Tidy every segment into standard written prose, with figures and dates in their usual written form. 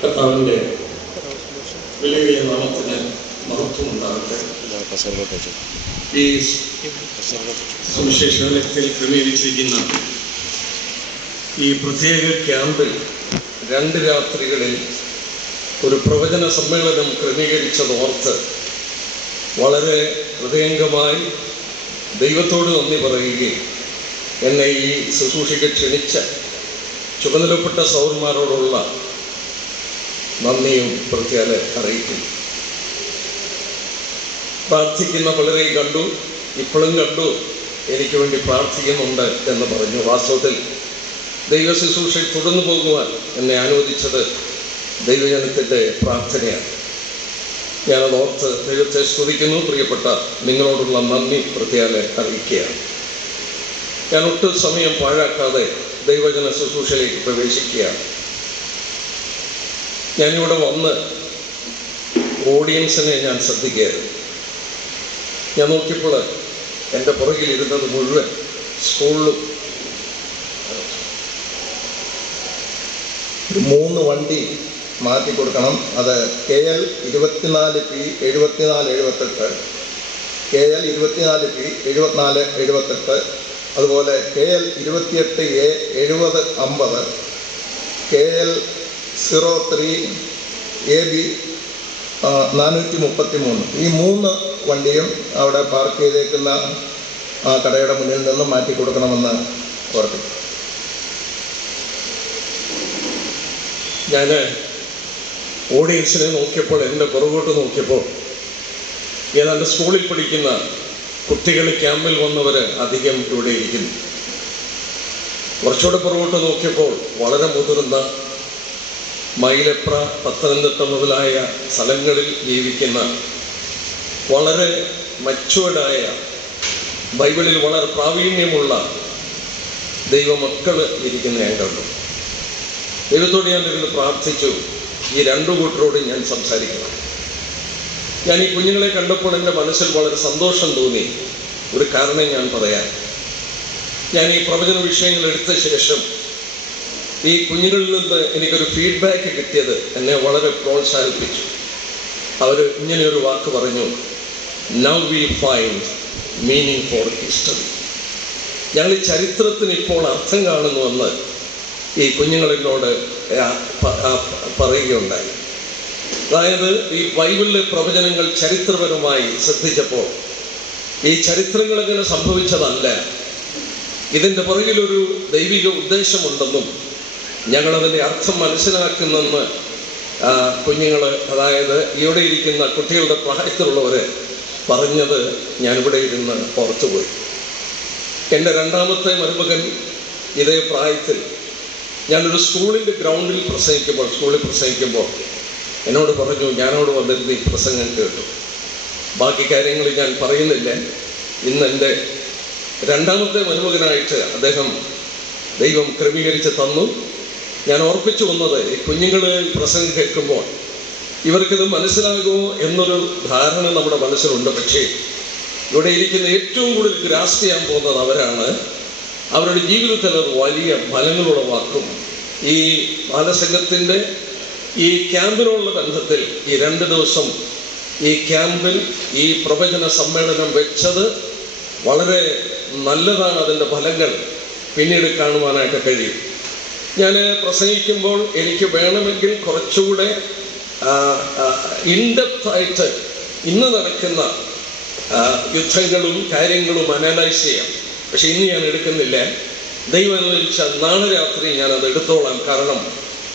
കർത്താവിൻ്റെ വിലയേറിയ നാമത്തിന് മഹത്വം ഉണ്ടാകട്ടെ. ഈ സുവിശേഷ ലക്ഷ്യത്തിൽ ക്രമീകരിച്ചിരിക്കുന്ന ഈ പ്രത്യേക ക്യാമ്പിൽ 2 രാത്രികളിൽ ഒരു പ്രവചന സമ്മേളനം ക്രമീകരിച്ചതോർത്ത് വളരെ ഹൃദയംഗമായി ദൈവത്തോട് നന്ദി പറയുകയും എന്നെ ഈ ശുശ്രൂഷയ്ക്ക് ക്ഷണിച്ച ചുമതലപ്പെട്ട സൗരന്മാരോടുള്ള നന്ദിയും പ്രത്യേക അറിയിക്കുന്നു. പ്രാർത്ഥിക്കുന്ന പലരെയും കണ്ടു, ഇപ്പോഴും കണ്ടു, എനിക്ക് വേണ്ടി പ്രാർത്ഥിക്കുന്നുണ്ട് എന്ന് പറഞ്ഞു. വാസ്തവത്തിൽ ദൈവ ശുശ്രൂഷയിൽ തുടർന്നു പോകുവാൻ എന്നെ അനുവദിച്ചത് ദൈവജനത്തിൻ്റെ പ്രാർത്ഥനയാണ്. ഞാനത് ഓർത്ത് ദൈവത്തെ സ്തുതിക്കുന്നു. പ്രിയപ്പെട്ട നിങ്ങളോടുള്ള നന്ദി പ്രത്യേക അറിയിക്കുകയാണ്. ഞാൻ ഒട്ടും സമയം പാഴാക്കാതെ ദൈവജന ശുശ്രൂഷയിലേക്ക് പ്രവേശിക്കുകയാണ്. ഞാനിവിടെ വന്ന് ഓഡിയൻസിനെ ഞാൻ ശ്രദ്ധിക്കുകയായിരുന്നു. ഞാൻ നോക്കിയപ്പോൾ എൻ്റെ പുറകിലിരുന്നത് മുഴുവൻ സ്കൂളിലും 3 വണ്ടി മാറ്റി കൊടുക്കണം. അത് KL 24P 7478, KL 24P 7478, അതുപോലെ KL 28A 7050, KL 03AB 433. ഈ 3 വണ്ടിയും അവിടെ പാർക്ക് ചെയ്തേക്കുന്ന ആ കടയുടെ മുന്നിൽ നിന്ന് മാറ്റി കൊടുക്കണമെന്ന് ഓർപ്പിച്ചു. ഞാൻ ഓഡിയൻസിനെ നോക്കിയപ്പോൾ, എൻ്റെ പുറകോട്ട് നോക്കിയപ്പോൾ ഏതാണ്ട് സ്കൂളിൽ പഠിക്കുന്ന കുട്ടികൾ ക്യാമ്പിൽ വന്നവർ അധികം ഇവിടെ ഇരിക്കുന്നു. കുറച്ചുകൂടെ പുറകോട്ട് നോക്കിയപ്പോൾ വളരെ മുതിർന്ന മൈലപ്ര, പത്തനംതിട്ട മുതലായ സ്ഥലങ്ങളിൽ ജീവിക്കുന്ന വളരെ മച്ചുവേർഡായ ബൈബിളിൽ വളരെ പ്രാവീണ്യമുള്ള ദൈവമക്കൾ ഇരിക്കുന്ന ഞാൻ കണ്ടു. ദൈവത്തോട് ഞാൻ ഇരുന്ന് പ്രാർത്ഥിച്ചു, ഈ 2 കൂട്ടരോട് ഞാൻ സംസാരിക്കണം. ഞാൻ ഈ കുഞ്ഞുങ്ങളെ കണ്ടപ്പോൾ എൻ്റെ മനസ്സിൽ വളരെ സന്തോഷം തോന്നി. ഒരു കാരണം ഞാൻ പറയാം. ഞാൻ ഈ പ്രവചന വിഷയങ്ങൾ എടുത്ത ശേഷം ഈ കുഞ്ഞുങ്ങളിൽ നിന്ന് എനിക്കൊരു ഫീഡ്ബാക്ക് കിട്ടിയത് എന്നെ വളരെ പ്രോത്സാഹിപ്പിച്ചു. അവർ ഇങ്ങനെയൊരു വാക്ക് പറഞ്ഞു, now we find meaning for history. ഞങ്ങൾ ഈ ചരിത്രത്തിന് ഇപ്പോൾ അർത്ഥം കാണുന്നുവെന്ന് ഈ കുഞ്ഞുങ്ങളെന്നോട് പറയുകയുണ്ടായി. അതായത് ഈ ബൈബിളിലെ പ്രവചനങ്ങൾ ചരിത്രപരമായി ശ്രദ്ധിച്ചപ്പോൾ ഈ ചരിത്രങ്ങൾ എങ്ങനെ സംഭവിച്ചതല്ല, ഇതിൻ്റെ പുറകിലൊരു ദൈവിക ഉദ്ദേശമുണ്ടെന്നും ഞങ്ങളതിൻ്റെ അർത്ഥം മനസ്സിലാക്കുന്നെന്ന് കുഞ്ഞുങ്ങൾ, അതായത് ഇവിടെ ഇരിക്കുന്ന കുട്ടികളുടെ പ്രായത്തിലുള്ളവർ പറഞ്ഞത് ഞാനിവിടെ ഇരുന്ന് ഓർത്തുപോയി. എൻ്റെ 2ാമത്തെ മരുമകൻ ഇതേ പ്രായത്തിൽ ഞാനൊരു സ്കൂളിൻ്റെ ഗ്രൗണ്ടിൽ പ്രസംഗിക്കുമ്പോൾ എന്നോട് പറഞ്ഞു, ഞാനോട് വന്നിരുന്ന് ഈ പ്രസംഗം കേട്ടു. ബാക്കി കാര്യങ്ങൾ ഞാൻ പറയുന്നില്ല. ഇന്ന് എൻ്റെ 2ാമത്തെ മരുമകനായിട്ട് അദ്ദേഹം ദൈവം ക്രമീകരിച്ച് തന്നു. ഞാൻ ഓർപ്പിച്ചു വന്നത്, ഈ കുഞ്ഞുങ്ങൾ പ്രസംഗം കേൾക്കുമ്പോൾ ഇവർക്കിത് മനസ്സിലാകുമോ എന്നൊരു ധാരണ നമ്മുടെ മനസ്സിലുണ്ട്. പക്ഷേ ഇവിടെ ഇരിക്കുന്ന ഏറ്റവും കൂടുതൽ ഗ്രാസ്പ് ചെയ്യാൻ പോകുന്നത് അവരാണ്. അവരുടെ ജീവിതത്തിൽ അത് വലിയ ഫലങ്ങളുളവാക്കും. ഈ ബാലസംഘത്തിൻ്റെ ഈ ക്യാമ്പിനുള്ള ബന്ധത്തിൽ ഈ 2 ദിവസം ഈ ക്യാമ്പിൽ ഈ പ്രവചന സമ്മേളനം വെച്ചത് വളരെ നല്ലതാണ്. അതിൻ്റെ ഫലങ്ങൾ പിന്നീട് കാണുവാനായിട്ട് കഴിയും. ഞാൻ പ്രസംഗിക്കുമ്പോൾ എനിക്ക് വേണമെങ്കിൽ കുറച്ചുകൂടെ ഇൻഡെപ്തായിട്ട് ഇന്ന് നടക്കുന്ന യുദ്ധങ്ങളും കാര്യങ്ങളും അനലൈസ് ചെയ്യാം. പക്ഷെ ഇന്ന് ഞാൻ എടുക്കുന്നില്ല. ദൈവം അനുവദിച്ച നാളെ രാത്രി ഞാനത് എടുത്തോളാം. കാരണം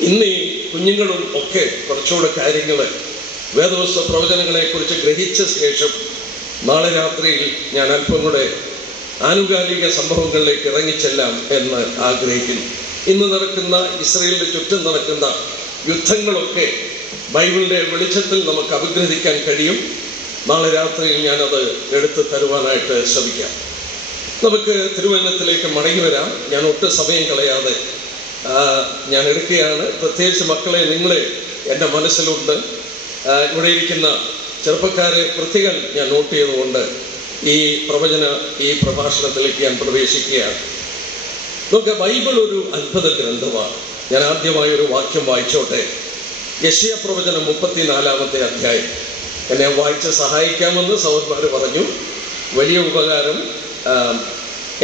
ഇന്ന് ഈ കുഞ്ഞുങ്ങളും ഒക്കെ കുറച്ചുകൂടെ കാര്യങ്ങൾ വേദപുസ്തക പ്രവചനങ്ങളെക്കുറിച്ച് ഗ്രഹിച്ച ശേഷം നാളെ രാത്രിയിൽ ഞാൻ അല്പം കൂടെ ആനുകാലിക സംഭവങ്ങളിലേക്ക് ഇറങ്ങിച്ചെല്ലാം എന്ന് ആഗ്രഹിക്കുന്നു. ഇന്ന് നടക്കുന്ന ഇസ്രയേലിൻ്റെ ചുറ്റും നടക്കുന്ന യുദ്ധങ്ങളൊക്കെ ബൈബിളിൻ്റെ വെളിച്ചത്തിൽ നമുക്ക് അഭിഗ്രഹിക്കാൻ കഴിയും. നാളെ രാത്രിയിൽ ഞാനത് എടുത്ത് തരുവാനായിട്ട് ശ്രമിക്കാം. നമുക്ക് തിരുവചനത്തിലേക്ക് മടങ്ങി വരാം. ഞാൻ ഒട്ടും സമയം കളയാതെ ഞാൻ എടുക്കുകയാണ്. പ്രത്യേകിച്ച് മക്കളെ, നിങ്ങളെ എൻ്റെ മനസ്സിലുണ്ട്. ഇവിടെ ഇരിക്കുന്ന ചെറുപ്പക്കാരെ പ്രത്യേകം ഞാൻ നോട്ട് ചെയ്തുകൊണ്ട് ഈ പ്രഭാഷണത്തിലേക്ക് ഞാൻ പ്രവേശിക്കുകയാണ്. നോക്കുക, ബൈബിൾ ഒരു അത്ഭുത ഗ്രന്ഥമാണ്. ഞാൻ ആദ്യമായി ഒരു വാക്യം വായിച്ചോട്ടെ. യെശയ്യാ പ്രവചനം 34-ാമത്തെ അധ്യായം. എന്നെ വായിച്ച് സഹായിക്കാമെന്ന് സഹോദരന്മാർ പറഞ്ഞു. വലിയ ഉപകാരം.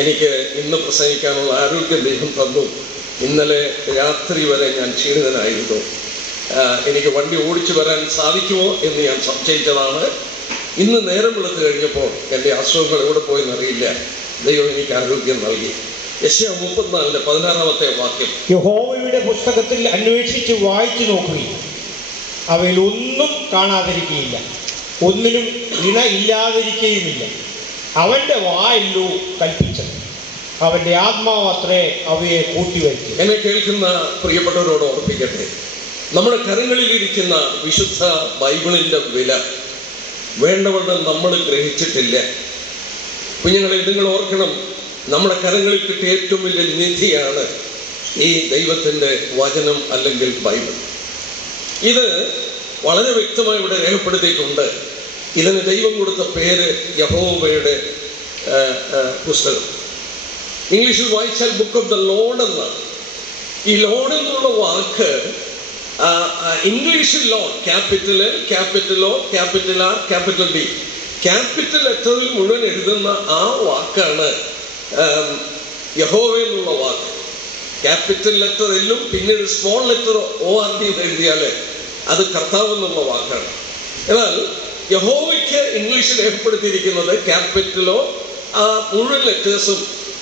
എനിക്ക് ഇന്ന് പ്രസംഗിക്കാനുള്ള ആരോഗ്യം ദൈവം തന്നു. ഇന്നലെ രാത്രി വരെ ഞാൻ ക്ഷീണിതനായിരുന്നു. എനിക്ക് വണ്ടി ഓടിച്ചു വരാൻ സാധിക്കുമോ എന്ന് ഞാൻ സംശയിച്ചതാണ്. ഇന്ന് നേരം വെളുത്ത് കഴിഞ്ഞപ്പോൾ എൻ്റെ അസുഖങ്ങൾ എവിടെ പോയെന്നറിയില്ല. ദൈവം എനിക്ക് ആരോഗ്യം നൽകി. യെശയ്യാ 34-16-ാമത്തെ വാക്യം. യഹോവയുടെ പുസ്തകത്തിൽ അന്വേഷിച്ച് വായിച്ചു നോക്കുകയും അവയിൽ ഒന്നും കാണാതിരിക്കുകയില്ല, ഒന്നിലും ഇണ ഇല്ലാതിരിക്കുകയുമില്ല. അവൻ്റെ വായല്ലോ കൽപ്പിച്ചത്, അവൻ്റെ ആത്മാവത്രേ അവയെ കൂട്ടിവരുത്തി. എന്നെ കേൾക്കുന്ന പ്രിയപ്പെട്ടവരോട് ഓർപ്പിക്കട്ടെ, നമ്മുടെ കരങ്ങളിലിരിക്കുന്ന വിശുദ്ധ ബൈബിളിൻ്റെ വില വേണ്ടവണ്ണം നമ്മൾ ഗ്രഹിച്ചിട്ടില്ല. കുഞ്ഞുങ്ങളെ, നിങ്ങൾ ഓർക്കണം, നമ്മുടെ കരങ്ങളിൽ കിട്ടിയ ഏറ്റവും വലിയ നിധിയാണ് ഈ ദൈവത്തിൻ്റെ വചനം അല്ലെങ്കിൽ ബൈബിൾ. ഇത് വളരെ വ്യക്തമായി ഇവിടെ രേഖപ്പെടുത്തിയിട്ടുണ്ട്. ഇതിന് ദൈവം കൊടുത്ത പേര് യഹോവയുടെ പുസ്തകം. ഇംഗ്ലീഷിൽ വായിച്ചാൽ ബുക്ക് ഓഫ് ദ ലോർഡ് എന്നാണ്. ഈ ലോർഡ് എന്നുള്ള വാക്ക് ഇംഗ്ലീഷിൽ lord, capital L, capital O, capital R, capital D, capital ലെറ്ററിൽ മുഴുവൻ എഴുതുന്ന ആ വാക്കാണ് യഹോവ എന്നുള്ള വാക്ക്. ക്യാപിറ്റൽ ലെറ്റർ എല്ലും പിന്നീട് സ്മോൾ ലെറ്റർ ORD എഴുതിയാൽ അത് കർത്താവ് എന്നുള്ള വാക്കാണ്. എന്നാൽ യഹോവയ്ക്ക് ഇംഗ്ലീഷിൽ രേഖപ്പെടുത്തിയിരിക്കുന്നത് ക്യാപിറ്റലോ ആ മുഴുവൻ ലെറ്റേഴ്സും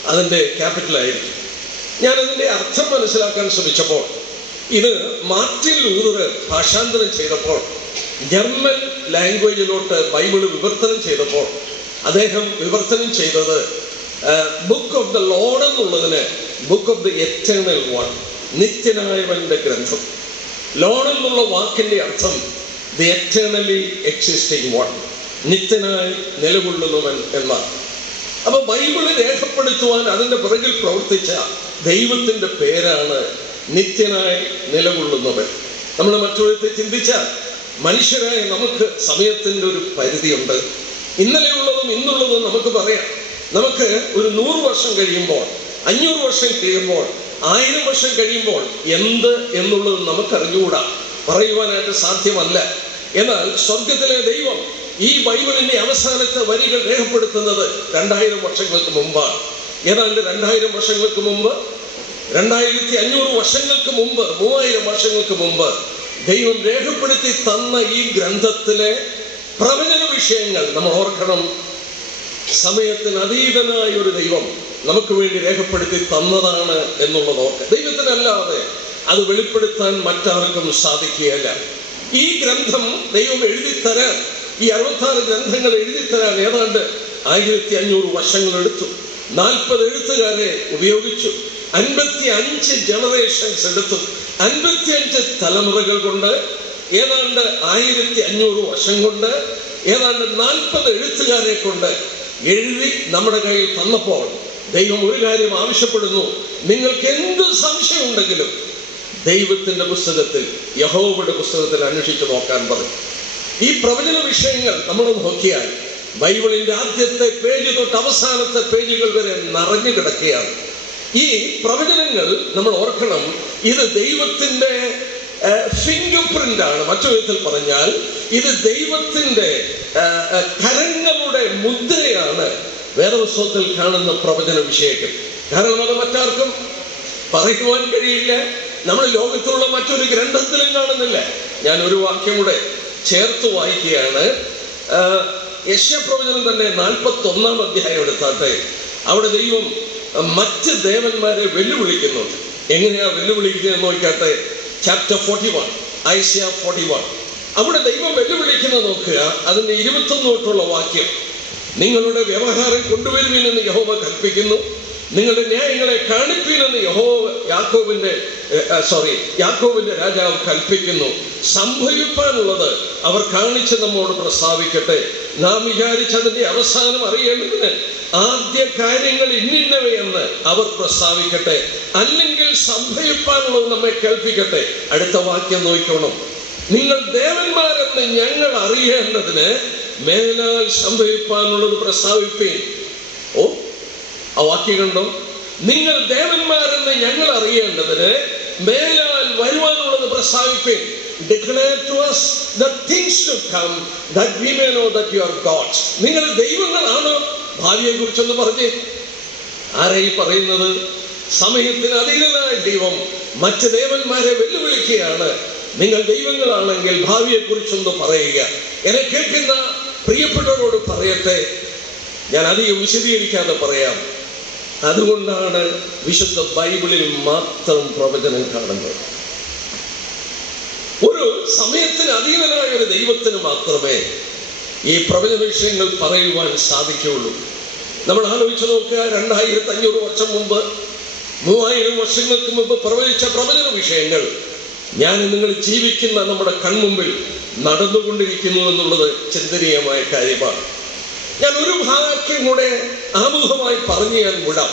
അതിൻ്റെ ക്യാപിറ്റലായിരിക്കും. ഞാനതിൻ്റെ അർത്ഥം മനസ്സിലാക്കാൻ ശ്രമിച്ചപ്പോൾ, ഇത് മാർട്ടിൻ ലൂതർ ഭാഷാന്തരം ചെയ്തപ്പോൾ, ജർമ്മൻ ലാംഗ്വേജിലോട്ട് ബൈബിള് വിവർത്തനം ചെയ്തപ്പോൾ അദ്ദേഹം വിവർത്തനം ചെയ്തത് ബുക്ക് ഓഫ് ദ ലോർഡ് എന്നുള്ളതിന് book of the eternal one, നിത്യനായവന്റെ ഗ്രന്ഥം. ലോർഡ് എന്നുള്ള വാക്കിൻ്റെ അർത്ഥം ദി എറ്റേണലി എക്സിസ്റ്റിംഗ് വൺ, നിത്യനായി നിലകൊള്ളുന്നവൻ എന്നാണ്. അപ്പൊ ബൈബിള് രേഖപ്പെടുത്തുവാൻ അതിൻ്റെ പിറകിൽ പ്രവർത്തിച്ച ദൈവത്തിൻ്റെ പേരാണ് നിത്യനായി നിലകൊള്ളുന്നവൻ. നമ്മൾ മറ്റൊരുത്തെ ചിന്തിച്ചാൽ മനുഷ്യരായ നമുക്ക് സമയത്തിൻ്റെ ഒരു പരിധിയുണ്ട്. ഇന്നലെയുള്ളതും ഇന്നുള്ളതും നമുക്ക് പറയാം. നമുക്ക് ഒരു 100 വർഷം കഴിയുമ്പോൾ, 500 വർഷം കഴിയുമ്പോൾ, 1000 വർഷം കഴിയുമ്പോൾ എന്ത് എന്നുള്ളത് നമുക്കറിഞ്ഞുകൂടാ, പറയുവാനായിട്ട് സാധ്യമല്ല. എന്നാൽ സ്വർഗത്തിലെ ദൈവം ഈ ബൈബിളിന്റെ അവസാനത്തെ വരികൾ രേഖപ്പെടുത്തുന്നത് 2000 വർഷങ്ങൾക്ക് മുമ്പാണ്. ഏതാണ്ട് 2000 വർഷങ്ങൾക്ക് മുമ്പ്, 2500 വർഷങ്ങൾക്ക് മുമ്പ്, 3000 വർഷങ്ങൾക്ക് മുമ്പ് ദൈവം രേഖപ്പെടുത്തി തന്ന ഈ ഗ്രന്ഥത്തിലെ പ്രവചന വിഷയങ്ങൾ നമ്മൾ ഓർക്കണം. സമയത്തിന് അതീതനായ ഒരു ദൈവം നമുക്ക് വേണ്ടി രേഖപ്പെടുത്തി തന്നതാണ് എന്നുള്ളത് ഓർക്കുക. ദൈവത്തിനല്ലാതെ അത് വെളിപ്പെടുത്താൻ മറ്റാർക്കും സാധിക്കുകയില്ല. ഈ ഗ്രന്ഥം ദൈവം എഴുതിത്തരാൻ, ഈ 66 ഗ്രന്ഥങ്ങൾ എഴുതിത്തരാൻ ഏതാണ്ട് 1500 വർഷങ്ങളെടുത്തു. 40 എഴുത്തുകാരെ ഉപയോഗിച്ചു. 55 ജനറേഷൻസ് എടുത്തു. 55 തലമുറകൾ കൊണ്ട്, ഏതാണ്ട് 1500 വർഷം കൊണ്ട്, ഏതാണ്ട് 40 എഴുത്തുകാരെ കൊണ്ട് എഴുതി നമ്മുടെ കയ്യിൽ തന്നപ്പോൾ ദൈവം ഒരു കാര്യം ആവശ്യപ്പെടുന്നു: നിങ്ങൾക്ക് എന്ത് സംശയം ഉണ്ടെങ്കിലും ദൈവത്തിന്റെ പുസ്തകത്തിൽ, യഹോവയുടെ പുസ്തകത്തിൽ അന്വേഷിച്ച് നോക്കാൻ പറയും. ഈ പ്രവചന വിഷയങ്ങൾ നമ്മൾ നോക്കിയാൽ ബൈബിളിന്റെ ആദ്യത്തെ പേജ് തൊട്ട് അവസാനത്തെ പേജുകൾ വരെ നിറഞ്ഞു കിടക്കുകയാണ്. ഈ പ്രവചനങ്ങൾ നമ്മൾ ഓർക്കണം, ഇത് ദൈവത്തിന്റെ ഫിംഗർ പ്രിന്റ് ആണ്. മറ്റു വിധത്തിൽ പറഞ്ഞാൽ ഇത് ദൈവത്തിന്റെ കരങ്ങളുടെ മുദ്രയാണ് വേദപുസ്തകത്തിൽ കാണുന്ന പ്രവചന വിഷയങ്ങൾ. കാരണം അത് മറ്റാർക്കും പറയുവാൻ കഴിയില്ല. നമ്മൾ ലോകത്തുള്ള മറ്റൊരു ഗ്രന്ഥത്തിലും കാണുന്നില്ല. ഞാൻ ഒരു വാക്യം കൂടെ ചേർത്ത് വായിക്കുകയാണ്. യെശയ്യാ പ്രവചനം തന്നെ 41-ാം അധ്യായം എടുത്താട്ടെ. അവിടെ ദൈവം മറ്റ് ദേവന്മാരെ വെല്ലുവിളിക്കുന്നുണ്ട്. എങ്ങനെയാ വെല്ലുവിളിക്കുന്നത് നോക്കാട്ടെ. ചാപ്റ്റർ 41, ഐസയ്യാ 41. അവിടെ ദൈവം വെല്ലുവിളിക്കുന്നത് നോക്കുക. അതിന്റെ 21 തൊട്ടുള്ള വാക്യം: നിങ്ങളുടെ വ്യവഹാരം കൊണ്ടുവരുവീനെന്ന് യഹോവ കൽപ്പിക്കുന്നു, നിങ്ങളുടെ ന്യായങ്ങളെ കാണിപ്പീനെന്ന് യാക്കോബിന്റെ രാജാവ് കൽപ്പിക്കുന്നു. സംഭവിപ്പാനുള്ളത് അവർ കാണിച്ച് നമ്മോട് പ്രസ്താവിക്കട്ടെ. നാം വിചാരിച്ചതിന്റെ അവസാനം അറിയേണ്ടതിന് ആദ്യ കാര്യങ്ങൾ ഇന്നിന്നവയെന്ന് അവർ പ്രസ്താവിക്കട്ടെ. അല്ലെങ്കിൽ സംഭവിപ്പാനുള്ളത് നമ്മെ കേൾപ്പിക്കട്ടെ. അടുത്ത വാക്യം നോക്കണം: നിങ്ങൾ ദേവന്മാരെന്ന് ഞങ്ങൾ അറിയേണ്ടതിന് മേലാൽ സംഭവിപ്പാനുള്ളത് പ്രസ്താവിപ്പീൻ. ആ വാക്യം കണ്ടോ? നിങ്ങൾ ദേവന്മാരെന്ന് ഞങ്ങൾ അറിയേണ്ടതിന് മേലാൽ വരുവാനുള്ളത് പ്രസ്താവിപ്പേൻ. Declare to us the things to come, that we may know that you are gods. നിങ്ങൾ ദൈവങ്ങളാണ്. ഭാവിയെ കുറിച്ചൊന്ന് പറഞ്ഞേ. ആരായി പറയുന്നത്? സമയത്തിന് അധീനനായ ദൈവം മറ്റ് ദേവന്മാരെ വെല്ലുവിളിക്കുകയാണ്. നിങ്ങൾ ദൈവങ്ങളാണെങ്കിൽ ഭാവിയെ കുറിച്ചൊന്ന് പറയുക. എന്നെ കേൾക്കുന്ന പ്രിയപ്പെട്ടവരോട് പറയട്ടെ, ഞാൻ അധികം വിശദീകരിക്കാതെ പറയാം. അതുകൊണ്ടാണ് വിശുദ്ധ ബൈബിളിൽ മാത്രം പ്രവചനം കാണുന്നത്. ഒരു സമയത്തിന് അധീനനായ ഒരു ദൈവത്തിന് മാത്രമേ ഈ പ്രവചന വിഷയങ്ങൾ പറയുവാൻ സാധിക്കുകയുള്ളൂ. നമ്മൾ ആലോചിച്ച് നോക്കുക, 2500 വർഷം മുമ്പ്, 3000 വർഷങ്ങൾക്ക് മുമ്പ് പ്രവചിച്ച പ്രവചന വിഷയങ്ങൾ ഞാൻ നിങ്ങൾ ജീവിക്കുന്ന നമ്മുടെ കൺമുമ്പിൽ നടന്നുകൊണ്ടിരിക്കുന്നു എന്നുള്ളത് ചിന്തനീയമായ കാര്യമാണ്. ഞാൻ ഒരു വാക്യം കൂടെ ആമുഖമായി പറഞ്ഞു ഞാൻ വിടാം.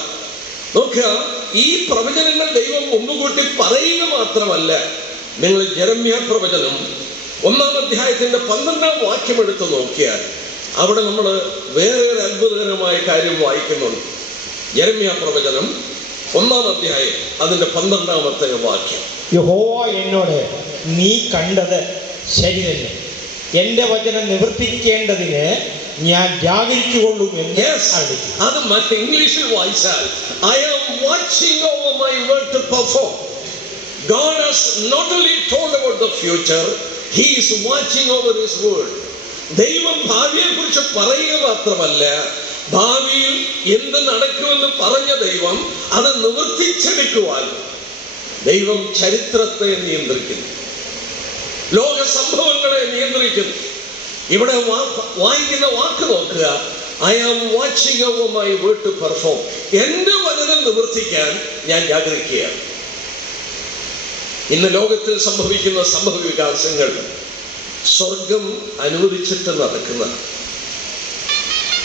നോക്കുക, ഈ പ്രവചനങ്ങൾ ദൈവം ഒന്നുകൂട്ടി പറയുക മാത്രമല്ല. നിങ്ങൾ യെരമ്യാ പ്രവചനം 1-ാം അധ്യായത്തിന്റെ 12-ാം വാക്യം എടുത്ത് നോക്കിയാൽ അവിടെ നമ്മൾ വേറെ ഒരു അത്ഭുതകരമായ കാര്യം വായിക്കുന്നുണ്ട്. യെരമ്യാ പ്രവചനം 1-ാം അധ്യായം അതിന്റെ 12-ാമത്തെ വാക്യം. യഹോവ എന്നോട്, നീ കണ്ടത് ശരി തന്നെ, എന്റെ വചനം നിവർത്തിക്കേണ്ടതിന് ഞാൻ ജാഗരിച്ചുകൊള്ളും എന്ന് അറിയിച്ചു. അത് മറ്റ് ഇംഗ്ലീഷിൽ വായിച്ചാൽ, I am watching over my word to perform. God has not only told about the future, he is watching over his word. ദൈവം ഭാവിയെ കുറിച്ച് പറയുക മാത്രമല്ല, ഭാവിയിൽ എന്ത് നടക്കുമെന്ന് പറഞ്ഞ ദൈവം അത് നിവർത്തിച്ചെടുക്കുവാൻ ദൈവം ചരിത്രത്തെ നിയന്ത്രിക്കുന്നു, ലോക സംഭവങ്ങളെ നിയന്ത്രിക്കുന്നു. ഇവിടെ വായിക്കുന്ന വാക്ക് നോക്കുക, I am watching over my word to perform. എന്റെ വചനം നിവർത്തിക്കാൻ ഞാൻ ജാഗരിക്കുകയാണ്. ഇന്ന് ലോകത്തിൽ സംഭവിക്കുന്ന സംഭവ വികാസങ്ങൾ സ്വർഗം അനുവദിച്ചിട്ട് നടക്കുന്ന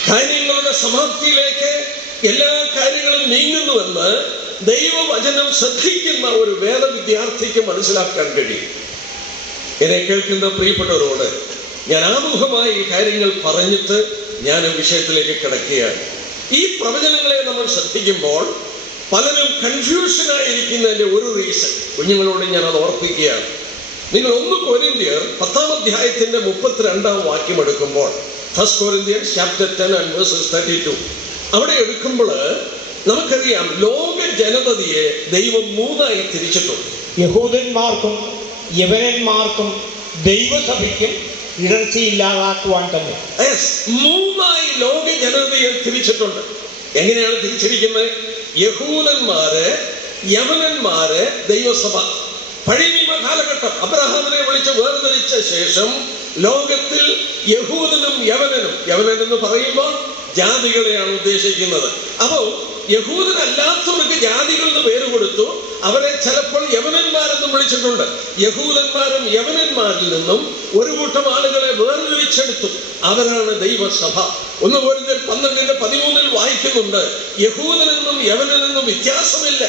കാര്യങ്ങളുടെ സമാപ്തിയിലേക്ക് എല്ലാ കാര്യങ്ങളും നീങ്ങുന്നുവെന്ന് ദൈവവചനം ശ്രദ്ധിക്കുന്ന ഒരു വേദ വിദ്യാർത്ഥിക്ക് മനസ്സിലാക്കാൻ കഴിയും. എന്നെ കേൾക്കുന്ന പ്രിയപ്പെട്ടവരോട് ഞാൻ ആമുഖമായി ഈ കാര്യങ്ങൾ പറഞ്ഞിട്ട് ഞാൻ വിഷയത്തിലേക്ക് കിടക്കുകയാണ്. ഈ പ്രവചനങ്ങളെ നമ്മൾ ശ്രദ്ധിക്കുമ്പോൾ പലരും കൺഫ്യൂഷനായിരിക്കുന്നതിൻ്റെ ഒരു റീസൺ കുഞ്ഞുങ്ങളോട് ഞാൻ അത് ഓർപ്പിക്കുകയാണ്. നിങ്ങൾ 1 കൊരിന്ത്യർ 10-ാം അധ്യായത്തിന്റെ 32-ാം വാക്യം എടുക്കുമ്പോൾ, 1 Corinthians chapter 10 and verses 32, അവിടെ എടുക്കുമ്പോൾ നമുക്കറിയാം ലോക ജനതയെ ദൈവം 3ആയി തിരിച്ചിട്ടുണ്ട്. യഹൂദന്മാർക്കും യവനന്മാർക്കും ദൈവസഭയ്ക്കും ഇടർച്ചയില്ലാതാക്കുവാൻ തന്നെ 3ആയി ലോക ജനതയെ തിരിച്ചിട്ടുണ്ട്. എങ്ങനെയാണ് തിരിച്ചിരിക്കുന്നത്? യഹൂദന്മാര്, യവനന്മാര്, ദൈവസഭ. പഴയ നിയമ കാലഘട്ടം അബ്രഹാമിനെ വിളിച്ച് വേർതിരിച്ച ശേഷം ലോകത്തിൽ യഹൂദനും യവനനും, യവനൻ എന്ന് പറയുമ്പോൾ ജാതികളെയാണ് ഉദ്ദേശിക്കുന്നത്. അപ്പോൾ യഹൂദനല്ലാത്തവർക്ക് ജാതികൾ എന്ന് പേര് കൊടുത്തു. അവരെ ചിലപ്പോൾ യവനന്മാരെന്നും വിളിച്ചിട്ടുണ്ട്. യഹൂദന്മാരും യവനന്മാരിൽ നിന്നും ഒരു കൂട്ടം ആളുകളെ വേർതിരിച്ചെടുത്തു. അവരാണ് ദൈവസഭ. 1 കൊരിന്ത്യർ 12:13 വായിക്കുന്നുണ്ട്, യഹൂദനെന്നും യവനെന്നും വ്യത്യാസമില്ല.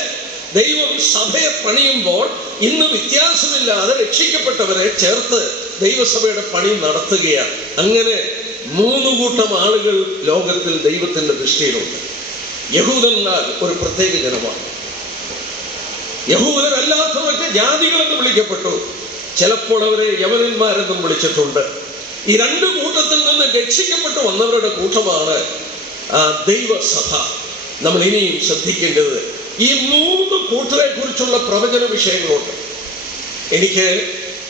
ദൈവം സഭയെ പണിയുമ്പോൾ ഇന്ന് വ്യത്യാസമില്ലാതെ രക്ഷിക്കപ്പെട്ടവരെ ചേർത്ത് ദൈവസഭയുടെ പണി നടത്തുകയാണ്. അങ്ങനെ 3 കൂട്ടം ആളുകൾ ലോകത്തിൽ ദൈവത്തിന്റെ ദൃഷ്ടിയിലുണ്ട്. യഹൂദന്മാർ ഒരു പ്രത്യേക ജനമാണ്. യഹൂദരല്ലാത്തവർക്ക് ജാതികളെന്ന് വിളിക്കപ്പെട്ടു. ചിലപ്പോൾ അവരെ യവനന്മാരെന്നും വിളിച്ചിട്ടുണ്ട്. ഈ 2 കൂട്ടത്തിൽ നിന്ന് രക്ഷിക്കപ്പെട്ടു വന്നവരുടെ കൂട്ടമാണ് ദൈവസഭ. നമ്മൾ ഇനിയും ശ്രദ്ധിക്കേണ്ടത് ഈ 3 കൂട്ടരെ കുറിച്ചുള്ള പ്രവചന വിഷയങ്ങളുണ്ട്. എനിക്ക്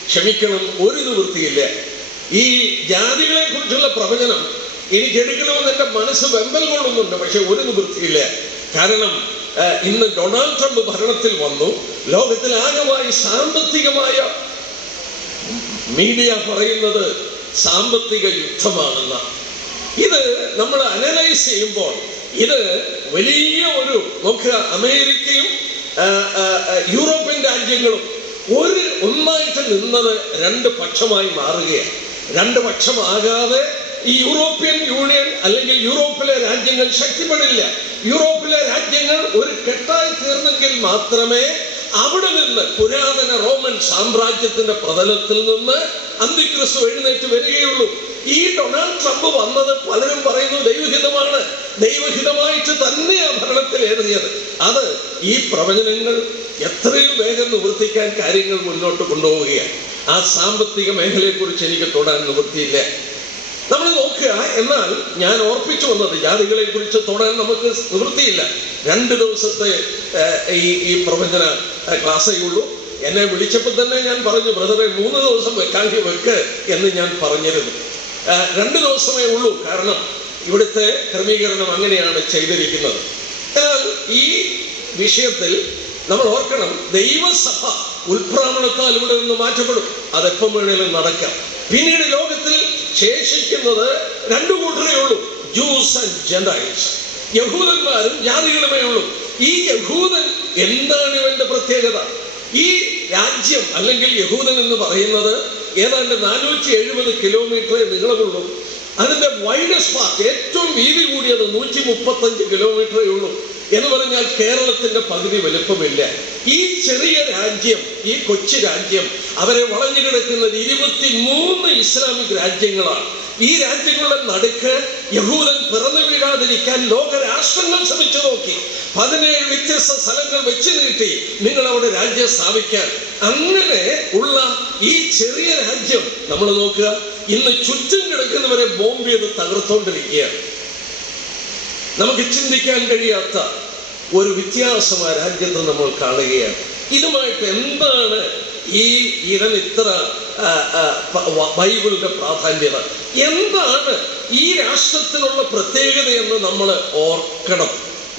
ക്ഷമിക്കണം, ഒരു നിവൃത്തിയില്ല. ഈ ജാതികളെ കുറിച്ചുള്ള പ്രവചനം എനിക്ക് എടുക്കണമെന്ന് എൻ്റെ മനസ്സ് വെമ്പൽ കൊള്ളുന്നുണ്ട്. പക്ഷെ ഒരു നിവൃത്തിയില്ല. കാരണം ഇന്ന് ഡൊണാൾഡ് ട്രംപ് ഭരണത്തിൽ വന്നു. ലോകത്തിൽ ആകമായി സാമ്പത്തികമായ മീഡിയ പറയുന്നത് സാമ്പത്തിക യുദ്ധമാണെന്ന. ഇത് നമ്മൾ അനലൈസ് ചെയ്യുമ്പോൾ ഇത് വലിയ ഒരു നോക്കുക, അമേരിക്കയും യൂറോപ്യൻ രാജ്യങ്ങളും ഒന്നായിട്ട് നിന്നത് 2 പക്ഷമായി മാറുകയാണ്. 2 പക്ഷമാകാതെ ഈ യൂറോപ്യൻ യൂണിയൻ അല്ലെങ്കിൽ യൂറോപ്പിലെ രാജ്യങ്ങൾ ശക്തിപ്പെടില്ല. യൂറോപ്പിലെ രാജ്യങ്ങൾ ഒരു കെട്ടായി തീർന്നെങ്കിൽ മാത്രമേ അവിടെ നിന്ന് പുരാതന റോമൻ സാമ്രാജ്യത്തിന്റെ പ്രതലത്തിൽ നിന്ന് അന്തിക്രിസ്തു എഴുന്നേറ്റ് വരികയുള്ളൂ. ഈ ഡൊണാൾഡ് ട്രംപ് വന്നത് പലരും പറയുന്നു ദൈവഹിതമാണ്. ദൈവഹിതമായിട്ട് തന്നെയാണ് ഭരണത്തിൽ ഏറിയത്. അത് ഈ പ്രവചനങ്ങൾ എത്രയും വേഗം നിവർത്തിക്കാൻ കാര്യങ്ങൾ മുന്നോട്ട് കൊണ്ടുപോവുകയാണ്. ആ സാമ്പത്തിക മേഖലയെക്കുറിച്ച് എനിക്ക് തൊടാൻ നിവൃത്തിയില്ല. നമ്മൾ നോക്കുക. എന്നാൽ ഞാൻ ഓർപ്പിച്ചു വന്നത് ജാതികളെ കുറിച്ച് തൊടാൻ നമുക്ക് നിവൃത്തിയില്ല. 2 ദിവസത്തെ ഈ പ്രവചന ക്ലാസ്സേ ഉള്ളൂ. എന്നെ വിളിച്ചപ്പോൾ തന്നെ ഞാൻ പറഞ്ഞു, ബ്രദറെ 3 ദിവസം വെക്ക് എന്ന് ഞാൻ പറഞ്ഞിരുന്നു. 2 ദിവസമേ ഉള്ളൂ. കാരണം ഇവിടുത്തെ ക്രമീകരണം അങ്ങനെയാണ് ചെയ്തിരിക്കുന്നത്. എന്നാൽ ഈ വിഷയത്തിൽ നമ്മൾ ഓർക്കണം, ദൈവസഭ ഉൽപ്രാമണത്താൽ ഇവിടെ നിന്ന് മാറ്റപ്പെടും. അതെപ്പം വേണേലും നടക്കാം. പിന്നീട് ലോകത്തിൽ ശേഷിക്കുന്നത് 2 കൂട്ടരേ ഉള്ളൂ, ജൂസ് ആൻഡ് ജെന്റൈൽസ്. യഹൂദന്മാരും ജാതികളുമേ ഉള്ളൂ. ഈ യഹൂദൻ എന്താണ് ഇവന്റെ പ്രത്യേകത? ഈ രാജ്യം അല്ലെങ്കിൽ യഹൂദൻ എന്ന് പറയുന്നത് ഏതാണ്ട് 470 കിലോമീറ്ററേ നീളമുള്ളൂ. അതിന്റെ വൈഡസ്റ്റ് പാർട്ട്, ഏറ്റവും വീതി കൂടിയത് 135 കിലോമീറ്ററേ ഉള്ളൂ. എന്ന് പറഞ്ഞാൽ കേരളത്തിന്റെ പകുതി വലുപ്പമില്ല. ഈ ചെറിയ രാജ്യം, ഈ കൊച്ചു രാജ്യം, അവരെ വളഞ്ഞു കിടക്കുന്നത് 23 ഇസ്ലാമിക് രാജ്യങ്ങളാണ്. ഈ രാജ്യങ്ങളുടെ നടുക്ക് യഹൂദൻ പിറന്നു വീഴാതിരിക്കാൻ ലോകരാഷ്ട്രങ്ങൾ ശ്രമിച്ചു നോക്കി. 17 വ്യത്യസ്ത സ്ഥലങ്ങൾ വെച്ച് നീട്ടി നിങ്ങൾ അവിടെ രാജ്യം സ്ഥാപിക്കാൻ. അങ്ങനെ ഉള്ള ഈ ചെറിയ രാജ്യം നമ്മൾ നോക്കുക, ഇന്ന് ചുറ്റും കിടക്കുന്നവരെ ബോംബ് ചെയ്ത് തകർത്തോണ്ടിരിക്കുകയാണ്. നമുക്ക് ചിന്തിക്കാൻ കഴിയാത്ത ഒരു വ്യത്യാസം ആ രാജ്യത്ത് നമ്മൾ കാണുകയാണ്. ഇതുമായിട്ട് എന്താണ് ഇതിന് ഇത്ര ബൈബിളിന്റെ പ്രാധാന്യത? എന്താണ് ഈ രാഷ്ട്രത്തിനുള്ള പ്രത്യേകതയെന്ന് നമ്മൾ ഓർക്കണം.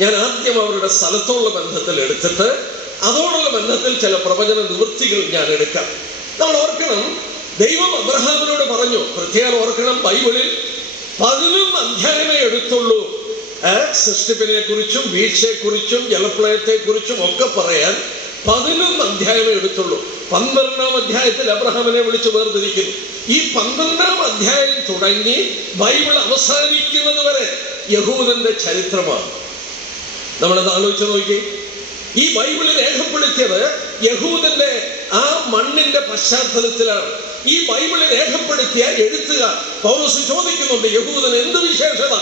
ഞാൻ ആദ്യം അവരുടെ സ്ഥലത്തുള്ള ബന്ധത്തിൽ എടുത്തിട്ട് അതോടുള്ള ബന്ധത്തിൽ ചില പ്രവചന നിവൃത്തികൾ ഞാൻ എടുക്കാം. നമ്മൾ ഓർക്കണം, ദൈവം അബ്രഹാമിനോട് പറഞ്ഞു, പ്രത്യേകം ഓർക്കണം, ബൈബിളിൽ 11 അധ്യായമേ എടുത്തുള്ളൂ സൃഷ്ടിപ്പിനെ കുറിച്ചും വീഴ്ചയെക്കുറിച്ചും ജലപ്രളയത്തെക്കുറിച്ചും ഒക്കെ പറയാൻ 11 അധ്യായമേ എടുത്തുള്ളൂ. 12-ാം അധ്യായത്തിൽ അബ്രഹാമിനെ വിളിച്ച് വേർതിരിക്കുന്നു. ഈ 12-ാം അധ്യായം തുടങ്ങി ബൈബിൾ അവസാനിക്കുന്നത് വരെ യഹൂദന്റെ ചരിത്രമാണ്. നമ്മളത് ആലോചിച്ച് നോക്കി. ഈ ബൈബിളിൽ രേഖപ്പെടുത്തിയത് യഹൂദന്റെ ആ മണ്ണിന്റെ പശ്ചാത്തലത്തിലാണ്. ഈ ബൈബിളിൽ രേഖപ്പെടുത്തിയ എഴുത്തുകാർ പൗലോസ് ചോദിക്കുന്നുണ്ട്, യഹൂദന് എന്ത് വിശേഷത?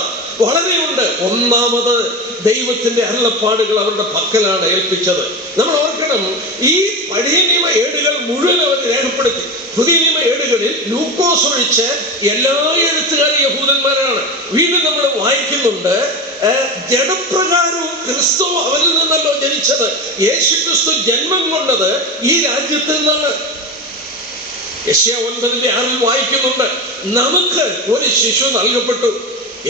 വളരെയുണ്ട്. ഒന്നാമത് ദൈവത്തിന്റെ അരുളപ്പാടുകൾ അവരുടെ പക്കലാണ് ഏൽപ്പിച്ചത്. നമ്മൾ ഓർക്കണം, ഈ പഴയ നിയമ ഏടുകൾ മുഴുവൻ അവർ രേഖപ്പെടുത്തി. പുതിയ നിയമ ഏടുകളിൽ ലൂക്കോസ് ഒഴിച്ച് എല്ലാ എഴുത്തുകാരും യഹൂദന്മാരാണ്. വീണ്ടും നമ്മൾ വായിക്കുന്നുണ്ട്, ജഡപ്രകാരവും ക്രിസ്തു അവരിൽ നിന്നല്ലോ ജനിച്ചത്. യേശു ക്രിസ്തു ജന്മം കൊണ്ടത് ഈ രാജ്യത്തിൽ നിന്നാണ്. യെശയ്യാ 9:6 വായിക്കുന്നുണ്ട്, നമുക്ക് ഒരു ശിശു നൽകപ്പെട്ടു.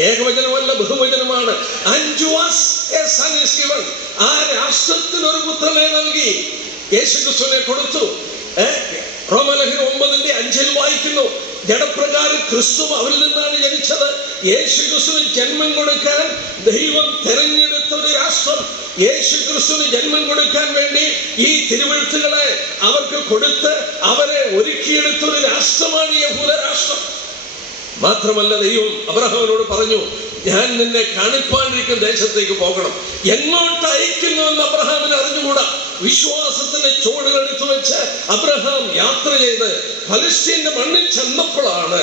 ഏകവചനമല്ല, ബഹുവചനമാണ്. Unto us a son is given. ആ രാഷ്ട്രത്തിന് ഒരു പുത്രനെ നൽകി യേശു ക്രിസ്തുവിനെ കൊടുത്തു. റോമലേഖനം 9:5 വായിക്കുന്നു, ജഡപ്രകാരം ക്രിസ്തു അവരിൽ നിന്നാണ് ജനിച്ചത്. യേശു ക്രിസ്തുവിന് ജന്മം കൊടുക്കാൻ ദൈവം തെരഞ്ഞെടുത്ത ഒരു രാഷ്ട്രം. യേശു ക്രിസ്തുവിന് ജന്മം കൊടുക്കാൻ വേണ്ടി ഈ തിരുവെഴുത്തുകളെ അവർക്ക് കൊടുത്ത് അവരെ ഒരുക്കിയെടുത്ത ഒരു രാഷ്ട്രമാണ് യഹൂദ രാഷ്ട്രം. മാത്രമല്ല, ദൈവം അബ്രഹാമിനോട് പറഞ്ഞു, ഞാൻ നിന്നെ കാണിപ്പാനിരിക്കുന്ന ദേശത്തേക്ക് പോകണം. എങ്ങോട്ട് അയക്കുന്നു എന്ന് അബ്രഹാമിന് അറിഞ്ഞുകൂടാ. വിശ്വാസത്തിന്റെ ചുവടുകൾ എടുത്തു വെച്ച് അബ്രഹാം യാത്ര ചെയ്ത് ഫലസ്തീന്റെ മണ്ണിൽ ചെന്നപ്പോഴാണ്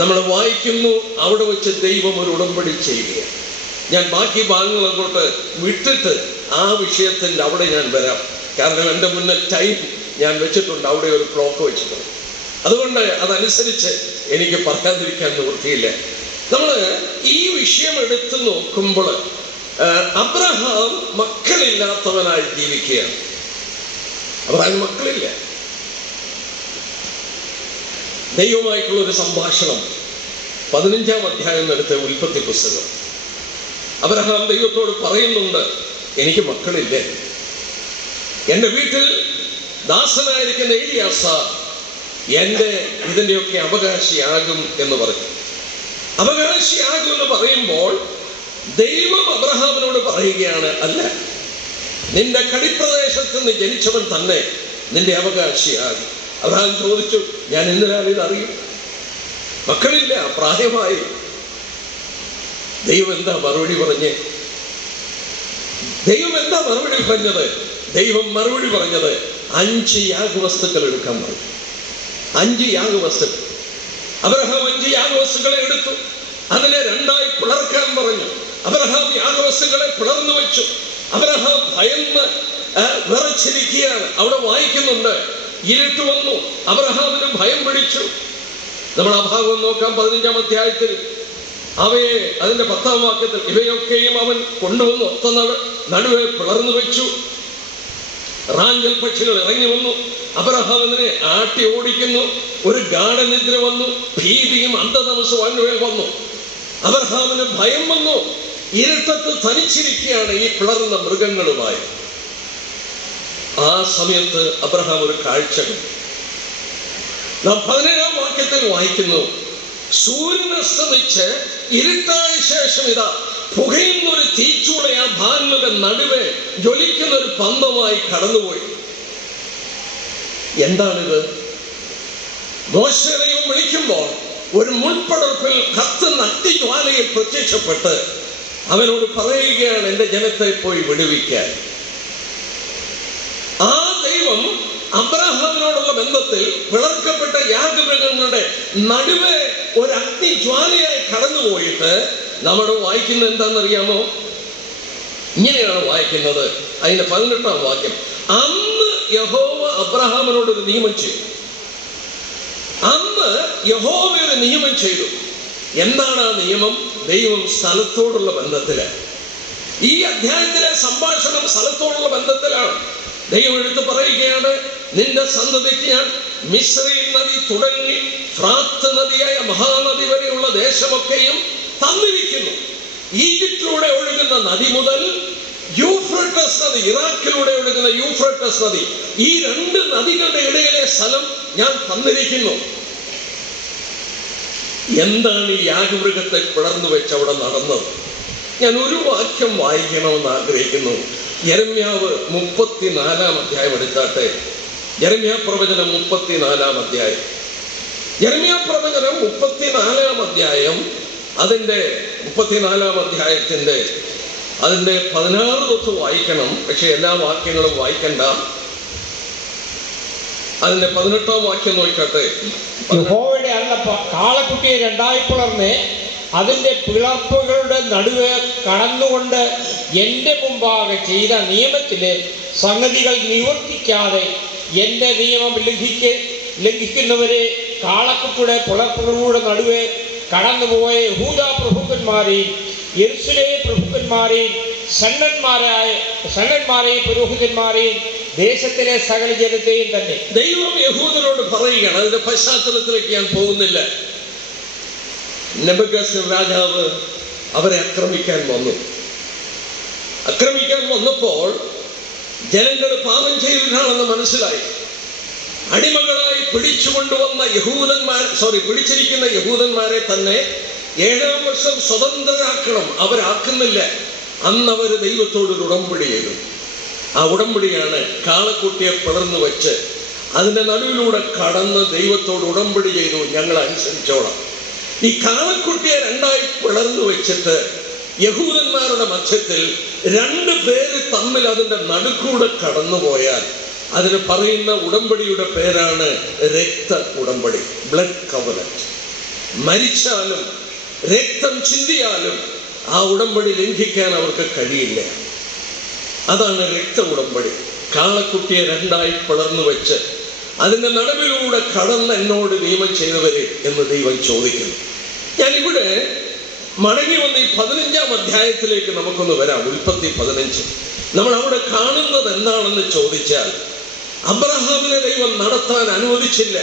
നമ്മൾ വായിക്കുന്നു, അവിടെ വെച്ച് ദൈവം ഒരു ഉടമ്പടി ചെയ്യുകയാണ്. ഞാൻ ബാക്കി ഭാഗങ്ങൾ അങ്ങോട്ട് വിട്ടിട്ട് ആ വിഷയത്തിന്റെ അവിടെ ഞാൻ വരാം. കാരണം എൻ്റെ മുന്നിൽ ടൈം ഞാൻ വെച്ചിട്ടുണ്ട്, അവിടെ ഒരു ക്ലോക്ക് വെച്ചിട്ടുണ്ട്. അതുകൊണ്ട് അതനുസരിച്ച് എനിക്ക് പറയാതിരിക്കാൻ നിവൃത്തിയില്ല. നമ്മൾ ഈ വിഷയം എടുത്തു നോക്കുമ്പോൾ അബ്രഹാം മക്കളില്ലാത്തവനായി ജീവിക്കുകയാണ്. അബ്രഹാം മക്കളില്ല. ദൈവമായിട്ടുള്ള ഒരു സംഭാഷണം 15-ാം അധ്യായം എടുത്ത ഉൽപ്പത്തി പുസ്തകം. അബ്രഹാം ദൈവത്തോട് പറയുന്നുണ്ട്, എനിക്ക് മക്കളില്ല. എൻ്റെ വീട്ടിൽ ദാസനായിരിക്കുന്ന ഏലിയാസാർ എൻ്റെ ഇതിൻ്റെയൊക്കെ അവകാശിയാകും എന്ന് പറഞ്ഞു. അവകാശിയാകും എന്ന് പറയുമ്പോൾ ദൈവം അബ്രഹാമിനോട് പറയുകയാണ്, അല്ല, നിന്റെ കടിപ്രദേശത്ത് നിന്ന് ജനിച്ചവൻ തന്നെ നിന്റെ അവകാശിയാകും. അബ്രഹാം ചോദിച്ചു, ഞാൻ എന്തിനാണ് ഇതറിയും? മക്കളില്ല, പ്രായമായി. ദൈവം എന്താ മറുപടി പറഞ്ഞേ? ദൈവം എന്താ മറുപടി പറഞ്ഞത്? ദൈവം മറുപടി പറഞ്ഞത് 5 യാഗവസ്തുക്കൾ എടുക്കാൻ പറഞ്ഞു. 5 യാഗവസ്തുക്കൾ. അബ്രഹാം 5 യാഗവസ്തുക്കളെ എടുത്തു. അതിനെ 2ആയി പിളർക്കാൻ പറഞ്ഞു. അബ്രഹാം യാഗവസ്തുക്കളെ പിളർന്നു വെച്ചു. അബ്രഹാം ഭയന്ന് വിറച്ചിരിക്കുകയാണ്. അവിടെ വായിക്കുന്നുണ്ട്, ഇരുട്ട് വന്നു, അബ്രഹാമിന് ഭയം പിടിച്ചു. നമ്മൾ ആ ഭാഗം നോക്കാം. 15-ാം അധ്യായത്തിൽ അവയെ, അതിന്റെ 10-ാം വാക്യത്തിൽ, ഇവയൊക്കെയും അവൻ കൊണ്ടുവന്നു ഒത്ത നടുവെ പിളർന്നു വെച്ചു. റാഞ്ചൽ പക്ഷികൾ ഇറങ്ങി വന്നു, അബ്രഹാമിനെ ആട്ടി ഓടിക്കുന്നു. ഒരു ഗാഢനിദ്ര വന്നു, ഭീതിയും അന്ധതമസ്സും അവനുമേൽ വന്നു. അബ്രഹാമിന് ഭയം വന്നു. ഇരുട്ടത്ത് തനിച്ചിരിക്കുകയാണ് ഈ പിളർന്ന മൃഗങ്ങളുമായി. ആ സമയത്ത് അബ്രഹാം ഒരു കാഴ്ച കണ്ടു. നാം 17-ാം വാക്യത്തിൽ വായിക്കുന്നു, സൂര്യൻ അസ്തമിച്ച് ഇരുട്ടായ ശേഷം ഇതാ പുകയുന്ന ഒരു തീച്ചൂള ആ ഭാനുവിന്റെ നടുവെ ജ്വലിക്കുന്ന ഒരു പന്തമായി കടന്നുപോയി. എന്താണിത്? മോശെ ദൈവം വിളിക്കുമ്പോൾ ഒരു മുൾപ്പടർപ്പിൽ കത്തുന്ന അഗ്നിജ്വാലയിൽ പ്രത്യക്ഷപ്പെട്ട് അവനോട് പറയുകയാണ്, എൻ്റെ ജനത്തെ പോയി വിടുവിക്കാൻ. ആ ദൈവം അബ്രഹാമിനോടുള്ള ബന്ധത്തിൽ പിളർക്കപ്പെട്ട യാഗമൃഗങ്ങളുടെ നടുവെ ഒരു അഗ്നിജ്വാലയായി കടന്നുപോയിട്ട് നമ്മുടെ വായിക്കുന്നത് എന്താണെന്നറിയാമോ? ഇങ്ങനെയാണ് വായിക്കുന്നത്. അതിന്റെ 18-ാം വാക്യം, അന്ന് യഹോവ അബ്രഹാമിനോട് ഒരു നിയമം ചെയ്തു. അന്ന് യഹോവ ഒരു നിയമം ചെയ്തു. എന്താണ് ആ നിയമം? ദൈവം സ്ഥലത്തോടുള്ള ബന്ധത്തില്. ഈ അധ്യായത്തിലെ സംഭാഷണം സ്ഥലത്തോടുള്ള ബന്ധത്തിലാണ്. ദൈവം എടുത്ത് പറയുകയാണ്, നിന്റെ സന്തതിക്ക് ഞാൻ മിസ്രയീം നദി തുടങ്ങി ഫ്രാത്ത് നദിയായ മഹാനദി വരെയുള്ള ദേശമൊക്കെയും തന്നിരിക്കുന്നു. ഈജിപ്തിലൂടെ ഒഴുകുന്ന നദി മുതൽ യൂഫ്രട്ടസ് നദി, ഇറാഖിലൂടെ ഒഴുകുന്ന യൂഫ്രട്ടസ് നദി, ഈ 2 നദികളുടെ ഇടയിലെ സ്ഥലം ഞാൻ തന്നിരിക്കുന്നു. എന്താണ് ഈ യാഗമൃഗത്തെ പിളർന്നു വെച്ച് അവിടെ നടന്നത്? ഞാൻ ഒരു വാക്യം വായിക്കണമെന്ന് ആഗ്രഹിക്കുന്നു. യെരമ്യാവ് 34-ാം അധ്യായം എടുത്താട്ടെ. യെരമ്യാ പ്രവചനം 34-ാം അധ്യായം. യെരമ്യാ പ്രവചനം 34-ാം അധ്യായം, അതിൻ്റെ 34-ാം അധ്യായത്തിൻ്റെ അതിൻ്റെ 16 തൊട്ട് വായിക്കണം. പക്ഷെ എല്ലാ വാക്യങ്ങളും വായിക്കണ്ട. അതിന്റെ 18-ാം വാക്യം നോക്കട്ടെ. യഹോവയുടെ അരുളപ്പാട്, കാളക്കുട്ടിയെ രണ്ടായി പിളർന്ന് അതിന്റെ പിളർപ്പുകളുടെ നടുവെ കടന്നുകൊണ്ട് എൻ്റെ മുമ്പാകെ ചെയ്ത നിയമത്തിലെ സംഗതികൾ നിവർത്തിക്കാതെ എൻ്റെ നിയമം ലംഘിക്കുന്നവരെ കാളക്കുട്ടിയുടെ പിളർപ്പുകളുടെ നടുവെ കടന്നുപോയ യഹൂദാ പ്രഭുക്കന്മാരെയും യെരൂശലേം പ്രഭുക്കന്മാരെയും സണ്ണന്മാരെയും പുരോഹിതന്മാരെയും ദേശത്തിലെ സകല ജനത്തെയും തന്നെ. ദൈവം യഹൂദരോട് പറയുകയാണ്. അതിന്റെ പശ്ചാത്തലത്തിലേക്ക് ഞാൻ പോകുന്നില്ല. നെബൂഖദ്നേസർ രാജാവ് അവരെ ആക്രമിക്കാൻ വന്നപ്പോൾ ജനങ്ങൾ പാപം ചെയ്തിട്ടാണെന്ന് മനസ്സിലായി. അടിമകളായി പിടിച്ചിരിക്കുന്ന യഹൂദന്മാരെ തന്നെ 7-ാം വർഷം സ്വതന്ത്രരാക്കണം. അവരാക്കുന്നില്ല. അന്ന് അവർ ദൈവത്തോടൊരു ഉടമ്പടി ചെയ്തു. ആ ഉടമ്പടിയാണ് കാളക്കുട്ടിയെ പിളർന്നു വെച്ച് അതിന്റെ നടുവിലൂടെ കടന്ന് ദൈവത്തോട് ഉടമ്പടി ചെയ്തു, ഞങ്ങൾ അനുസരിച്ചോളാം. ഈ കാളക്കുട്ടിയെ 2ആയി പിളർന്നു വെച്ചിട്ട് യഹൂദന്മാരുടെ മധ്യത്തിൽ 2 പേര് തമ്മിൽ അതിന്റെ നടുക്കൂടെ കടന്നുപോയാൽ അതിന് പറയുന്ന ഉടമ്പടിയുടെ പേരാണ് രക്ത ഉടമ്പടി, ബ്ലഡ് കവനന്റ്. മരിച്ചാലും രക്തം ചിന്തിയാലും ആ ഉടമ്പടി ലംഘിക്കാൻ അവർക്ക് കഴിയില്ല. അതാണ് രക്ത ഉടമ്പടി. കാളക്കുട്ടിയെ 2ആയി പിളർന്നു വെച്ച് അതിന്റെ നടുവിലൂടെ കടന്ന് എന്നോട് നിയമം ചെയ്തവരെ എന്ന് ദൈവം ചോദിക്കുന്നു. ഞാനിവിടെ മടങ്ങി വന്ന് ഈ 15-ാം അധ്യായത്തിലേക്ക് നമുക്കൊന്ന് വരാം. ഉൽപ്പത്തി 15. നമ്മൾ അവിടെ കാണുന്നത് എന്താണെന്ന് ചോദിച്ചാൽ, അബ്രഹാമിനെ ദൈവം നടത്താൻ അനുവദിച്ചില്ല.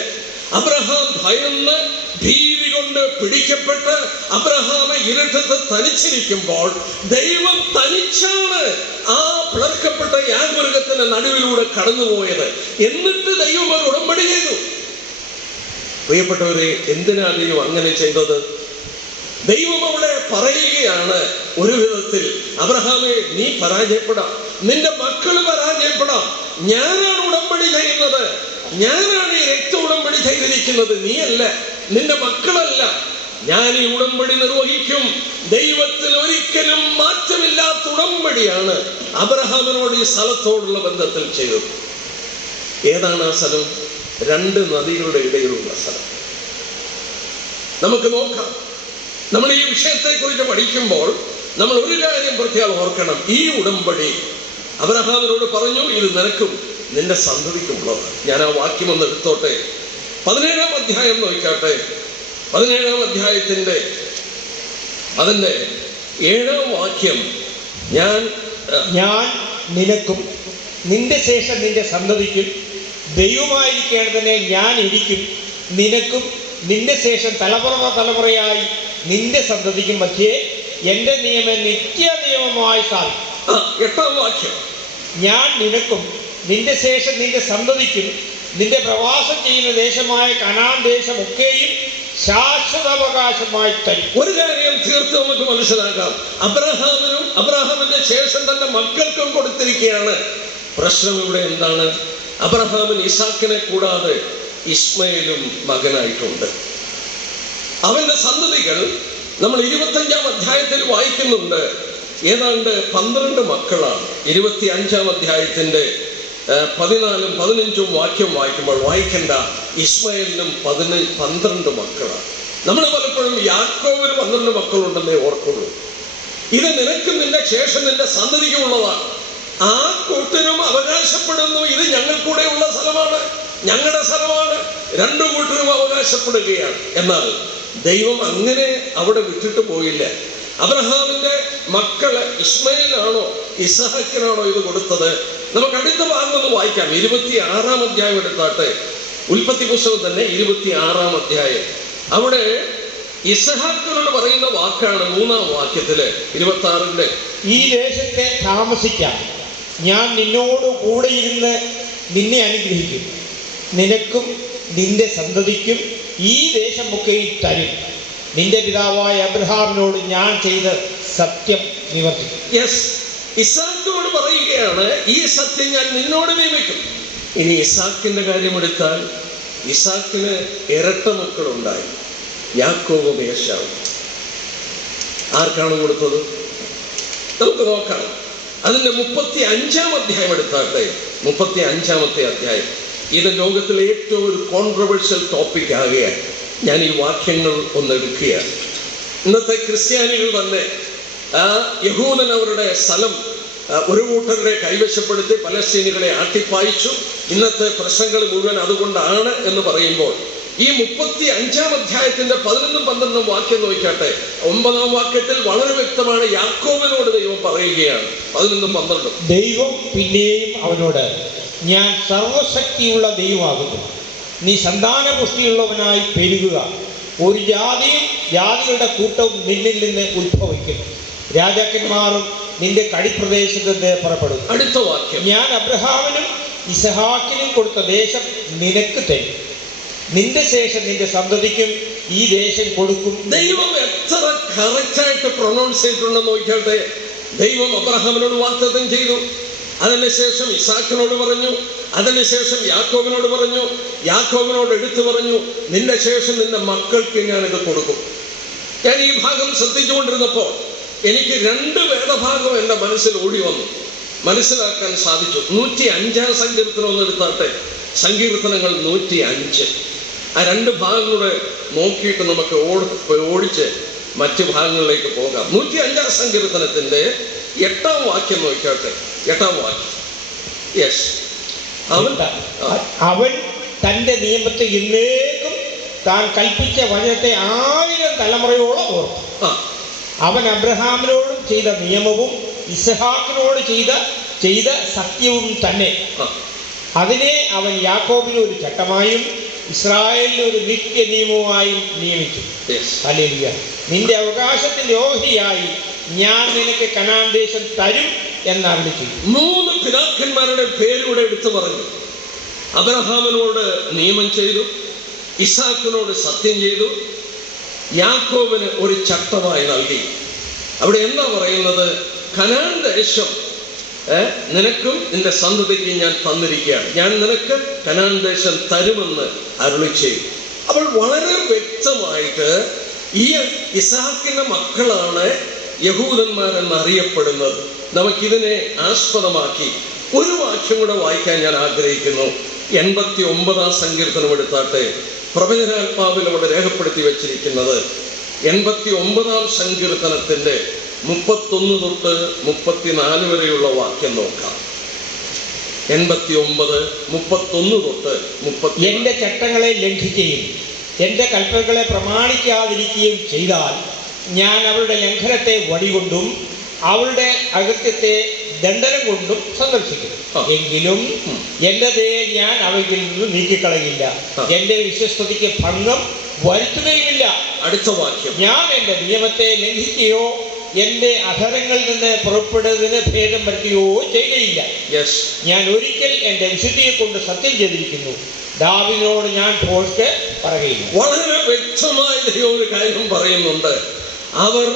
അബ്രഹാം ഭയന്ന് ഭീതി കൊണ്ട് പിടിക്കപ്പെട്ട് അബ്രഹാമെ ഇരുട്ടത്ത് തനിച്ചിരിക്കുമ്പോൾ ദൈവം തനിച്ചാണ് ആ പിളർക്കപ്പെട്ട യാഗമൃഗത്തിന്റെ നടുവിലൂടെ കടന്നുപോയത്. എന്നിട്ട് ദൈവം ഒരു ഉടമ്പടി ചെയ്തു. പ്രിയപ്പെട്ടവരെ, എന്തിനാ ദൈവം അങ്ങനെ ചെയ്തത്? ദൈവം അവിടെ പറയുകയാണ്, ഒരു വിധത്തിൽ അബ്രഹാമേ, നീ പരാജയപ്പെടാം, നിന്റെ മക്കള് പരാജയപ്പെടാം, ഞാനാണ് ഉടമ്പടി ചെയ്യുന്നത്, ഞാനാണ് ഈ രക്ത ഉടമ്പടി ചെയ്തിരിക്കുന്നത്, നീയല്ല, നിന്റെ മക്കളല്ല. ഞാൻ ഈ ഉടമ്പടി നിർവഹിക്കും. ദൈവത്തിന് ഒരിക്കലും മാറ്റമില്ലാത്ത ഉടമ്പടിയാണ് അബ്രഹാമിനോട് ഈ സ്ഥലത്തോടുള്ള ബന്ധത്തിൽ ചെയ്തത്. ഏതാണ് ആ സ്ഥലം? 2 നദികളുടെ ഇടയിലുള്ള സ്ഥലം. നമുക്ക് നോക്കാം. നമ്മൾ ഈ വിഷയത്തെ കുറിച്ച് പഠിക്കുമ്പോൾ നമ്മൾ ഒരു കാര്യം പ്രത്യേകം ഓർക്കണം. ഈ ഉടമ്പടി അബ്രഹാമിനോട് പറഞ്ഞു, ഇത് നിനക്കും നിന്റെ സന്തതിക്കുമുള്ളത്. ഞാൻ ആ വാക്യം ഒന്ന് എടുത്തോട്ടെ. 17-ാം അധ്യായം നോക്കാട്ടെ. 17-ാം അധ്യായത്തിന്റെ അതിൻ്റെ 7-ാം വാക്യം. ഞാൻ നിനക്കും നിന്റെ ശേഷം നിന്റെ സന്തതിക്കും ദൈവമായിരിക്കേണ്ടതിനെ ഞാൻ ഇരിക്കും. നിനക്കും നിന്റെ ശേഷം തലമുറയായി നിന്റെ സന്തതിക്കും മധ്യേ എൻ്റെ നിയമം നിത്യ നിയമമായി സ്ഥാപിക്കും. 8-ാം വാക്യം. ഞാൻ നിനക്കും നിന്റെ ശേഷം നിന്റെ സന്തതിക്കും നിന്റെ പ്രവാസം ചെയ്യുന്ന ദേശമായ കനാൻ ദേശമൊക്കെയും ശാശ്വതാവകാശമായി തരും. ഒരു കാര്യം തീർത്ത് നമുക്ക് മനസ്സിലാക്കാം. അബ്രഹാമിനും അബ്രഹാമിന്റെ ശേഷം തന്റെ മക്കൾക്കും കൊടുത്തിരിക്കുകയാണ്. പ്രശ്നം ഇവിടെ എന്താണ്? അബ്രഹാമിന് ഇസാക്കിനെ കൂടാതെ ഇസ്മയേലും മകനായിട്ടുണ്ട്. അവന്റെ സന്തതികൾ നമ്മൾ 25-ാം അധ്യായത്തിൽ വായിക്കുന്നുണ്ട്. ഏതാണ്ട് 12 മക്കളാണ്. 25-ാം അധ്യായത്തിന്റെ 14-ഉം 15-ഉം വാക്യം വായിക്കുമ്പോൾ വായിക്കേണ്ട, ഇസ്മയേലിനും 12 മക്കളാണ്. നമ്മൾ പലപ്പോഴും യാക്കോബിന് 12 മക്കളുണ്ടെന്നേ ഓർക്കുള്ളൂ. ഇത് നിനക്കും നിന്റെ ശേഷം നിന്റെ സന്തതിക്കുമുള്ളതാണ്. ആ കൂട്ടരും അവകാശപ്പെടുന്നു, ഇത് ഞങ്ങൾക്കൂടെ ഉള്ള സ്ഥലമാണ്, ഞങ്ങളുടെ സ്ഥലമാണ്. 2 കൂട്ടരും അവകാശപ്പെടുകയാണ്. എന്നാൽ ദൈവം അങ്ങനെ അവിടെ വിട്ടിട്ട് പോയില്ല. അബ്രഹാമിന്റെ മക്കള് ഇസ്മയേലാണോ ഇസഹാക്കിനാണോ ഇത് കൊടുത്തത്? നമുക്ക് അടുത്ത ഭാഗം ഒന്ന് വായിക്കാം. 26-ാം അധ്യായം എടുത്താട്ടെ. ഉൽപ്പത്തി പുസ്തകം തന്നെ 26-ാം അധ്യായം. അവിടെ ഇസഹാക്കിനോട് പറയുന്ന വാക്കാണ് 3-ാം വാക്യത്തില് 26-ന്റെ. ഈ ദേശത്തെ താമസിക്കാം, ഞാൻ നിന്നോട് കൂടെ ഇരുന്ന് നിന്നെ അനുഗ്രഹിക്കും. നിനക്കും നിന്റെ സന്തതിക്കും ഈ ദേശമൊക്കെ തരും. നിന്റെ പിതാവായ അബ്രഹാമിനോട് ഞാൻ ചെയ്ത സത്യം നിവർത്തിക്കും. യെസ്, ഇസാക്കിനോട് പറയുകയാണ്, ഈ സത്യം ഞാൻ നിന്നോട് നിയമിക്കും. ഇനി ഇസാക്കിന്റെ കാര്യമെടുത്താൽ, ഇസാക്കിന് ഇരട്ട മക്കളുണ്ടായി, യാക്കോബും ഏശാവും. ആർക്കാണ് കൊടുത്തത്? നമുക്ക് നോക്കാം. അതിന്റെ 35-ാം അധ്യായം എടുത്താട്ടെ. 35-ാമത്തെ അധ്യായം. ഇത് ലോകത്തിലെ ഏറ്റവും ഒരു കോൺട്രവേഴ്ഷ്യൽ ടോപ്പിക് ആകുകയാണ്. ഞാൻ ഈ വാക്യങ്ങൾ ഒന്ന് എടുക്കുകയാണ്. ഇന്നത്തെ ക്രിസ്ത്യാനികൾ തന്നെ യഹൂദൻ അവരുടെ സ്ഥലം ഒരു കൂട്ടരുടെ കൈവശപ്പെടുത്തി പലസ്തീനികളെ ആട്ടിപ്പായിച്ചു. ഇന്നത്തെ പ്രശ്നങ്ങൾ മുഴുവൻ അതുകൊണ്ടാണ് എന്ന് പറയുമ്പോൾ, ഈ 35-ാം അധ്യായത്തിന്റെ 11-ഉം 12-ഉം വാക്യം നോക്കാട്ടെ. 9-ാം വാക്യത്തിൽ വളരെ വ്യക്തമാണ്, യാക്കോബിനോട് ദൈവം പറയുകയാണ്. 11-ഉം 12-ഉം. ദൈവം പിന്നെയും അവനോട്, ഞാൻ സർവശക്തിയുള്ള ദൈവമാകുന്നു, നീ സന്താനപുഷ്ടിയുള്ളവനായി പെരുകുക, ഒരു ജാതികളുടെ കൂട്ടവും നിന്നിൽ നിന്ന് ഉത്ഭവിക്കും, രാജാക്കന്മാരും നിന്റെ കടിപ്രദേശത്ത് നിന്ന് പുറപ്പെടും. അടുത്ത വാക്യം. ഞാൻ അബ്രഹാമിനും ഇസഹാക്കിനും കൊടുത്ത ദേശം നിനക്ക് തരും, നിന്റെ ശേഷം നിന്റെ സന്തതിക്കും ഈ ദേശം കൊടുക്കും. ദൈവം എത്ര കറക്റ്റായിട്ട് പ്രൊനൗൺസ് ചെയ്തിട്ടുണ്ടെന്ന് നോക്കിയാട്ടെ. ദൈവം അബ്രഹാമിനോട് വാഗ്ദത്തം ചെയ്തു, അതിനുശേഷം ഇസാക്കിനോട് പറഞ്ഞു, അതിനുശേഷം യാക്കോബിനോട് പറഞ്ഞു, യാക്കോബിനോട് എടുത്തു പറഞ്ഞു, നിന്റെ ശേഷം നിന്റെ മക്കൾക്ക് ഞാനിത് കൊടുക്കും. ഞാൻ ഈ ഭാഗം ശ്രദ്ധിച്ചുകൊണ്ടിരുന്നപ്പോൾ എനിക്ക് 2 വേദഭാഗം എൻ്റെ മനസ്സിൽ ഓടി വന്നു, മനസ്സിലാക്കാൻ സാധിച്ചു. 105-ാം സങ്കീർത്തനം ഒന്ന് എടുത്താട്ടെ. സങ്കീർത്തനങ്ങൾ 105. ആ 2 ഭാഗങ്ങളൂടെ നോക്കിയിട്ട് നമുക്ക് ഓടിച്ച് മറ്റ് ഭാഗങ്ങളിലേക്ക് പോകാം. 105-ാം സങ്കീർത്തനത്തിന്റെ 8-ാം വാക്യം നോക്കാട്ടെ. 8-ാം വാക്യം. യെസ്, അവൻ തൻ്റെ നിയമത്തെ എന്നേക്കും താൻ കൽപ്പിച്ച വചനത്തെ 1000 തലമുറയോളം ഓർക്കും. അവൻ അബ്രഹാമിനോടും ചെയ്ത നിയമവും ഇസഹാക്കിനോട് ചെയ്ത സത്യവും തന്നെ. അതിനെ അവൻ യാക്കോബിന് ഒരു ചട്ടമായും ഇസ്രായേലിന് ഒരു നിത്യ നിയമവുമായും നിയമിച്ചു. ഹല്ലേലൂയ. നിന്റെ അവകാശത്തിന്റെ ഓഹരിയായി ഞാൻ നിനക്ക് കനാൻ ദേശം തരും എന്നരുളി ചെയ്തു. 3 പിതാക്കന്മാരുടെ പേരൂടെ എടുത്തു പറഞ്ഞു. അബ്രഹാമിനോട് നിയമം ചെയ്തു, ഇസാക്കിനോട് സത്യം ചെയ്തു, യാക്കോബിന് ഒരു ചട്ടമായി നൽകി. അവിടെ എന്താ പറയുന്നത്? കനാൻ ദേശം നിനക്കും നിന്റെ സന്തതിക്കും ഞാൻ തന്നിരിക്കുകയാണ്, ഞാൻ നിനക്ക് കനാൻ ദേശം തരുമെന്ന് അരുളി ചെയ്തു. അപ്പോൾ വളരെ വ്യക്തമായിട്ട് ഈ ഇസ്ഹാക്കിന്റെ മക്കളാണ് യഹൂദന്മാരെന്ന് അറിയപ്പെടുന്നത്. നമുക്കിതിനെ ആസ്പദമാക്കി ഒരു വാക്യം കൂടെ വായിക്കാൻ ഞാൻ ആഗ്രഹിക്കുന്നു. 89-ാം സങ്കീർത്തനം എടുത്താട്ടെ. പ്രവചനാത്മാവിൽ അവിടെ രേഖപ്പെടുത്തി വെച്ചിരിക്കുന്നത് 89-ാം സങ്കീർത്തനത്തിന്റെ 31 തൊട്ട് 34 വരെയുള്ള വാക്യം നോക്കാം. 89:31 തൊട്ട് 30. എൻ്റെ ചട്ടങ്ങളെ ലംഘിക്കുകയും എൻ്റെ കൽപ്പനകളെ പ്രമാണിക്കാതിരിക്കുകയും ചെയ്താൽ ഞാൻ അവളുടെ ലംഘനത്തെ വടികൊണ്ടും അവളുടെ അകൃത്യത്തെ ദണ്ഡനം കൊണ്ടും സന്ദർശിക്കും. എങ്കിലും എൻ്റെ ദയെ ഞാൻ അവയിൽ നിന്ന് നീക്കിക്കളയില്ല, എൻ്റെ വിശ്വസ്തതയ്ക്ക് ഭംഗം വരുത്തുകയുമില്ല. അടുത്ത വാക്യം, ഞാൻ എൻ്റെ നിയമത്തെ ലംഘിക്കുകയോ എൻ്റെ അധരങ്ങളിൽ നിന്ന് പുറപ്പെടുന്നതിന് ഭേദം വരുത്തുകയോ ചെയ്യുകയില്ല. ഞാൻ ഒരിക്കൽ എൻ്റെ വിശുദ്ധിയെ കൊണ്ട് സത്യം ചെയ്തിരിക്കുന്നു, ദാവീദിനോട് ഞാൻ ഭോഷ്ക് പറയുകയില്ല. വളരെ വ്യക്തമായ ദൈവം ഒരു കാര്യം പറയുന്നുണ്ട്. അവർ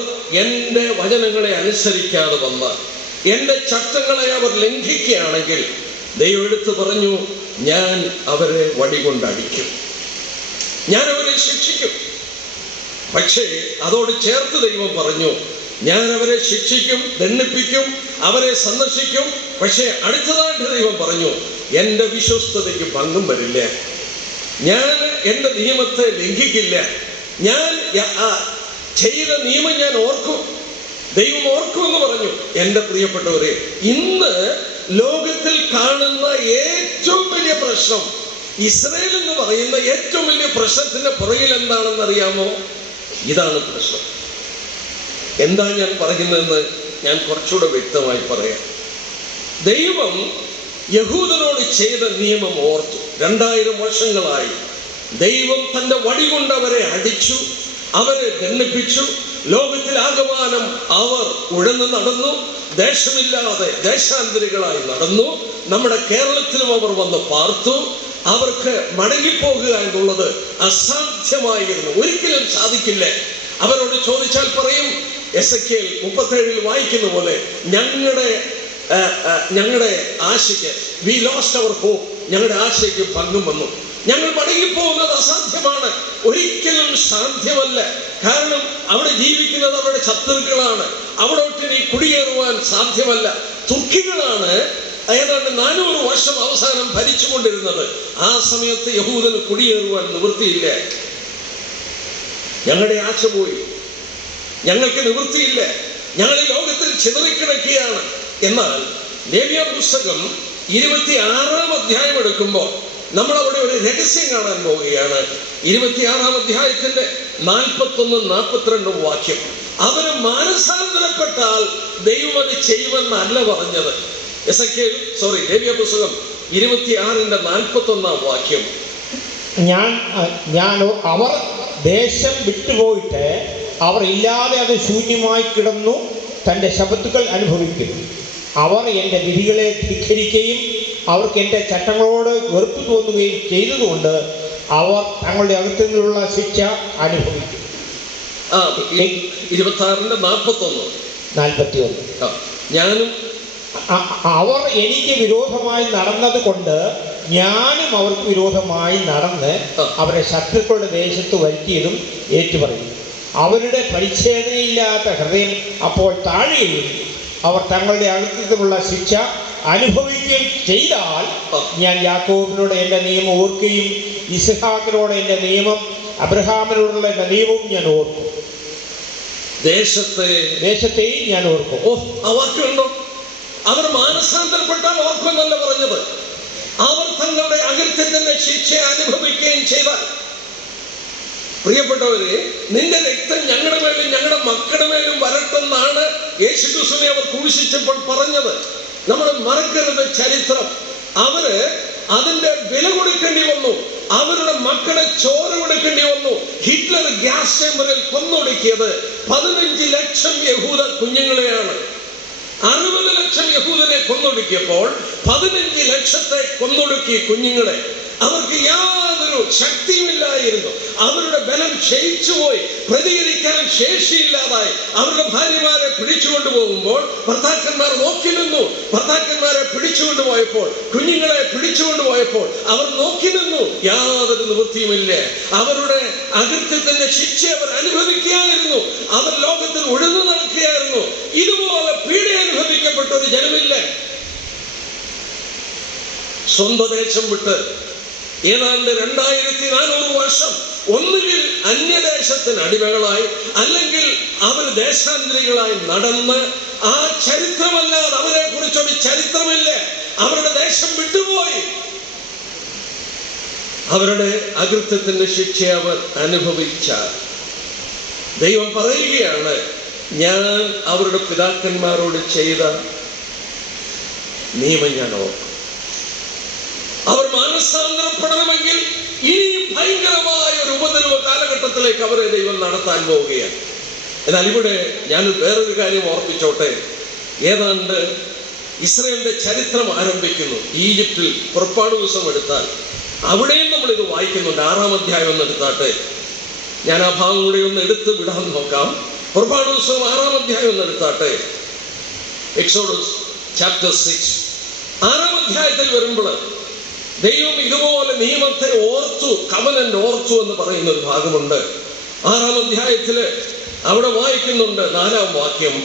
എൻ്റെ വചനങ്ങളെ അനുസരിക്കാതെ വന്ന് എൻ്റെ ചട്ടങ്ങളെ അവർ ലംഘിക്കുകയാണെങ്കിൽ ദൈവം എടുത്തു പറഞ്ഞു, ഞാൻ അവരെ വടികൊണ്ടടിക്കും, ഞാൻ അവരെ ശിക്ഷിക്കും. പക്ഷേ അതോട് ചേർത്ത് ദൈവം പറഞ്ഞു, ഞാൻ അവരെ ശിക്ഷിക്കും, ദണ്ഡിപ്പിക്കും, അവരെ സന്ദർശിക്കും. പക്ഷേ അടുത്തതായിട്ട് ദൈവം പറഞ്ഞു, എൻ്റെ വിശ്വസ്തതയ്ക്ക് ഭംഗം വരില്ല, ഞാൻ എൻ്റെ നിയമത്തെ ലംഘിക്കില്ല, ഞാൻ ചെയ്ത നിയമം ഞാൻ ഓർക്കും, ദൈവം ഓർക്കുമെന്ന് പറഞ്ഞു. എൻ്റെ പ്രിയപ്പെട്ടവരെ, ഇന്ന് ലോകത്തിൽ കാണുന്ന ഏറ്റവും വലിയ പ്രശ്നം, ഇസ്രായേൽ എന്ന് പറയുന്ന ഏറ്റവും വലിയ പ്രശ്നത്തിന്റെ പുറകിൽ എന്താണെന്ന് അറിയാമോ? ഇതാണ് പ്രശ്നം. എന്താ ഞാൻ പറയുന്നതെന്ന് ഞാൻ കുറച്ചുകൂടെ വ്യക്തമായി പറയാം. ദൈവം യഹൂദനോട് ചെയ്ത നിയമം ഓർത്തു. 2000 വർഷങ്ങളായി ദൈവം തൻ്റെ വടി കൊണ്ട് അവരെ അടിച്ചു, അവരെ ദണ്ഡിപ്പിച്ചു. ലോകത്തിൽ ആകമാനം അവർ ഉഴന്നു നടന്നു, ദേശമില്ലാതെ ദേശാന്തരികളായി നടന്നു. നമ്മുടെ കേരളത്തിലും അവർ വന്ന് പാർത്തു. അവർക്ക് മടങ്ങിപ്പോകുക എന്നുള്ളത് അസാധ്യമായിരുന്നു, ഒരിക്കലും സാധിക്കില്ല. അവരോട് ചോദിച്ചാൽ പറയും, എസെക്കിയേൽ 37 വായിക്കുന്ന പോലെ, ഞങ്ങളുടെ ആശയ്ക്ക്, വി ലോസ്റ്റ് അവർ ഹോപ്പ്, ഞങ്ങളുടെ ആശയ്ക്ക് ഭംഗം വന്നു, ഞങ്ങൾ മടങ്ങിപ്പോകുന്നത് അസാധ്യമാണ്, ഒരിക്കലും സാധ്യമല്ല. കാരണം അവിടെ ജീവിക്കുന്നത് അവരുടെ ശത്രുക്കളാണ്, അവിടോട്ട് ഇനി കുടിയേറുവാൻ സാധ്യമല്ല. തുർക്കികളാണ് ഏതാണ്ട് 400 വർഷം അവസാനം ഭരിച്ചുകൊണ്ടിരുന്നത്. ആ സമയത്ത് യഹൂദന് കുടിയേറുവാൻ നിവൃത്തിയില്ല. ഞങ്ങളുടെ ആശ പോയി, ഞങ്ങൾക്ക് നിവൃത്തിയില്ല, ഞങ്ങൾ ഈ ലോകത്തിൽ ചിതറിക്കിടക്കുകയാണ്. എന്നാൽ ലേവ്യ പുസ്തകം 26-ാം അധ്യായം എടുക്കുമ്പോൾ നമ്മൾ അവിടെ ഒരു രഹസ്യം കാണാൻ പോവുകയാണ്. 26-ാം അധ്യായത്തിന്റെ 41-42 വാക്യം, അവര് മാനസാന്തരപ്പെട്ടാൽ ദൈവം അത് ചെയ്യുമെന്നല്ല പറഞ്ഞത്. ലേവ്യ പുസ്തകം 26-ന്റെ 41 ഞാൻ അവർ ദേശം വിട്ടുപോയിട്ട് അവർ ഇല്ലാതെ അത് ശൂന്യമായി കിടന്നു തൻ്റെ ശബ്ദങ്ങൾ അനുഭവിക്കും. അവർ എൻ്റെ വിധികളെ ധിക്കരിക്കുകയും അവർക്ക് എൻ്റെ ചട്ടങ്ങളോട് വെറുപ്പ് തോന്നുകയും ചെയ്തതുകൊണ്ട് അവർ തങ്ങളുടെ അകത്തുനിന്നുള്ള ശിക്ഷ അനുഭവിക്കും. 26-ന്റെ 41. ഞാനും അവർ എനിക്ക് വിരോധമായി നടന്നത് കൊണ്ട് ഞാനും അവർക്ക് വിരോധമായി നടന്ന് അവരെ ശത്രുക്കളുടെ ദേശത്ത് വരുത്തിയതും ഏറ്റുപറയും. അവരുടെ പരിച്ഛേദനയില്ലാത്ത ഹൃദയം അപ്പോൾ താഴുകയും അവർ തങ്ങളുടെ അകത്തുനിന്നുള്ള ശിക്ഷ അനുഭവിക്കുകയും ചെയ്താൽ ഞാൻ യാക്കോബിനോട് എൻ്റെ നിയമം ഓർക്കുകയും ഇസ്ഹാക്കിനോട് എൻ്റെ നിയമം, അബ്രഹാമിനോടുള്ള എൻ്റെ നിയമവും ഞാൻ ഓർക്കും, ദേശത്തെയും ഞാൻ ഓർക്കും. വാക്കുണ്ടോ? അവർ മാനസാന്തരപ്പെട്ടാൽ ഓർക്കുമെന്നല്ല പറഞ്ഞത്, അവർ തങ്ങളുടെ അകൃത്യത്തിന്റെ ശിക്ഷ അനുഭവിക്കുകയും ചെയ്താൽ. പ്രിയപ്പെട്ടവരെ, നിന്റെ രക്തം ഞങ്ങളുടെ മേലും ഞങ്ങളുടെ മക്കളുടെ മേലും വരട്ടെന്നാണ് യേശുക്രിസ്തുവിനെ അവർ ക്രൂശിച്ചപ്പോൾ പറഞ്ഞത്. നമ്മൾ മറക്കരുത് ചരിത്രം. അവര് അതിന്റെ വില കൊടുക്കേണ്ടി വന്നു, അവരുടെ മക്കളെ ചോര കൊടുക്കേണ്ടി വന്നു. ഹിറ്റ്ലർ ഗ്യാസ് ചേമ്പറിൽ കൊന്നൊടുക്കിയത് 15 ലക്ഷം യഹൂദ കുഞ്ഞുങ്ങളെയാണ്. 60 ലക്ഷം യഹൂദനെ കൊന്നൊടുക്കിയപ്പോൾ 15 ലക്ഷത്തെ കൊന്നൊടുക്കിയ കുഞ്ഞുങ്ങളെ. അവർക്ക് യാതൊരു ശക്തിയുമില്ലായിരുന്നു, അവരുടെ ബലം ക്ഷയിച്ചുപോയി, പ്രതികരിക്കാൻ ശേഷിയില്ലാതായി. അവരുടെ ഭാര്യമാരെ പിടിച്ചുകൊണ്ടു പോകുമ്പോൾ ഭർത്താക്കന്മാർ നോക്കി നിന്നു. ഭർത്താക്കന്മാരെ പിടിച്ചുകൊണ്ടുപോയപ്പോൾ, കുഞ്ഞുങ്ങളെ പിടിച്ചുകൊണ്ടുപോയപ്പോൾ അവർ നോക്കി നിന്നു. യാതൊരു നിവൃത്തിയുമില്ല. അവരുടെ അകൃത്യത്തിന്റെ ശിക്ഷ അവർ അനുഭവിക്കുകയായിരുന്നു. അവർ ലോകത്തിൽ ഉഴന്നു നടക്കുകയായിരുന്നു. ഇതുപോലെ പീഡ അനുഭവിക്കപ്പെട്ട ഒരു ജനമില്ല. സ്വന്തം ദേശം വിട്ട് ഏതാണ്ട് 2400 വർഷം ഒന്നുകിൽ അന്യദേശത്തിന് അടിമകളായി, അല്ലെങ്കിൽ അവർ ദേശാന്തരികളായി നടന്ന്, ആ ചരിത്രമല്ലാതെ അവരെ കുറിച്ചൊരു ചരിത്രമില്ല. അവരുടെ ദേശം വിട്ടുപോയി. അവരുടെ അകൃത്യത്തിന്റെ ശിക്ഷ അവർ അനുഭവിച്ചാൽ ദൈവം പറയുകയാണ്, ഞാൻ അവരുടെ പിതാക്കന്മാരോട് ചെയ്ത നിയമം ഞാൻ ഓർക്കും. അവർ മാനസാന്തരപ്പെടണമെങ്കിൽ ഇനി ഭയങ്കരമായ ഒരു ഉപദ്രവ കാലഘട്ടത്തിലേക്ക് അവരെ ദൈവം നടത്താൻ പോവുകയാണ്. എന്നാൽ ഇവിടെ ഞാൻ വേറൊരു കാര്യം ഓർപ്പിച്ചോട്ടെ. ഏതാണ്ട് ഇസ്രായേലിന്റെ ചരിത്രം ആരംഭിക്കുന്നു ഈജിപ്തിൽ. പുറപ്പാട് ദിവസം എടുത്താൽ അവിടെയും നമ്മളിത് വായിക്കുന്നുണ്ട്. 6-ാം അധ്യായം ഒന്ന് എടുത്താട്ടെ. ഞാൻ ആ ഭാഗം കൂടെ ഒന്ന് എടുത്ത് വിടാൻ നോക്കാം. പുറപ്പാട് ദിവസം 6-ാം അധ്യായം ഒന്ന് എടുത്താട്ടെ. എക്സോഡസ് ചാപ്റ്റർ 6 6-ാം അധ്യായത്തിൽ വരുമ്പോൾ ദൈവം ഇതുപോലെ നിയമത്തെ ഓർത്തു, കവനന്റ് ഓർത്തു എന്ന് പറയുന്ന ഒരു ഭാഗമുണ്ട് 6-ാം അധ്യായത്തില്. അവിടെ വായിക്കുന്നുണ്ട് 4-ാം വാക്യം,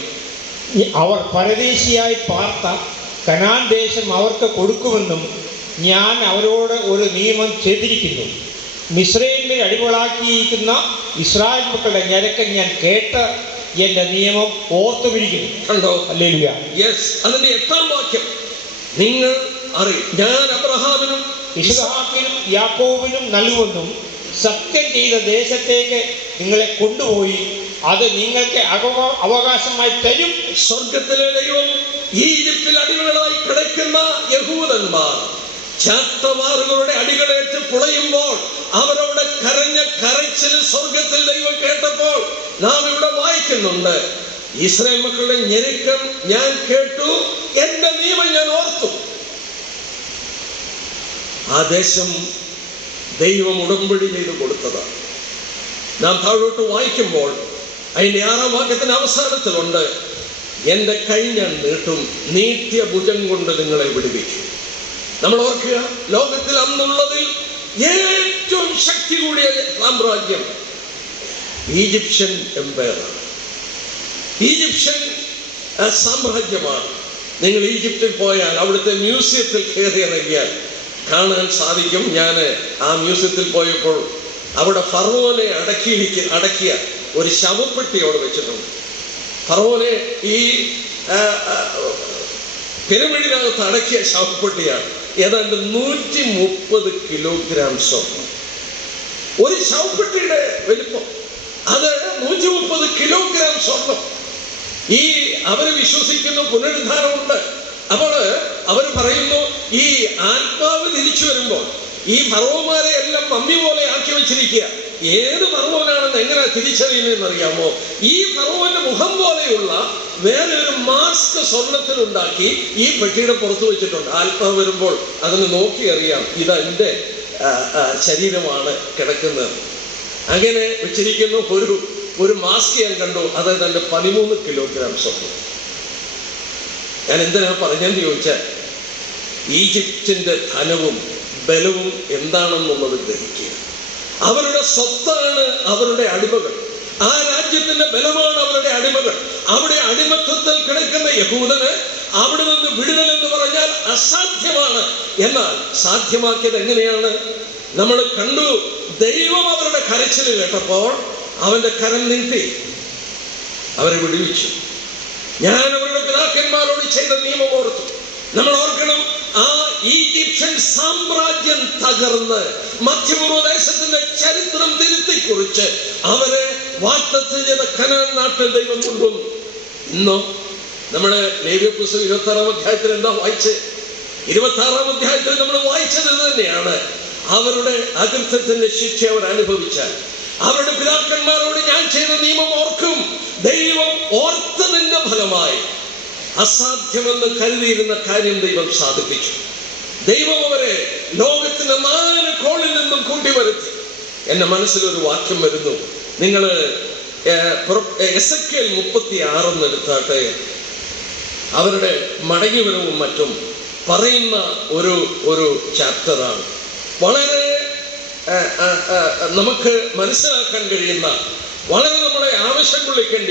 അവർ പരദേശിയായി പാർത്ത കനാൻ ദേശം അവർക്ക് കൊടുക്കുമെന്നും ഞാൻ അവരോട് ഒരു നിയമം ചെയ്തിരിക്കുന്നു. മിസ്രയീമിൽ അടിമകളാക്കിയിരിക്കുന്ന ഇസ്രായേൽ മക്കളുടെ ഞരക്കം ഞാൻ കേട്ട് എന്റെ നിയമം ഓർത്തുപിടിക്കുന്നു. കണ്ടോ? ഹല്ലേലൂയ. യെസ്. അതിന്റെ 8-ാം വാക്യം, നിങ്ങൾ അറിയും ഞാൻ അബ്രഹാമിനും ഇസ്ഹാക്കിനും യാക്കോബിനും നൽകുമെന്നും സത്യം ചെയ്ത ദേശത്തേക്ക് നിങ്ങളെ കൊണ്ടുപോയി അത് നിങ്ങൾക്ക് അവകാശമായി തരും. സ്വർഗത്തിലെ ദൈവം ഈജിപ്തിൽ അടിമകളായി കിടക്കുന്ന യഹൂദന്മാർ ചാട്ടവാറുകളുടെ അടികളേറ്റ് പുളയുമ്പോൾ അവരവിടെ കരഞ്ഞ കരച്ചിൽ സ്വർഗത്തിൽ ദൈവം കേട്ടപ്പോൾ നാം ഇവിടെ വായിക്കുന്നുണ്ട്, ഇസ്രായേൽ മക്കളുടെ ഞെരുക്കം ഞാൻ കേട്ടു, എന്റെ നിയമം ഞാൻ ഓർത്തു. ആ ദേശം ദൈവം ഉടമ്പടി ചെയ്ത് കൊടുത്തതാണ്. നാം താഴോട്ട് വായിക്കുമ്പോൾ അതിന്റെ 6-ാം വാക്യത്തിന്റെ അവസാനത്തിലുണ്ട്, എന്റെ കൈ ഞാൻ നീട്ടും, നീട്ടിയ ഭുജം കൊണ്ട് നിങ്ങളെ വിടുവിക്കും. നമ്മൾ ഓർക്കുക, ലോകത്തിൽ അന്നുള്ളതിൽ ഏറ്റവും ശക്തി കൂടിയ സാമ്രാജ്യം ഈജിപ്ഷ്യൻ എംപയറാണ്, ഈജിപ്ഷ്യൻ സാമ്രാജ്യമാണ്. നിങ്ങൾ ഈജിപ്തിൽ പോയാൽ അവിടുത്തെ മ്യൂസിയത്തിൽ കയറി ഇറങ്ങിയാൽ കാണാൻ സാധിക്കും. ഞാൻ ആ മ്യൂസിയത്തിൽ പോയപ്പോൾ അവിടെ ഫറവോനെ അടക്കിയ ഒരു ശവപ്പെട്ടി അവിടെ വെച്ചിട്ടുണ്ട്. ഫറവോനെ ഈ പിരമിഡിനകത്ത് അടക്കിയ ശവപ്പെട്ടിയാണ്. ഏതാണ്ട് 130 കിലോഗ്രാം സ്വർണം. ഒരു ശവപ്പെട്ടിയുടെ വലിപ്പം, അത് 130 കിലോഗ്രാം സ്വർണം. ഈ അവര് വിശ്വസിക്കുന്ന പുനരുദ്ധാനമുണ്ട്. അപ്പോൾ അവർ പറയുന്നു, ഈ ആത്മാവ് തിരിച്ചു വരുമ്പോൾ ഈ ഫറവോന്മാരെ എല്ലാം മമ്മി പോലെ ആക്കി വെച്ചിരിക്കുക. ഏത് ഫറവോനാണെന്ന് എങ്ങനെ തിരിച്ചറിയുന്നതെന്ന് അറിയാമോ? ഈ ഫറവോന്റെ മുഖം പോലെയുള്ള വേറെ ഒരു മാസ്ക് സ്വർണത്തിലുണ്ടാക്കി ഈ പെട്ടിയുടെ പുറത്ത് വെച്ചിട്ടുണ്ട്. ആത്മാവ് വരുമ്പോൾ അതിന് നോക്കി അറിയാം, ഇതെന്റെ ശരീരമാണ് കിടക്കുന്നത്. അങ്ങനെ വെച്ചിരിക്കുന്ന ഒരു മാസ്ക് ഞാൻ കണ്ടു. അത് തന്നെ 13 കിലോഗ്രാം സ്വർണം. ഞാൻ എന്തിനാ പറഞ്ഞെന്ന് ചോദിച്ചാൽ, ഈജിപ്തിന്റെ ധനവും ബലവും എന്താണെന്നുള്ളത് ഗ്രഹിക്കുക. അവരുടെ സ്വത്താണ് അവരുടെ അടിമകൾ. ആ രാജ്യത്തിന്റെ ബലമാണ് അവരുടെ അടിമകൾ. അവിടെ അടിമത്വത്തിൽ കിടക്കുന്ന യഹൂദന് അവിടെ നിന്ന് വിടുതൽ എന്ന് പറഞ്ഞാൽ അസാധ്യമാണ്. എന്നാൽ സാധ്യമാക്കിയത് എങ്ങനെയാണ്? നമ്മൾ കണ്ടു, ദൈവം അവരുടെ കരച്ചിൽ കേട്ടപ്പോൾ അവന്റെ കരം നീട്ടി അവരെ വിടുവിച്ചു. ഞാൻ അവരുടെ പിതാക്കന്മാരോട് ചെയ്ത നിയമം ഓർത്തു. നമ്മൾ ഓർക്കണം, ആ ഈജിപ്ഷ്യൻ സാമ്രാജ്യം തകർന്ന് മധ്യപൂർവ്വദേശത്തിന്റെ ചരിത്രം തിരുത്തി കുറിച്ച് അവരെ വാഗ്ദത്തം ചെയ്ത കനാൻ നാട്ടിൽ ദൈവം കൊണ്ടുവന്നു. ഇന്നോ നമ്മുടെ ലേവ്യ പുസ്തകം 26-ാം അധ്യായത്തിൽ എന്താ വായിച്ച്? 26-ാം അധ്യായത്തിൽ നമ്മൾ വായിച്ചത് ഇത് തന്നെയാണ്. അവരുടെ അകൃത്യത്തിന്റെ ശിക്ഷ അവർ അനുഭവിച്ചാൽ അവരുടെ പിതാക്കന്മാരോട് ഞാൻ ചെയ്ത നിയമം ഓർക്കും. ദൈവം ഓർത്തതിന്റെ ഫലമായി അസാധ്യമെന്ന് കരുതിയിരുന്ന കാര്യം ദൈവം സാധിപ്പിച്ചു. ദൈവം അവരെ ലോകത്തിന്റെ 4 കോണിൽ നിന്നും കൂട്ടിവരുത്തി. എന്റെ മനസ്സിലൊരു വാക്യം വരുന്നു. നിങ്ങൾ എസെക്കിയേൽ 36 എടുത്താട്ടെ. അവരുടെ മടങ്ങിവരവും മറ്റും പറയുന്ന ഒരു ചാപ്റ്ററാണ്. വളരെ നമുക്ക് മനസ്സിലാക്കാൻ കഴിയുന്ന, വളരെ നമ്മളെ ആവശ്യം കൊള്ളിക്കേണ്ട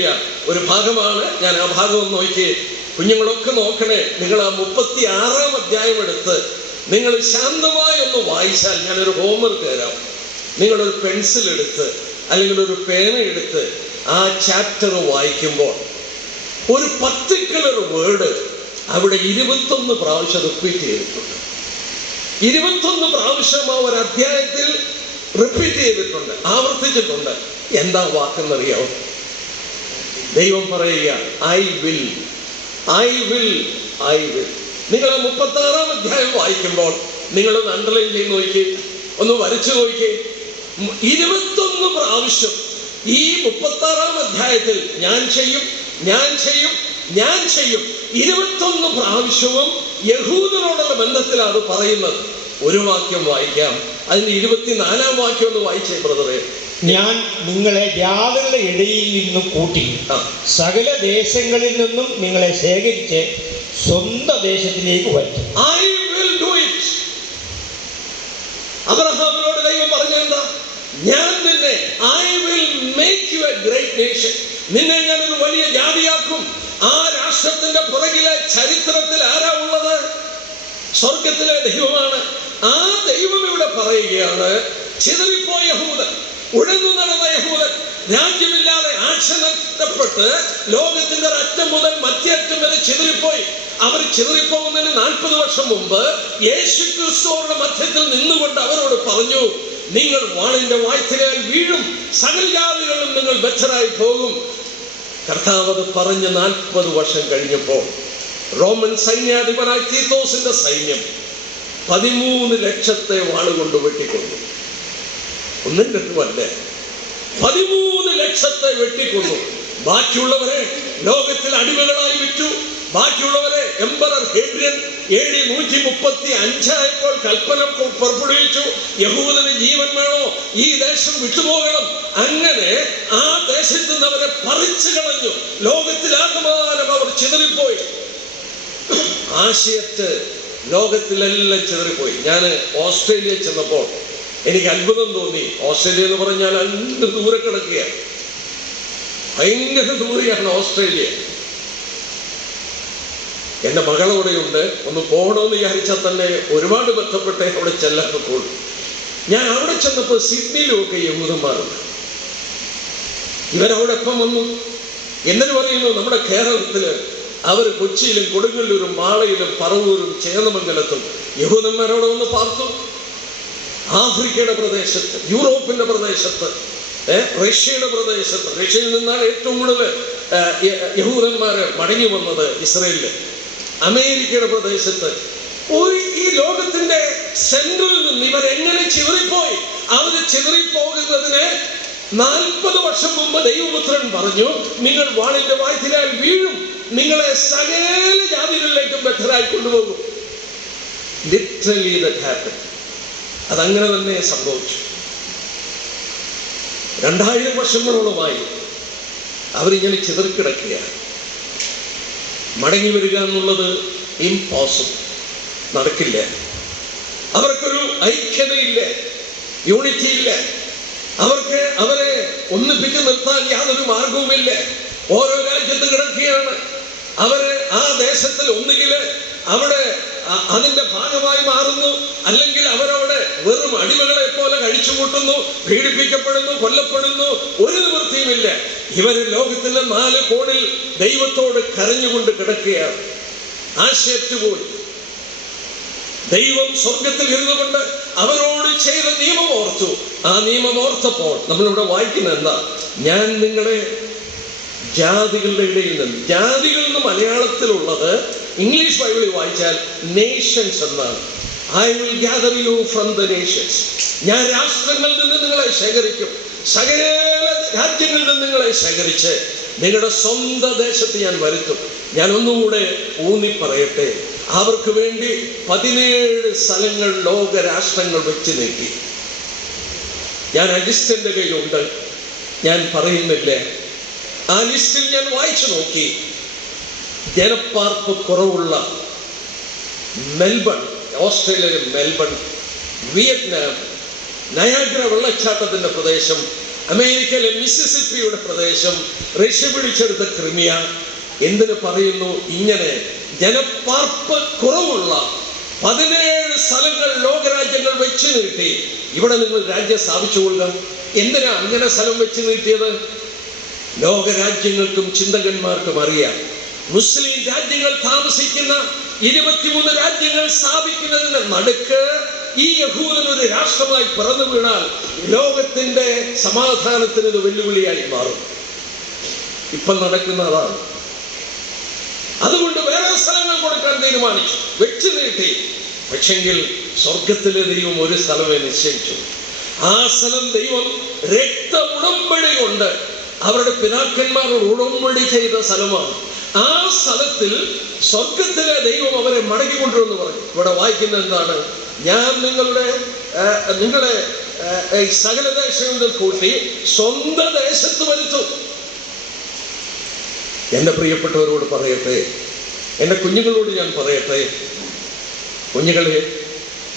ഒരു ഭാഗമാണ്. ഞാൻ ആ ഭാഗം നോക്കി, കുഞ്ഞുങ്ങളൊക്കെ നോക്കണേ. നിങ്ങൾ ആ 36-ാം അധ്യായം എടുത്ത് നിങ്ങൾ ശാന്തമായി ഒന്ന് വായിച്ചാൽ, ഞാനൊരു ഹോംവർക്ക് തരാം. നിങ്ങളൊരു പെൻസിൽ എടുത്ത് അല്ലെങ്കിൽ ഒരു പേന എടുത്ത് ആ ചാപ്റ്റർ വായിക്കുമ്പോൾ ഒരു പർട്ടിക്കുലർ വേർഡ് അവിടെ 21 പ്രാവശ്യം റിപ്പീറ്റ് ചെയ്തിട്ടുണ്ട്. 21 പ്രാവശ്യം ആ ഒരു അധ്യായത്തിൽ റിപ്പീറ്റ് ചെയ്തിട്ടുണ്ട്, ആവർത്തിച്ചിട്ടുണ്ട്. എന്താ വാക്കെന്നറിയാവോ? ദൈവം പറയുക, I will, I will, I will. നിങ്ങൾ 36-ാം അധ്യായം വായിക്കുമ്പോൾ നിങ്ങളൊന്ന് അണ്ടർലൈൻ ചെയ്ത് നോക്കി, ഒന്ന് വരച്ചു നോക്കി. 21 പ്രാവശ്യം ഈ 36-ാം അധ്യായത്തിൽ ഞാൻ ചെയ്യും, ഞാൻ ചെയ്യും, ഞാൻ ചെയ്യും. 21 പ്രാവശ്യവും യഹൂദരോടുള്ള ബന്ധത്തിലാണ് അത് പറയുന്നത്. ഒരു വാക്യം വായിക്കാം, അതിന്റെ 24-ാം വാക്യം ഒന്ന് വായിച്ചേ ബ്രദറെ. ഞാൻ നിങ്ങളെ ജാതികളുടെ ഇടയിൽ നിന്നും കൂട്ടി സകല ദേശങ്ങളിൽ നിന്നും നിങ്ങളെ ശേഖരിച്ച് സ്വന്തം ദേശത്തിലേക്ക് വരുത്തും. I will do it. അബ്രഹാമിനോട് ദൈവം പറഞ്ഞെന്താ? ഞാൻ നിന്നെ, I will make you a great nation. നിന്നെ ഞാൻ ഒരു വലിയ ജാതിയാക്കും. ആ രാഷ്ട്രത്തിന്റെ പുറകിലെ ചരിത്രത്തിൽ ആരാ ഉള്ളത്? സ്വർഗത്തിലെ ദൈവമാണ്. ആ ദൈവം ഇവിടെ പറയുകയാണ്, ചിതറിപ്പോയ യഹൂദൻ, ഉഴന്നു നടന്ന യഹൂദൻ, രാജ്യമില്ലാതെ ആക്ഷ നഷ്ടപ്പെട്ട് ലോകത്തിന്റെ ഒരറ്റം മുതൽ മറ്റേറ്റം വരെ ചിതറിപ്പോയി. അവർ ചിതറിപ്പോകുന്നതിന് 40 വർഷം മുമ്പ് യേശു ക്രിസ്തുവിന്റെ മധ്യത്തിൽ നിന്നുകൊണ്ട് അവരോട് പറഞ്ഞു, നിങ്ങൾ വാളിന്റെ വായ്ത്തലയാൽ വീഴും, സകല ജാതികളും നിങ്ങൾ ബദ്ധരായി പോകും. കർത്താവ് അത് പറഞ്ഞ് 40 വർഷം കഴിഞ്ഞപ്പോൾ റോമൻ സൈന്യാധിപനായ തീത്തോസിന്റെ സൈന്യം 13 ലക്ഷത്തെ വാളുകൊണ്ട് വെട്ടിക്കൊന്നു. ഒന്നും രണ്ടുമല്ല, 13 ലക്ഷത്തെ വെട്ടിക്കൊന്നു. ബാക്കിയുള്ളവരെ ലോകത്തിൽ അടിമകളായി വിറ്റു. ബാക്കിയുള്ളവരെ എംപറർ ഹേഡ്രിയൻ AD 135 ആയപ്പോൾ കൽപ്പന പുറപ്പെടുവിച്ചു, യഹൂദന് ജീവൻ വേണോ, ഈ ദേശം വിട്ടുപോകണം. അങ്ങനെ ആ ദേശത്ത് നിന്ന് അവരെ പറിച്ചു കളഞ്ഞു. ലോകത്തിലാകമാനം അവർ ചിതറിപ്പോയി. ആശയത്ത് ലോകത്തിലെല്ലാം ചിതറിപ്പോയി. ഞാൻ ഓസ്ട്രേലിയ ചെന്നപ്പോൾ എനിക്ക് അത്ഭുതം തോന്നി. ഓസ്ട്രേലിയ എന്ന് പറഞ്ഞാൽ അങ്ങ് ദൂരെ കിടക്കുകയാണ്, ഭയങ്കര ദൂരെയാണ് ഓസ്ട്രേലിയ. എൻ്റെ മകളവിടെയുണ്ട്. ഒന്ന് പോകണമെന്ന് വിചാരിച്ചാൽ തന്നെ ഒരുപാട് ബന്ധപ്പെട്ടേ അവിടെ ചെല്ലാത്തപ്പോൾ ഞാൻ അവിടെ ചെന്നപ്പോൾ സിഡ്നിയിലുമൊക്കെ യഹൂദന്മാരുണ്ട്. ഇവരവിടെ എപ്പം വന്നു? എന്നിട്ട് പറയുന്നു, നമ്മുടെ കേരളത്തില് അവർ കൊച്ചിയിലും കൊടുങ്ങല്ലൂരും മാളയിലും പറവൂരും ചേന്നമംഗലത്തും യഹൂദന്മാരവിടെ വന്ന് പാർത്തു. ആഫ്രിക്കയുടെ പ്രദേശത്ത്, യൂറോപ്പിന്റെ പ്രദേശത്ത്, റഷ്യയുടെ പ്രദേശത്ത്, റഷ്യയിൽ നിന്നാണ് ഏറ്റവും കൂടുതൽ യഹൂദന്മാര് മടങ്ങി വന്നത് ഇസ്രയേലില്. അമേരിക്കയുടെ പ്രദേശത്ത്, ഈ ലോകത്തിന്റെ സെൻട്രലിൽ നിന്ന് ഇവരെങ്ങനെ ചിതറിപ്പോയി? അവര് ചിതറിപ്പോകുന്നതിന് 40 വർഷം മുമ്പ് ദൈവപുത്രൻ പറഞ്ഞു, നിങ്ങൾ വാളിന്റെ വായ്ത്തലയാൽ വീഴും, നിങ്ങളെ സകല ജാതികളിലേക്കും ബദ്ധരായി കൊണ്ടുപോകും. Literally that happen. അതങ്ങനെ തന്നെ സംഭവിച്ചു. 2000 വർഷങ്ങളോളമായി അവരിങ്ങനെ ചിതറിക്കിടക്കുകയാണ്. മടങ്ങി വരിക എന്നുള്ളത് ഇംപോസിബിൾ, നടക്കില്ല. അവർക്കൊരു ഐക്യതയില്ല, യൂണിറ്റി ഇല്ല. അവരെ ഒന്നിപ്പിച്ച് നിർത്താൻ യാതൊരു മാർഗവുമില്ല. ഓരോ രാജ്യത്ത് കിടക്കുകയാണ്. അവര് ആ ദേശത്തിൽ ഒന്നുകിൽ അവിടെ അതിന്റെ ഭാഗമായി മാറുന്നു, അല്ലെങ്കിൽ അവരവിടെ വെറും അടിമകളെ പോലെ കഴിച്ചുകൂട്ടുന്നു, പീഡിപ്പിക്കപ്പെടുന്നു, കൊല്ലപ്പെടുന്നു. ഒരു നിവൃത്തിയുമില്ല. ഇവര് ലോകത്തിന്റെ 4 കോണിൽ ദൈവത്തോട് കരഞ്ഞുകൊണ്ട് കിടക്കുകയാണ്. ആശയറ്റുപോയി. ദൈവം സ്വർഗത്തിൽ ഇരുന്നുകൊണ്ട് അവരോട് ചെയ്ത നിയമം ഓർത്തു. ആ നിയമം ഓർത്തപ്പോൾ നമ്മളിവിടെ വായിക്കുന്നത് എന്താ? ഞാൻ നിങ്ങളെ ജാതികളുടെ ഇടയിൽ നിന്ന്, ജാതികൾ എന്ന് മലയാളത്തിലുള്ളത് ഇംഗ്ലീഷ് ബൈബിളിൽ വായിച്ചാൽ നേഷൻസ് എന്നാണ്. I will gather you from the Nations. ഞാൻ രാഷ്ട്രങ്ങളിൽ നിന്ന് നിങ്ങളെ ശേഖരിക്കും, സകല രാജ്യങ്ങളിൽ നിന്ന് നിങ്ങളെ ശേഖരിച്ച് നിങ്ങളുടെ സ്വന്തം ദേശത്ത് ഞാൻ വരുത്തും. ഞാൻ ഒന്നുകൂടെ ഊന്നി പറയട്ടെ, അവർക്ക് വേണ്ടി 17 സ്ഥലങ്ങൾ ലോക രാഷ്ട്രങ്ങൾ വെച്ച് നീക്കി. ഞാൻ ആ ലിസ്റ്റ് എൻ്റെ കയ്യിലുണ്ട്, ഞാൻ പറയുന്നില്ല. ആ ലിസ്റ്റിൽ ഞാൻ വായിച്ചു നോക്കി. ജനപ്പാർപ്പ് കുറവുള്ള മെൽബൺ, ഓസ്ട്രേലിയയിലെ മെൽബൺ, വിയറ്റ്നാം, നയാഗ്ര വെള്ളച്ചാട്ടത്തിന്റെ പ്രദേശം, അമേരിക്കയിലെ മിസിസിപ്പിയുടെ പ്രദേശം, റഷ്യ പിടിച്ചെടുത്ത ക്രിമിയ. എന്തിനു പറയുന്നു? ഇങ്ങനെ ജനപ്പാർപ്പ് കുറവുള്ള 17 സ്ഥലങ്ങൾ ലോകരാജ്യങ്ങൾ വെച്ച് നീട്ടി. ഇവിടെ നിങ്ങൾ രാജ്യം സ്ഥാപിച്ചുകൊള്ളുക. എന്തിനാ അങ്ങനെ സ്ഥലം വെച്ച് നീട്ടിയത്? ലോകരാജ്യങ്ങൾക്കും ചിന്തകന്മാർക്കും അറിയാം, മുസ്ലിം രാജ്യങ്ങൾ താമസിക്കുന്ന 23 രാജ്യങ്ങൾ സ്ഥാപിക്കുന്നതിന് നടുക്ക് ഈ യഹൂദൻ ഒരു രാഷ്ട്രമായി പിറന്നു വീണാൽ ലോകത്തിന്റെ സമാധാനത്തിന് ഇത് വെല്ലുവിളിയായി മാറും. ഇപ്പം നടക്കുന്ന അതാണ്. അതുകൊണ്ട് വേറെ സ്ഥലങ്ങൾ കൊടുക്കാൻ തീരുമാനിച്ചു, വെച്ചു നീട്ടി. പക്ഷെങ്കിൽ സ്വർഗത്തിലെ ദൈവം ഒരു സ്ഥലമേ നിശ്ചയിച്ചു. ആ സ്ഥലം ദൈവം രക്ത ഉടമ്പടി കൊണ്ട് അവരുടെ പിതാക്കന്മാരോട് ഉടമ്പടി ചെയ്ത സ്ഥലമാണ്. ആ സ്ഥലത്തിൽ സ്വർഗത്തിലെ ദൈവം അവരെ മടക്കി കൊണ്ടുവന്ന് പറഞ്ഞു. ഇവിടെ വായിക്കുന്ന എന്താണ്? ഞാൻ നിങ്ങളെ സകല ദേശങ്ങളിൽ കൂട്ടി സ്വന്തം ദേശത്ത് വരുത്തും. എൻ്റെ പ്രിയപ്പെട്ടവരോട് പറയട്ടെ, എൻ്റെ കുഞ്ഞുങ്ങളോട് ഞാൻ പറയട്ടെ, കുഞ്ഞുങ്ങളെ,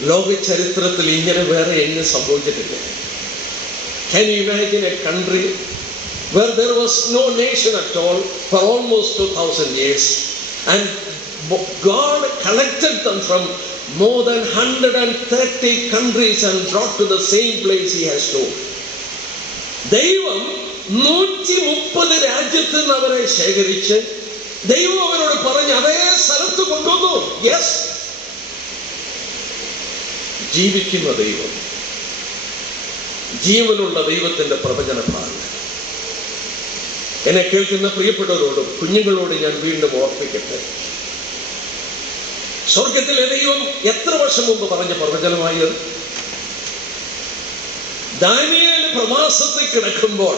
ലോക ചരിത്രത്തിൽ ഇങ്ങനെ വേറെ എങ്ങും സംഭവിച്ചിട്ടില്ല. Can you imagine a country where there was no nation at all for almost 2000 years, and God collected them from more than 130 countries and brought to the same place he has told. ദൈവം 130 രാജ്യത്ത് നിന്ന് അവരെ ശേഖരിച്ച് ദൈവം അവരോട് പറഞ്ഞ് അതേ സ്ഥലത്ത് കൊണ്ടുവന്നു. യെസ്, ജീവിക്കുന്ന ദൈവം, ജീവനുള്ള ദൈവത്തിന്റെ പ്രവചന ഭാഗം. എന്നെ കേൾക്കുന്ന പ്രിയപ്പെട്ടവരോടും കുഞ്ഞുങ്ങളോട് ഞാൻ വീണ്ടും ഓർപ്പിക്കട്ടെ, സ്വർഗത്തിലെ ദൈവം എത്ര വർഷം മുമ്പ് പറഞ്ഞ പ്രവചനമായത്? ദാനിയേൽ പ്രവാസത്തിൽ കിടക്കുമ്പോൾ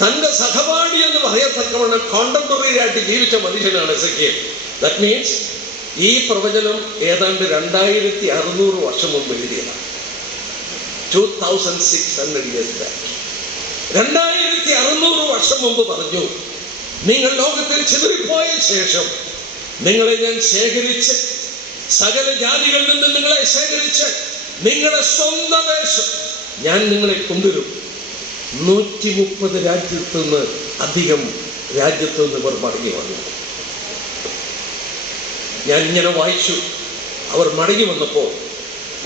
തന്റെ സഹപാഠി എന്ന് പറയത്തക്കവണ്ണം കോണ്ടംപററി ആയിട്ട് ജീവിച്ച മനുഷ്യനാണ് എസെക്കിയേൽ. ദാറ്റ് മീൻസ് ഈ പ്രവചനം ഏതാണ്ട് 2600 വർഷം മുമ്പ് എഴുതിയതാണ്. 2600 years back. 2600 വർഷം മുമ്പ് പറഞ്ഞു, നിങ്ങൾ ലോകത്തിൽ ചിതറിപ്പോയ ശേഷം നിങ്ങളെ ഞാൻ ശേഖരിച്ച്, സകല ജാതികളിൽ നിന്ന് നിങ്ങളെ ശേഖരിച്ച് നിങ്ങളുടെ സ്വന്തം ദേശം ഞാൻ നിങ്ങളെ കൊണ്ടുവരും. 130 രാജ്യത്തു നിന്ന് അധികം രാജ്യത്തു നിന്ന് ഇവർ മടങ്ങി വന്നു. ഞാൻ ഇങ്ങനെ വായിച്ചു, അവർ മടങ്ങി വന്നപ്പോൾ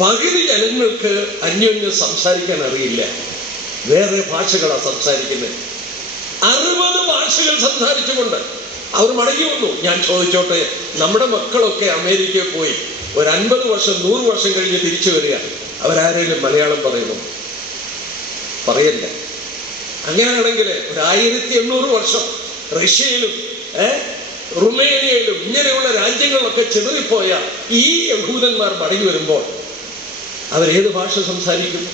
പകുതി ജനങ്ങൾക്ക് അന്യോന്യം സംസാരിക്കാൻ അറിയില്ല, വേറെ ഭാഷകളാണ് സംസാരിക്കുന്നത്. 60 ഭാഷകൾ സംസാരിച്ചുകൊണ്ട് അവർ മടങ്ങി വന്നു. ഞാൻ ചോദിച്ചോട്ടെ, നമ്മുടെ മക്കളൊക്കെ അമേരിക്കയിൽ പോയി ഒരു 50 വർഷം 100 വർഷം കഴിഞ്ഞ് തിരിച്ചു വരിക, അവരാരെങ്കിലും മലയാളം പറയുന്നു? പറയല്ല. അങ്ങനെയാണെങ്കിൽ ഒരു 1800 വർഷം റഷ്യയിലും റുമേനിയയിലും ഇങ്ങനെയുള്ള രാജ്യങ്ങളിലൊക്കെ ചിതറിപ്പോയ ഈ യഹൂദന്മാർ മടങ്ങി വരുമ്പോൾ അവരേത് ഭാഷ സംസാരിക്കും?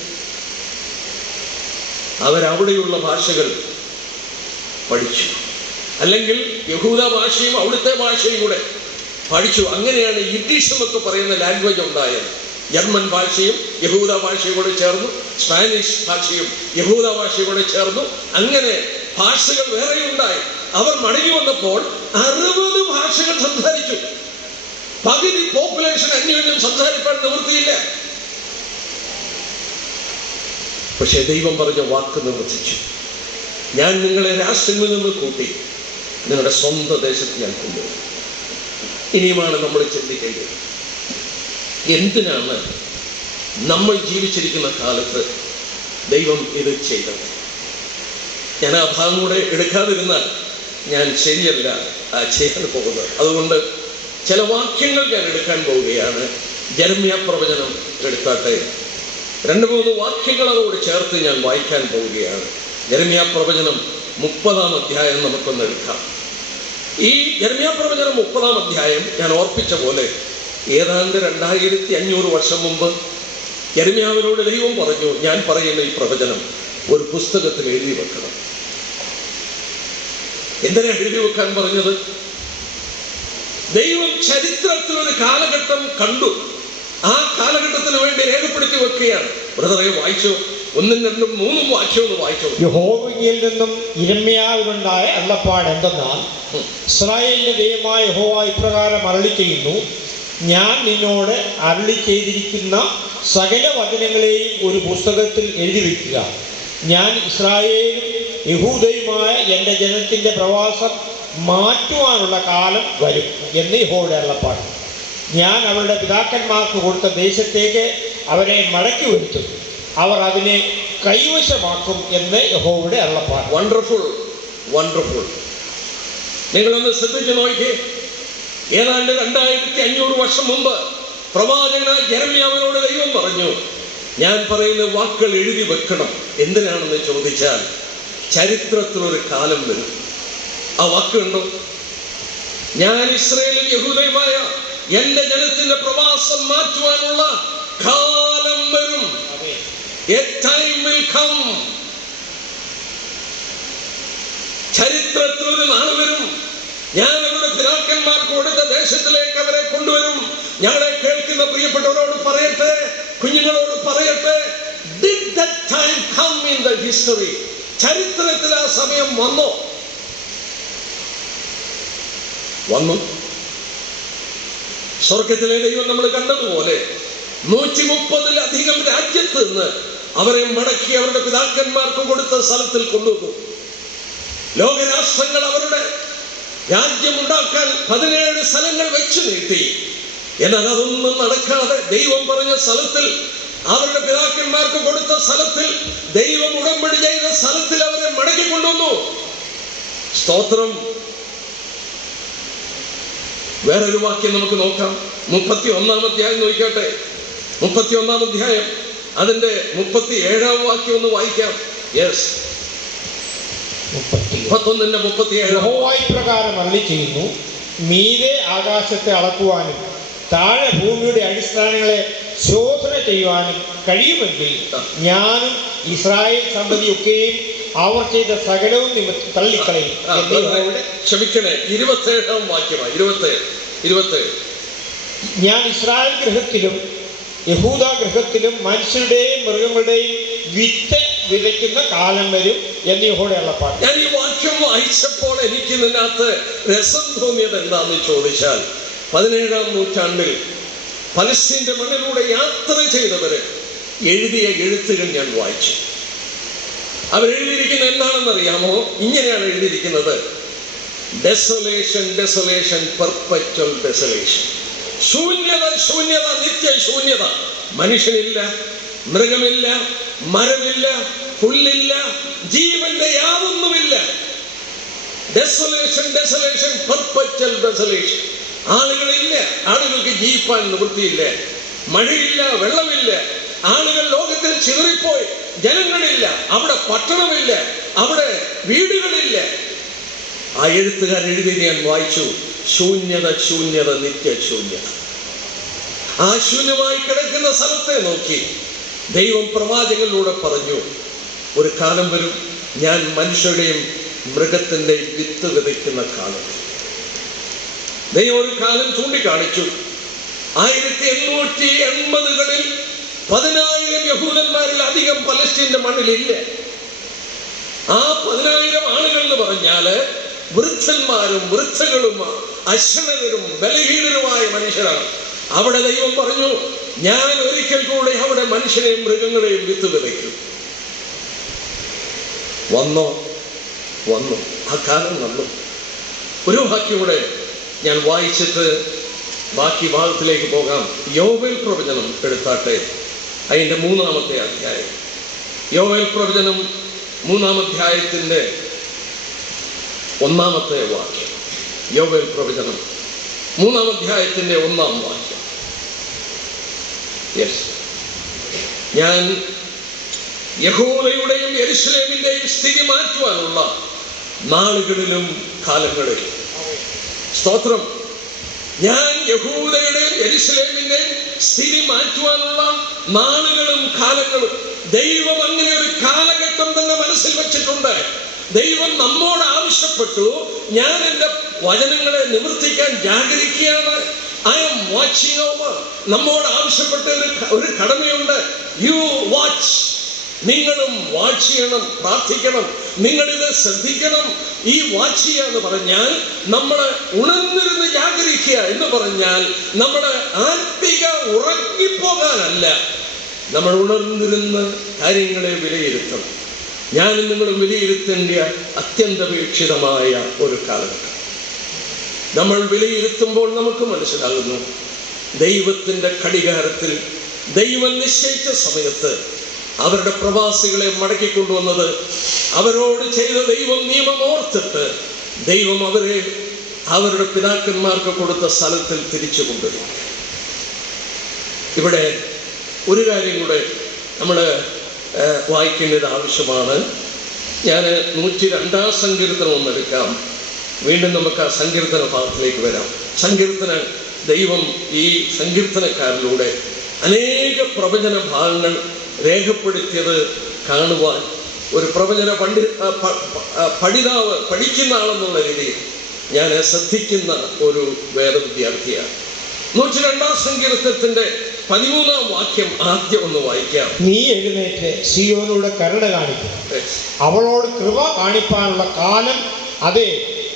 അവരവിടെയുള്ള ഭാഷകൾ പഠിച്ചു, അല്ലെങ്കിൽ യഹൂദ ഭാഷയും അവിടുത്തെ ഭാഷയും കൂടെ പഠിച്ചു. അങ്ങനെയാണ് യിഡിഷ് എന്നൊക്കെ പറയുന്ന ലാംഗ്വേജ് ഉണ്ടായത്. ജർമ്മൻ ഭാഷയും യഹൂദ ഭാഷയും കൂടെ ചേർന്നു, സ്പാനിഷ് ഭാഷയും യഹൂദ ഭാഷയും കൂടെ ചേർന്നു. അങ്ങനെ ഭാഷകൾ വേറെ ഉണ്ടായി. അവർ മടങ്ങി വന്നപ്പോൾ 60 ഭാഷകൾ സംസാരിച്ചു. പകുതി പോപ്പുലേഷൻ അന്യോന്യം സംസാരിക്കാൻ നിവൃത്തിയില്ല. പക്ഷെ ദൈവം പറഞ്ഞ വാക്ക് നിവർത്തിച്ചു. ഞാൻ നിങ്ങളെ രാഷ്ട്രങ്ങളിൽ നിന്ന് കൂട്ടി നിങ്ങളുടെ സ്വന്തം ദേശത്ത് ഞാൻ കൊണ്ടുവരും. ഇനിയുമാണ് നമ്മൾ ചിന്തിക്കേണ്ടത്, എന്തിനാണ് നമ്മൾ ജീവിച്ചിരിക്കുന്ന കാലത്ത് ദൈവം ഇത് ചെയ്തത്? ഞാൻ ആ ഭാഗം കൂടെ എടുക്കാതിരുന്നാൽ ഞാൻ ശരിയല്ല ചെയ്യാൻ പോകുന്നത്. അതുകൊണ്ട് ചില വാക്യങ്ങൾ ഞാൻ എടുക്കാൻ പോവുകയാണ്. ജെരമ്യാ പ്രവചനം എടുക്കാട്ടെ, 2-3 വാക്യങ്ങൾ അതോട് ചേർത്ത് ഞാൻ വായിക്കാൻ പോവുകയാണ്. ജെരമ്യാ പ്രവചനം 30-ാം അധ്യായം നമുക്കൊന്ന് എടുക്കാം. ഈ ജെരമ്യാ പ്രവചനം 30-ാം അധ്യായം ഞാൻ ഓർപ്പിച്ച പോലെ ഏതാണ്ട് 2500 വർഷം മുമ്പ് യെരമ്യാവിനോട് ദൈവം പറഞ്ഞു, ഞാൻ പറയുന്ന ഈ പ്രവചനം ഒരു പുസ്തകത്തിൽ എഴുതി വെക്കണം. എന്തിനാ എഴുതി വെക്കാൻ പറഞ്ഞത്? ദൈവം ചരിത്രത്തിൽ ഒരു കാലഘട്ടം കണ്ടു, ആ കാലഘട്ടത്തിന് വേണ്ടി രേഖപ്പെടുത്തി വെക്കുകയാണ്. ബ്രദറെ വായിച്ചോ, 1, 2, 3 വാക്യം വായിച്ചോ. യഹോവയിൽ നിന്നും യിരെമ്യാവിനുണ്ടായ അരുളപ്പാട് എന്തെന്നാൽ, ഇസ്രായേലിന്റെ ദൈവമായ യഹോവ ഇപ്രകാരം അരുളി ചെയ്യുന്നു, ഞാൻ നിന്നോട് അരുളി ചെയ്തിരിക്കുന്ന സകല വചനങ്ങളെയും ഒരു പുസ്തകത്തിൽ എഴുതി വയ്ക്കുക. ഞാൻ ഇസ്രായേലും യഹൂദയുമായ എൻ്റെ ജനത്തിൻ്റെ പ്രവാസം മാറ്റുവാനുള്ള കാലം വരും എന്ന് യഹോവയുടെ അരുളപ്പാട്. ഞാൻ അവരുടെ പിതാക്കന്മാർക്ക് കൊടുത്ത ദേശത്തേക്ക് അവരെ മടക്കി വരുത്തും, അവർ അതിനെ കൈവശമാക്കും എന്ന് യഹോവയുടെ അരുളപ്പാട്. Wonderful, wonderful. നിങ്ങളൊന്ന് ശ്രദ്ധിച്ചു നോക്കിയേ. ഏതാണ്ട് 2500 വർഷം മുമ്പ് പ്രവാചകനായ യെരമ്യാവിനോട് ദൈവം പറഞ്ഞു, ഞാൻ പറയുന്ന വാക്കുകൾ എഴുതി വെക്കണം. എന്തിനാണെന്ന് ചോദിച്ചാൽ, ചരിത്രത്തിലൊരു കാലം വരും. ആ വാക്കുണ്ടോ? ഞാൻ ഇസ്രായേലും യഹൂദയുമായ എന്റെ ജനത്തിന്റെ പ്രവാസം മാറ്റുവാനുള്ള കാലം വരും. A time will come. ചരിത്രത്തിലൊരു നാൾ വരും. ഞാൻ അവരുടെ പിതാക്കന്മാർക്ക് കൊടുത്ത ദേശത്തിലേക്ക് അവരെ കൊണ്ടുവരും. ഞങ്ങളെ കേൾക്കുന്ന പ്രിയപ്പെട്ടവരോട് പറയട്ടെ, കുഞ്ഞുങ്ങളോട് പറയട്ടെ, did that time come in the history? ചരിത്രത്തിൽ ആ സമയം വന്നു. സ്വർഗത്തിലെ ദൈവം നമ്മൾ കണ്ടതുപോലെ 130-ലധികം രാജ്യത്ത് നിന്ന് അവരെ മടക്കി അവരുടെ പിതാക്കന്മാർക്ക് കൊടുത്ത സ്ഥലത്തിൽ കൊണ്ടുവന്നു. ലോകരാഷ്ട്രങ്ങൾ അവരുടെ രാജ്യമുണ്ടാക്കാൻ 17 സ്ഥലങ്ങൾ വെച്ചു നീട്ടി. എന്നാൽ അതൊന്നും നടക്കാതെ ദൈവം പറഞ്ഞ സ്ഥലത്തിൽ, അവരുടെ പിതാക്കന്മാർക്ക് കൊടുത്ത സ്ഥലത്തിൽ, ദൈവം ഉടമ്പടി ചെയ്ത സ്ഥലത്തിൽ അവരെ മടക്കി കൊണ്ടുവന്നു. സ്തോത്രം. വേറൊരു വാക്യം നമുക്ക് നോക്കാം. 31-ാം അധ്യായം നോക്കിക്കോട്ടെ. 31-ാം അധ്യായം അതിന്റെ 37-ാം വാക്യം ഒന്ന് വായിക്കാം. യെസ്, 31-ന്റെ യഹോവ ഇപ്രകാരം അരുളിച്ചെയ്യുന്നു, മീതെ ആകാശത്തെ അളക്കുവാനും താഴെ ഭൂമിയുടെ അടിസ്ഥാനങ്ങളെ ശോധന ചെയ്യുവാനും കഴിയുമെങ്കിൽ ഞാനും ഇസ്രായേൽ സന്തതിയൊക്കെയും അവർ ചെയ്ത സകലവും തള്ളിക്കളയും. ക്ഷമിക്കണേ, 27-ാം വാക്യമാണ്. 27. ഞാൻ ഇസ്രായേൽ ഗൃഹത്തിലും യഹൂദ ഗൃഹത്തിലും മനുഷ്യരുടെയും മൃഗങ്ങളുടെയും വിത്ത് വിതയ്ക്കുന്ന കാലം വരും എന്ന് യഹോവയുടെ അരുളപ്പാട്. ഞാൻ ഈ വാക്യം വായിച്ചപ്പോൾ എനിക്ക് ഇതിനകത്ത് രസം തോന്നിയത് എന്താണെന്ന് ചോദിച്ചാൽ, 17-ാം നൂറ്റാണ്ടിൽ പലസ്തീന്റെ മണ്ണിലൂടെ യാത്ര ചെയ്തവര് എഴുതിയ എഴുത്തുകൾ ഞാൻ വായിച്ചു. അവരെഴുതിയിരിക്കുന്നത് എന്താണെന്നറിയാമോ? ഇങ്ങനെയാണ് എഴുതിയിരിക്കുന്നത്: ഡെസൊലേഷൻ, ഡെസൊലേഷൻ, പെർപെച്വൽ ഡെസൊലേഷൻ. ശൂന്യത, ശൂന്യത, നിത്യ ശൂന്യത. മനുഷ്യനില്ല, മൃഗമില്ല, മരമില്ല, പുല്ലില്ല, ജീവന്റെ യാതൊന്നുമില്ല. ഡെസൊലേഷൻ, ഡെസൊലേഷൻ, പെർപെച്വൽ ഡെസൊലേഷൻ. ആളുകളില്ല, ആളുകൾക്ക് ജീവിപ്പാൻ നിവൃത്തിയില്ല. മഴയില്ല, വെള്ളമില്ല. ആളുകൾ ലോകത്തിൽ ചിതറിപ്പോയി. ജനങ്ങളില്ല, അവിടെ പട്ടണമില്ല, അവിടെ വീടുകളില്ല. ആ എഴുത്തുകാരൻ എഴുതിയത് ഞാൻ വായിച്ചു. ശൂന്യത, ശൂന്യത, നിത്യ ശൂന്യത. ആ ശൂന്യമായി കിടക്കുന്ന സ്ഥലത്തെ നോക്കി ദൈവം പ്രവാചകനിലൂടെ പറഞ്ഞു, ഒരു കാലം വരും, ഞാൻ മനുഷ്യരുടെയും മൃഗത്തിൻ്റെയും വിത്ത് വിതയ്ക്കുന്ന കാലം. ദൈവം ഒരു കാലം ചൂണ്ടിക്കാണിച്ചു. 1880-കളിൽ 10,000 യഹൂദന്മാരിൽ അധികം പലസ്തീന്റെ മണ്ണിലില്ല. ആ 10,000 ആളുകൾ എന്ന് പറഞ്ഞാല് വൃദ്ധന്മാരും വൃദ്ധകളും അശ്വനരും ബലഹീനരുമായ മനുഷ്യരാണ്. അവിടെ ദൈവം പറഞ്ഞു, ഞാൻ ഒരിക്കൽ കൂടെ അവിടെ മനുഷ്യരെയും മൃഗങ്ങളെയും വിത്ത് വിതയ്ക്കും. വന്നു. ആ കാലം വന്നു. ഒരു വാക്യം കൂടെ ഞാൻ വായിച്ചിട്ട് ബാക്കി ഭാഗത്തിലേക്ക് പോകാം. യോവേൽ പ്രവചനം എടുത്താട്ടെ, അതിൻ്റെ 3-ാമത്തെ അധ്യായം. യോവേൽ പ്രവചനം 3-ാം അധ്യായത്തിൻ്റെ 1-ാമത്തെ വാക്യം. യോവേൽ പ്രവചനം 3-ാം അധ്യായത്തിൻ്റെ 1-ാം വാക്യം. യെസ്, ഞാൻ യഹൂദയുടെയും യെരൂശലേമിന്റെയും സ്ഥിതി മാറ്റുവാനുള്ള നാളുകളിലും കാലങ്ങളിലും. സ്തോത്രം. ഞാൻ യഹൂദയുടെയും യെരൂശലേമിന്റെയും സ്ഥിതി മാറ്റുവാനുള്ള നാളുകളും കാലങ്ങളും. ദൈവം അങ്ങനെ ഒരു കാലഘട്ടം തന്നെ മനസ്സിൽ വെച്ചിട്ടുണ്ട്. ദൈവം നമ്മോട് ആവശ്യപ്പെട്ടു, ഞാൻ എൻ്റെ വചനങ്ങളെ നിവർത്തിക്കാൻ ജാഗരിക്കുകയാണ്. I am watching over. നമ്മോട് ആവശ്യപ്പെട്ട ഒരു കടമയുണ്ട്. You watch. നിങ്ങളും വാച്ച് ചെയ്യണം, പ്രാർത്ഥിക്കണം, നിങ്ങളിത് ശ്രദ്ധിക്കണം. ഈ വാച്ച് ചെയ്യുക എന്ന് പറഞ്ഞാൽ നമ്മൾ ഉണർന്നിരുന്ന് ജാഗരിക്കുക എന്ന് പറഞ്ഞാൽ നമ്മൾ ആത്മിക ഉറങ്ങിപ്പോകാനല്ല, നമ്മൾ ഉണർന്നിരുന്ന് കാര്യങ്ങളെ വിലയിരുത്തണം. ഞാനും നിങ്ങളും വിലയിരുത്തേണ്ട അത്യന്തപേക്ഷിതമായ ഒരു കാലഘട്ടം. നമ്മൾ വിലയിരുത്തുമ്പോൾ നമുക്ക് മനസ്സിലാകുന്നു, ദൈവത്തിൻ്റെ ഘടികാരത്തിൽ ദൈവം നിശ്ചയിച്ച സമയത്ത് അവരുടെ പ്രവാസികളെ മടക്കിക്കൊണ്ടുവന്നത് അവരോട് ചെയ്ത ദൈവം നിയമം ഓർത്തിട്ട് ദൈവം അവരെ അവരുടെ പിതാക്കന്മാർക്ക് കൊടുത്ത സ്ഥലത്തിൽ തിരിച്ചു കൊണ്ടുവരും. ഇവിടെ ഒരു കാര്യം കൂടെ നമ്മൾ വായിക്കേണ്ടത് ആവശ്യമാണ്. ഞാൻ 102 സങ്കീർത്തനം ഒന്നെടുക്കാം. വീണ്ടും നമുക്ക് ആ സങ്കീർത്തന ഭാഗത്തിലേക്ക് വരാം. ദൈവം ഈ സങ്കീർത്തനക്കാരിലൂടെ അനേക പ്രവചന ഭാഗങ്ങൾ രേഖപ്പെടുത്തിയത് കാണുവാൻ ഒരു പ്രവചന പഠിക്കുന്ന ആളെന്നുള്ള രീതിയിൽ ഞാൻ ശ്രദ്ധിക്കുന്ന ഒരു വേദവിദ്യാർത്ഥിയാണ്. 102 സങ്കീർത്തനത്തിന്റെ 13 വാക്യം ആദ്യം ഒന്ന് വായിക്കാം. നീ എഴുന്നേറ്റ് സിയോനോട് കരുണ കാണിക്കും, അവളോട് കൃപ കാണിപ്പാനുള്ള കാലം അതെ,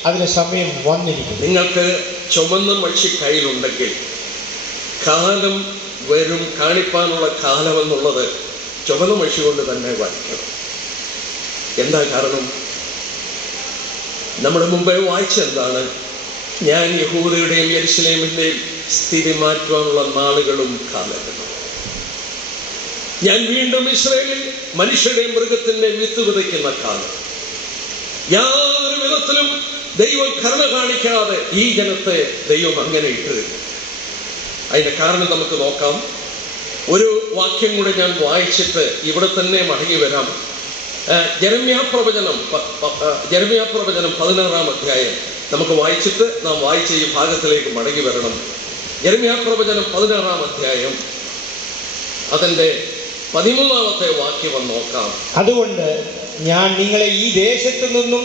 അതിന് സമയം വന്നിരിക്കും. നിങ്ങൾക്ക് ചുമന്ന മഷി കയ്യിലുണ്ടെങ്കിൽ കാലം വരും, കാണിപ്പാനുള്ള കാലം എന്നുള്ളത് ചുമന്ന മഷി കൊണ്ട് തന്നെ വായിക്കണം. എന്താ കാരണം? നമ്മുടെ മുമ്പേ വായിച്ചെന്താണ്? ഞാൻ യഹൂദയുടെയും യെരുശലേമിന്റെയും സ്ഥിതി മാറ്റുവാനുള്ള നാളുകളും കാലങ്ങളും, ഞാൻ വീണ്ടും ഇസ്രായേലിൽ മനുഷ്യരുടെയും മൃഗത്തിന്റെയും വിത്ത് വിതയ്ക്കുന്ന കാലം. യാതൊരു വിധത്തിലും ദൈവം കരുണ കാണിക്കാതെ ഈ ജനത്തെ ദൈവം അങ്ങനെ ഇട്ടു. അതിന്റെ കാരണം നമുക്ക് നോക്കാം. ഒരു വാക്യം കൂടെ ഞാൻ വായിച്ചിട്ട് ഇവിടെ തന്നെ മടങ്ങി വരാം. ജെരമ്യാ പ്രവചനം 16 അധ്യായം നമുക്ക് വായിച്ചിട്ട് നാം വായിച്ച ഈ ഭാഗത്തിലേക്ക് മടങ്ങി വരണം. ജെരമ്യാ പ്രവചനം 16 അധ്യായം അതിൻ്റെ 13 വാക്യം നോക്കാം. അതുകൊണ്ട് ഞാൻ നിങ്ങളെ ഈ ദേശത്തു നിന്നും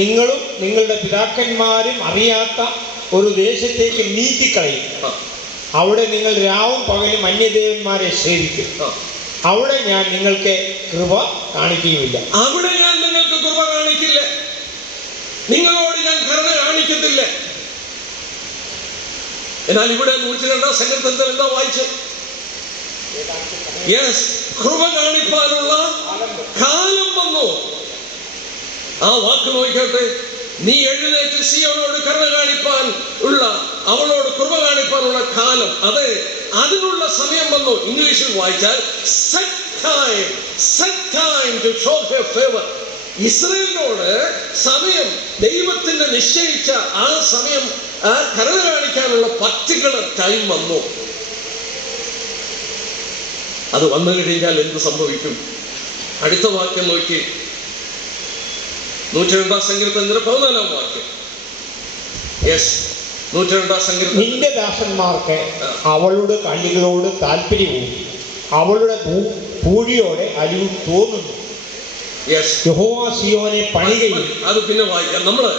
നിങ്ങളും നിങ്ങളുടെ പിതാക്കന്മാരും അറിയാത്ത ഒരു ദേശത്തേക്ക് നീക്കിക്കളയും. അവിടെ നിങ്ങൾ രാവും പകലും അന്യദേവന്മാരെ സേവിക്കും. അവിടെ ഞാൻ നിങ്ങൾക്ക് കൃപ കാണിക്കുകയില്ല. അവിടെ ഞാൻ നിങ്ങൾക്ക് കൃപ കാണിക്കില്ല, നിങ്ങളോട് ഞാൻ കരുണ കാണിക്കത്തില്ല. എന്നാൽ ഇവിടെ 102 സങ്കീർത്തനത്തിൽ എന്താ വായിച്ചത്? യെസ്, കൃപ കാണിപ്പാനുള്ള കാലം വന്നു. ആ വാക്ക് നോക്കട്ടെ. നീ എഴുന്നേറ്റ് സിയോനോട് കരുണ കാണിപ്പാൻ ഉള്ള, അവളോട് കൃപ കാണിപ്പാനുള്ള കാലം, അതെ, അതിനുള്ള സമയം വന്നു. ഇംഗ്ലീഷിൽ വായിച്ചാൽ set time to show her favor. ഇസ്രായേലിനോട് സമയം, ദൈവത്തിന്റെ നിശ്ചയിച്ച ആ സമയം, ആ കരുണ കാണിക്കാനുള്ള പർട്ടിക്കുലർ ടൈം വന്നു. അത് വന്നു കഴിഞ്ഞാൽ എന്ത് സംഭവിക്കും? അടുത്ത വാക്യം നോക്കി. 102 സങ്കീർത്തനത്തിന്റെ 14 വാക്യം. യെസ്, 102 സങ്കീർത്തനം. നിന്റെ ദാസന്മാർക്ക് അവളുടെ കണ്ണികളോട് താല്പര്യവും അവളുടെ പൂഴിയോടെ അലിവും തോന്നുന്നു. യഹോവ സിയോനെ പണികയും. അത് പിന്നെ വായിക്കാം. നമ്മള്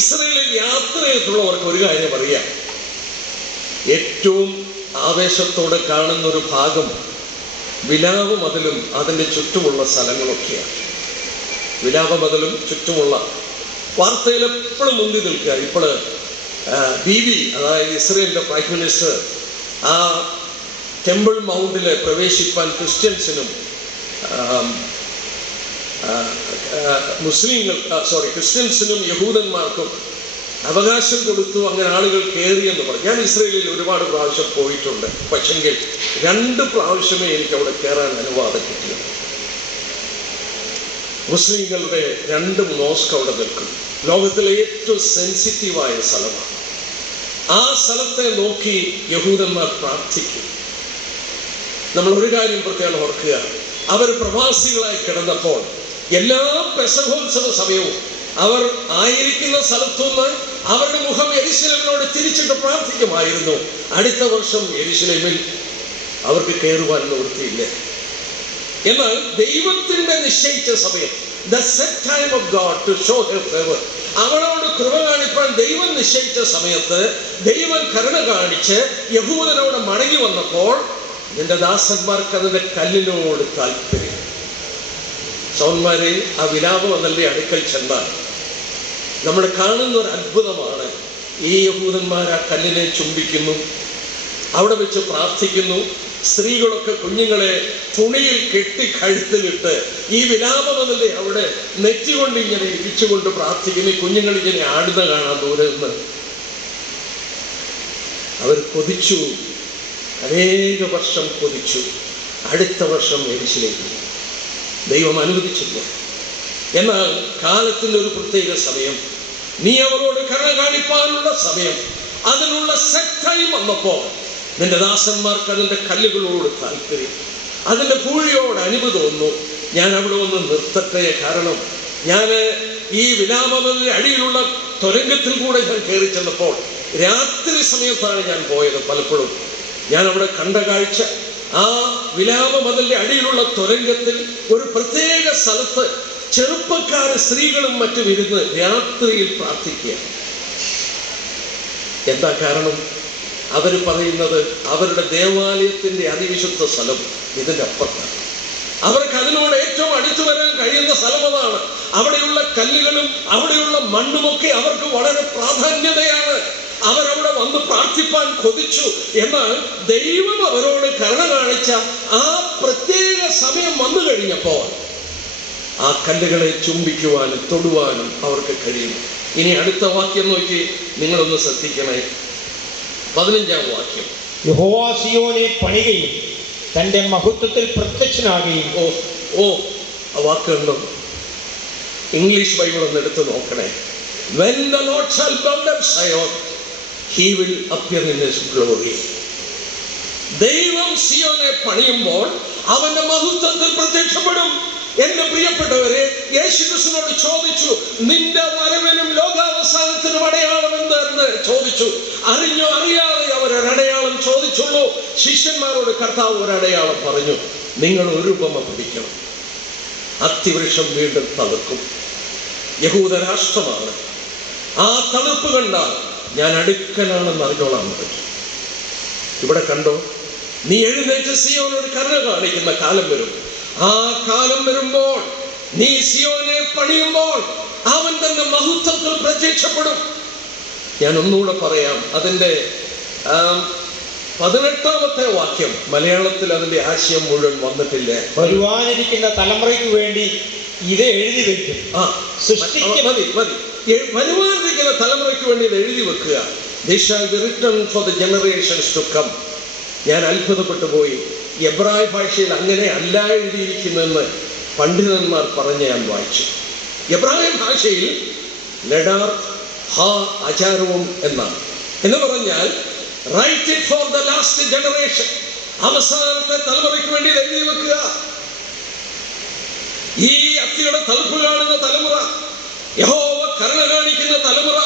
ഇസ്രായേലിൽ യാത്ര ചെയ്തിട്ടുള്ളവർക്ക് ഒരു കാര്യം അറിയാം. ഏറ്റവും ആവേശത്തോടെ കാണുന്ന ഒരു ഭാഗം വിലാപ മതിലും അതിൻ്റെ ചുറ്റുമുള്ള സ്ഥലങ്ങളൊക്കെയാണ്. വിലാപ മതിലും ചുറ്റുമുള്ള വാർത്തയിൽ എപ്പോഴും മുന്തി നിൽക്കുക. ഇപ്പോൾ ബീബി, അതായത് ഇസ്രായേലിൻ്റെ പ്രൈം മിനിസ്റ്റർ, ആ ടെമ്പിൾ മൗണ്ടിൽ പ്രവേശിപ്പാൻ ക്രിസ്ത്യൻസിനും ക്രിസ്ത്യൻസിനും യഹൂദന്മാർക്കും അവകാശം കൊടുത്തു. അങ്ങനെ ആളുകൾ കയറിയെന്ന് പറഞ്ഞു. ഞാൻ ഇസ്രായേലിൽ ഒരുപാട് പ്രാവശ്യം പോയിട്ടുണ്ട്. പക്ഷെങ്കിൽ 2 പ്രാവശ്യമേ എനിക്ക് അവിടെ കയറാൻ അനുവാദം കിട്ടിയത്. മുസ്ലിങ്ങളുടെ 2 മോസ്ക് അവിടെ നിൽക്കും. ലോകത്തിലെ ഏറ്റവും സെൻസിറ്റീവായ സ്ഥലമാണ്. ആ സ്ഥലത്തെ നോക്കി യഹൂദന്മാർ പ്രാർത്ഥിക്കും. നമ്മൾ ഒരു കാര്യം പ്രത്യേകം ഓർക്കുക. അവർ പ്രവാസികളായി കിടന്നപ്പോൾ എല്ലാ പെസഹോത്സവ സമയവും അവർ ആയിരിക്കുന്ന സ്ഥലത്തുനിന്ന് അവരുടെ മുഖം യെരുശലേമിനോട് തിരിച്ചിട്ട് പ്രാർത്ഥിക്കുമായിരുന്നു. അടുത്ത വർഷം യെരുശലേമിൽ അവർക്ക് കയറുവാൻ നിവൃത്തിയില്ല. എന്നാൽ ദൈവത്തിന്റെ നിശ്ചയിച്ച സമയം, the set time of God to show her favor, അവളോട് കൃപ കാണിപ്പാൻ ദൈവം നിശ്ചയിച്ച സമയത്ത് ദൈവം കരുണ കാണിച്ച് യഹൂദനോട് മടങ്ങി വന്നപ്പോൾ നിന്റെ ദാസന്മാർക്ക് അതിന്റെ കല്ലിനോട് താല്പര്യം. സൗന്മാരെ, ആ വിലാപം എന്നല്ലേ അടുക്കൽ ചെന്നാൽ നമ്മൾ കാണുന്ന ഒരു അത്ഭുതമാണ്. ഈ യഹൂദന്മാർ ആ കല്ലിനെ ചുംബിക്കുന്നു, അവിടെ വെച്ച് പ്രാർത്ഥിക്കുന്നു. സ്ത്രീകളൊക്കെ കുഞ്ഞുങ്ങളെ തുണിയിൽ കെട്ടി കഴുത്തിലിട്ട് ഈ വിലാപം എന്നല്ലേ അവിടെ നെറ്റികൊണ്ട് ഇങ്ങനെ ഇടിച്ചുകൊണ്ട് പ്രാർത്ഥിക്കുന്നു. ഈ കുഞ്ഞുങ്ങൾ ഇങ്ങനെ ആടുന്ന കാണാൻ ദൂരെ നിന്ന്. അവർ കൊതിച്ചു, അനേക വർഷം കൊതിച്ചു. അടുത്ത വർഷം യെരുശലേമിൽ ദൈവം അനുവദിച്ചില്ല. എന്നാൽ കാലത്തിൻ്റെ ഒരു പ്രത്യേക സമയം നീ അവരോട് കരുണ കാണിപ്പാനുള്ള സമയം, അതിനുള്ള സെറ്റ് ടൈം വന്നപ്പോൾ നിന്റെ ദാസന്മാർക്ക് അതിൻ്റെ കല്ലുകളോട് താല്പര്യം, അതിൻ്റെ പൂഴിയോട് അനിവ് തോന്നുന്നു. ഞാൻ അവിടെ ഒന്ന് നിർത്തട്ടെ. കാരണം ഞാൻ ഈ വിലാപത്തിന്റെ അടിയിലുള്ള തുരങ്കത്തിൽ കൂടെ ഞാൻ കയറി ചെന്നപ്പോൾ രാത്രി സമയത്താണ് ഞാൻ പോയത്. പലപ്പോഴും ഞാൻ അവിടെ കണ്ട കാഴ്ച, ആ വിലാപം അതിൻ്റെ അടിയിലുള്ള തുരങ്കത്തിൽ ഒരു പ്രത്യേക സ്ഥലത്ത് ചെറുപ്പക്കാര് സ്ത്രീകളും മറ്റും ഇരുന്ന് രാത്രിയിൽ പ്രാർത്ഥിക്കുക. എന്താ കാരണം? അവർ പറയുന്നത് അവരുടെ ദേവാലയത്തിന്റെ അതിവിശുദ്ധ സ്ഥലം ഇതിൻ്റെ അപ്പുറത്താണ്. അവർക്ക് അതിനോട് ഏറ്റവും അടുത്തു വരാൻ കഴിയുന്ന സ്ഥലം അതാണ്. അവിടെയുള്ള കല്ലുകളും അവിടെയുള്ള മണ്ണുമൊക്കെ അവർക്ക് വളരെ പ്രാധാന്യതയാണ്. അവരവിടെ വന്ന് പ്രാർത്ഥിപ്പാൻ കൊതിച്ചു. എന്നാൽ ദൈവം അവരോട് കരുണ കാണിച്ച ആ പ്രത്യേക സമയം വന്നു കഴിഞ്ഞപ്പോൾ ആ കല്ലുകളെ ചുംബിക്കുവാനും തൊടുവാനും അവർക്ക് കഴിയും. ഇനി അടുത്ത വാക്യം നോക്കി നിങ്ങളൊന്ന് ശ്രദ്ധിക്കണേ. 15-ാം വാക്യം. യഹോവ സിയോനെ പണികയും തന്റെ മഹത്വത്തിൽ പ്രത്യക്ഷനാകുകയും. ആ വാക്കുണ്ടോ? ഇംഗ്ലീഷ് ബൈബിൾ ഒന്ന് എടുത്ത് നോക്കണേ. When the Lord shall build up Zion, he will appear in his glory. ദൈവം സിയോനെ പണിയുമ്പോൾ അവന്റെ മഹത്വത്തിൽ പ്രത്യക്ഷപ്പെടും. എന്റെ പ്രിയപ്പെട്ടവരെ, യേശുക്രിസ്തുവിനോട് ചോദിച്ചു, നിന്റെ വരവിനും ലോകാവസാനത്തിനും അടയാളം എന്തെന്ന് ചോദിച്ചു. അറിഞ്ഞോ അറിയാതെ അവരൊരടയാളം ചോദിച്ചുള്ളൂ. ശിഷ്യന്മാരോട് കർത്താവ് ഒരടയാളം പറഞ്ഞു, നിങ്ങൾ ഒരു ഉപമ പിടിക്കണം. അത്തിവൃക്ഷം വീണ്ടും തളിർക്കും. യഹൂദ രാഷ്ട്രമാണ്. ആ തളിർപ്പ് കണ്ടാൽ ഞാൻ അടുക്കലാണെന്ന് അറിഞ്ഞോളാൻ പറഞ്ഞു. ഇവിടെ കണ്ടോ, നീ എഴുന്നേറ്റ് സിയോനോട് കരുണ കാണിക്കുന്ന കാലം വരും. ആ കാലം വരുമ്പോൾ നീ സിയോനെ പണിയുമ്പോൾ അവൻ തന്നെ മഹത്വത്തിൽ പ്രത്യക്ഷപ്പെടും. ഞാൻ ഒന്നുകൂടെ പറയാം. അതിൻ്റെ 18-ാമത്തെ വാക്യം മലയാളത്തിൽ അതിന്റെ ആശയം മുഴുവൻ വന്നിട്ടില്ല. വരുവാനിരിക്കുന്ന തലമുറയ്ക്ക് വേണ്ടി ഇത് എഴുതി വെക്കും. മതി. വരുവാനിരിക്കുന്ന തലമുറയ്ക്ക് വേണ്ടി ഇത് എഴുതി വെക്കുക. This shall be written for the generations to come. ഞാൻ അത്ഭുതപ്പെട്ടു പോയി. എബ്രായ ഭാഷയിൽ അങ്ങനെ അല്ല എഴുതിയിരിക്കുന്നെന്ന് പണ്ഡിതന്മാർ പറഞ്ഞ് ഞാൻ വായിച്ചു. എബ്രായ ഭാഷയിൽ ലഡാർ ഹാ ആചാരവും എന്നാണ്. എന്ന് പറഞ്ഞാൽ write it for the last generation. അവസാനത്തെ തലമുറയ്ക്ക് വേണ്ടി എഴുതി വെക്കുക. ഈ അത്തിയുടെ തളിർപ്പ് കാണുന്ന തലമുറ, യഹോവ കരുണ കാണിക്കുന്ന തലമുറ,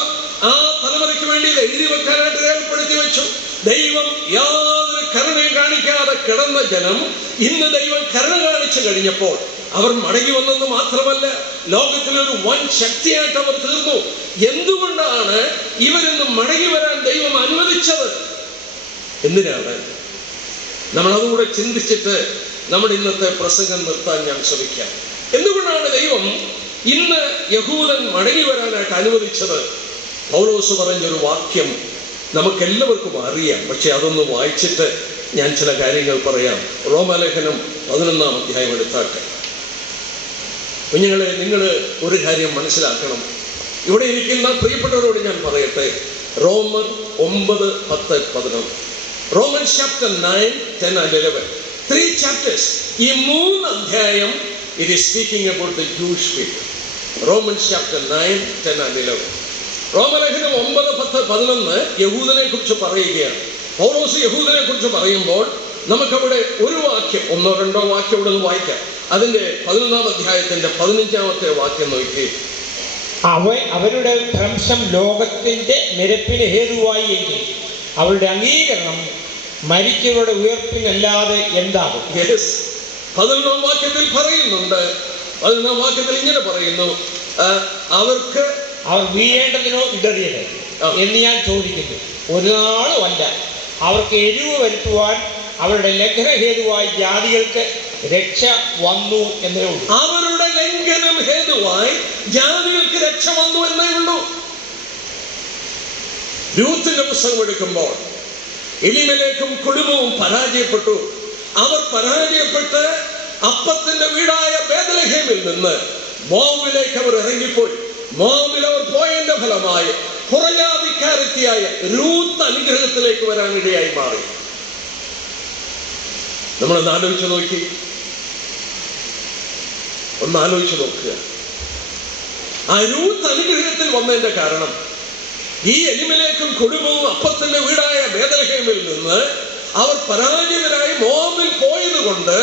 ആ തലമുറയ്ക്ക് വേണ്ടി എഴുതി വെക്കാനായിട്ട് രേഖപ്പെടുത്തി വെച്ചു. ദൈവം യാതൊരു കരുണയും കാണിക്കാതെ കിടന്ന ജനം ഇന്ന് ദൈവം കരുണ കാണിച്ചു കഴിഞ്ഞപ്പോൾ അവർ മടങ്ങി വന്നെന്ന് മാത്രമല്ല, ലോകത്തിലൊരു വൻ ശക്തിയായിട്ട് അവർ തീർന്നു. എന്തുകൊണ്ടാണ് ഇവരിന്ന് മടങ്ങി വരാൻ ദൈവം അനുവദിച്ചത്? എന്തിനാണ്? നമ്മൾ അതുകൂടെ ചിന്തിച്ചിട്ട് നമ്മുടെ ഇന്നത്തെ പ്രസംഗം നിർത്താൻ ഞാൻ ശ്രമിക്കാം. എന്തുകൊണ്ടാണ് ദൈവം ഇന്ന് യഹൂദൻ മടങ്ങി വരാനായിട്ട് അനുവദിച്ചത്? പൗലോസ് പറഞ്ഞൊരു വാക്യം നമുക്കെല്ലാവർക്കും അറിയാം. പക്ഷെ അതൊന്ന് വായിച്ചിട്ട് ഞാൻ ചില കാര്യങ്ങൾ പറയാം. റോമാലേഖനം 11-ാം അധ്യായം എടുത്താട്ടെ. കുഞ്ഞുങ്ങളെ, നിങ്ങൾ ഒരു കാര്യം മനസ്സിലാക്കണം. ഇവിടെ ഇരിക്കുന്ന പ്രിയപ്പെട്ടവരോട് ഞാൻ പറയട്ടെ. റോമർ 9, 10, 11. Romans chapter 9, 10 and 11. 3 chapters. ഈ 3 അധ്യായം it is speaking about the Jewish people. Romans chapter 9, 10 and 11. റോമലേഖനം 9, 10, 11 യഹൂദനെ കുറിച്ച് പറയുകയാണ്. പൗലോസ് യഹൂദനെ കുറിച്ച് പറയുമ്പോൾ നമുക്കവിടെ ഒരു വാക്യം, 1-2 വാക്യം ഇവിടെ നിന്ന് വായിക്കാം. അതിന്റെ 11-ാം അധ്യായത്തിന്റെ 15-ാമത്തെ വാക്യം നോക്കി. അവരുടെ ഭ്രംശം ലോകത്തിന്റെ നിരപ്പിന് ഹേതുവായി എങ്കിൽ അവരുടെ അംഗീകരണം മരിച്ചവരുടെ ഉയർപ്പിനല്ലാതെ എന്താകും? 11-ാം വാക്യത്തിൽ പറയുന്നുണ്ട്. 11-ാം വാക്യത്തിൽ ഇങ്ങനെ പറയുന്നു, അവർ വീഴേണ്ടതിനോ ഇടറിയത് എന്ന് ഞാൻ ചോദിക്കുന്നു. ഒരു നാളും അല്ല. അവർക്ക് എരിവ് വരുത്തുവാൻ അവരുടെ ലംഘനഹേതുവായി ജാതികൾക്ക് രക്ഷ വന്നു എന്നേ ഉള്ളൂ. അവരുടെ ലംഘനം ഹേതുവായി ജാതികൾക്ക് രക്ഷ വന്നു എന്നേ ഉള്ളൂ. രൂത്തിന്റെ പുസ്തകം എടുക്കുമ്പോൾ എലിമേലെക്കും കുടുംബവും പരാജയപ്പെട്ടു. അവർ പരാജയപ്പെട്ട് അപ്പത്തിന്റെ വീടായ ബേത്ലഹേമിൽ നിന്ന് മോവാബിലേക്ക് അവർ ഇറങ്ങിപ്പോയി. മോവാബിൽ അവർ പോയതിന്റെ ഫലമായി പുറജാതിക്കാരത്തിയായ രൂത്ത് അനുഗ്രഹത്തിലേക്ക് വരാനിടയായി മാറി. നമ്മളൊന്ന് ആലോചിച്ച് നോക്കുക. ആ രൂത്ത് അനുഗ്രഹത്തിൽ വന്നതിന്റെ കാരണം ഈ എലിമലേക്കും കുടുംബവും അപ്പത്തിന്റെ വീടായ ബേത്ലഹേമിൽ നിന്ന് അവർ പരാജിതരായി മോവാബിൽ പോയത് കൊണ്ട്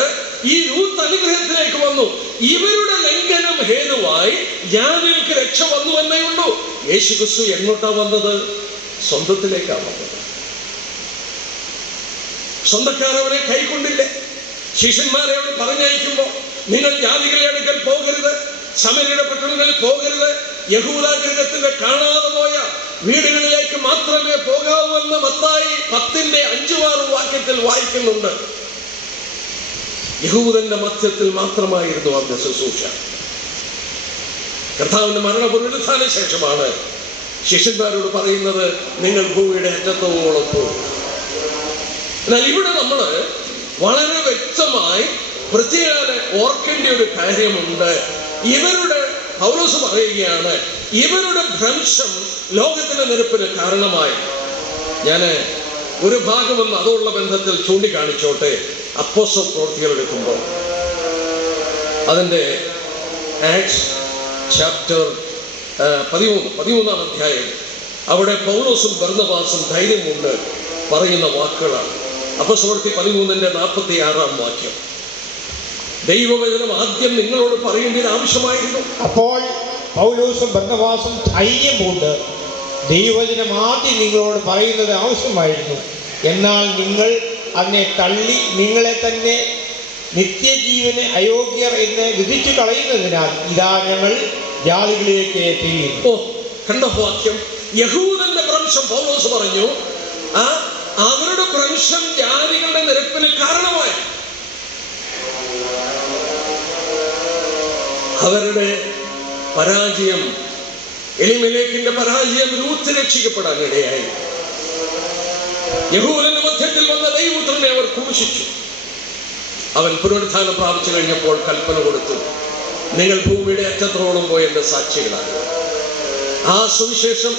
ഈ രൂത്ത് അനുഗ്രഹത്തിലേക്ക് വന്നു. ഇവരുടെ ലംഘനം ഹേതുവായി ജാതികൾക്ക് രക്ഷ വന്നു എന്നേ ഉള്ളൂ. യേശുക്രിസ്തു എങ്ങോട്ടാ വന്നത്? സ്വന്തത്തിലേക്കാണ് വന്നത്. സ്വന്തക്കാർ അവനെ കൈക്കൊണ്ടില്ലേ? ശിഷ്യന്മാരെ അവൻ പറഞ്ഞയക്കുമ്പോ നിങ്ങൾ ജാതികളെ അടുക്കൽ പോകരുത്, ശമര്യയുടെ പട്ടണങ്ങളിൽ പോകരുത്, യഹൂദാഗൃഹത്തിന്റെ കാണാതെ പോയ വീടുകളിലേക്ക് മാത്രമേ പോകാവൂ എന്ന് മത്തായി 10:5-6 വാക്യത്തിൽ വായിക്കുന്നുണ്ട്. യഹൂദന്റെ മധ്യത്തിൽ മാത്രമായിരുന്നു അവന്റെ ശുശ്രൂഷ. കർത്താവിന്റെ മരണപുനരുത്ഥാന ശേഷമാണ് ശിഷ്യന്മാരോട് പറയുന്നത്, നിങ്ങൾ ഭൂമിയുടെ അറ്റത്തോളം പോകുക. എന്നാൽ ഇവിടെ നമ്മൾ വളരെ വ്യക്തമായി പ്രത്യേകത ഓർക്കേണ്ട ഒരു കാര്യമുണ്ട്. ഇവരുടെ പൗലോസ് പറയുകയാണ്, ഇവരുടെ ഭ്രംശം ലോകത്തിന്റെ നിരപ്പിന് കാരണമായി. ഞാൻ ഒരു ഭാഗമെന്ന് അതുള്ള ബന്ധത്തിൽ ചൂണ്ടിക്കാണിച്ചോട്ടെ. അപ്പോസ്തല പ്രവൃത്തികൾ എടുക്കുമ്പോൾ അതിൻ്റെ ആക്ട്സ് ചാപ്റ്റർ 13-ാം അധ്യായം, അവിടെ പൗലോസും ബർന്നബാസും ധൈര്യം കൊണ്ട് പറയുന്ന വാക്കുകളാണ്. അപ്പോസ്തല പ്രവൃത്തി 13:46 വാക്യം. ദൈവവചനം ആദ്യം നിങ്ങളോട് പറയേണ്ടത് ആവശ്യമായിരുന്നു. അപ്പോൾ പൗലോസും ബർന്നബാസും ധൈര്യം കൊണ്ട് ദൈവവചനം ആദ്യം നിങ്ങളോട് പറയുന്നത് ആവശ്യമായിരുന്നു. എന്നാൽ നിങ്ങൾ അതിനെ തള്ളി നിങ്ങളെ തന്നെ നിത്യജീവന് അയോഗ്യർ എന്ന് വിധിച്ചു കളയുന്നതിനാൽ ഇതാ ഞങ്ങൾ ജാതികളിലേക്ക് തിരിയുന്നു. കണ്ടോ വാക്യം? യഹൂദന്റെ ഭ്രംശം പൗലോസ് പറഞ്ഞു, അവരുടെ ഭ്രംശം ജാതികളുടെ നിരപ്പിന് കാരണമായി. അവരുടെ പരാജയം, എലിമേലെക്കിന്റെ പരാജയം രൂത്ത് രക്ഷിക്കപ്പെടാൻ ഇടയായി. യഹൂദന്റെ മധ്യത്തിൽ വന്ന ദൈവപുത്രനെ അവർ ക്രൂശിച്ചു. അവൻ പുനരുത്ഥാനം പ്രാപിച്ചു കഴിഞ്ഞപ്പോൾ കൽപ്പന കൊടുത്തു, നിങ്ങൾ ഭൂമിയുടെ അറ്റത്തോളം പോയി എന്റെ സാക്ഷികളാണ്. ആ സുവിശേഷം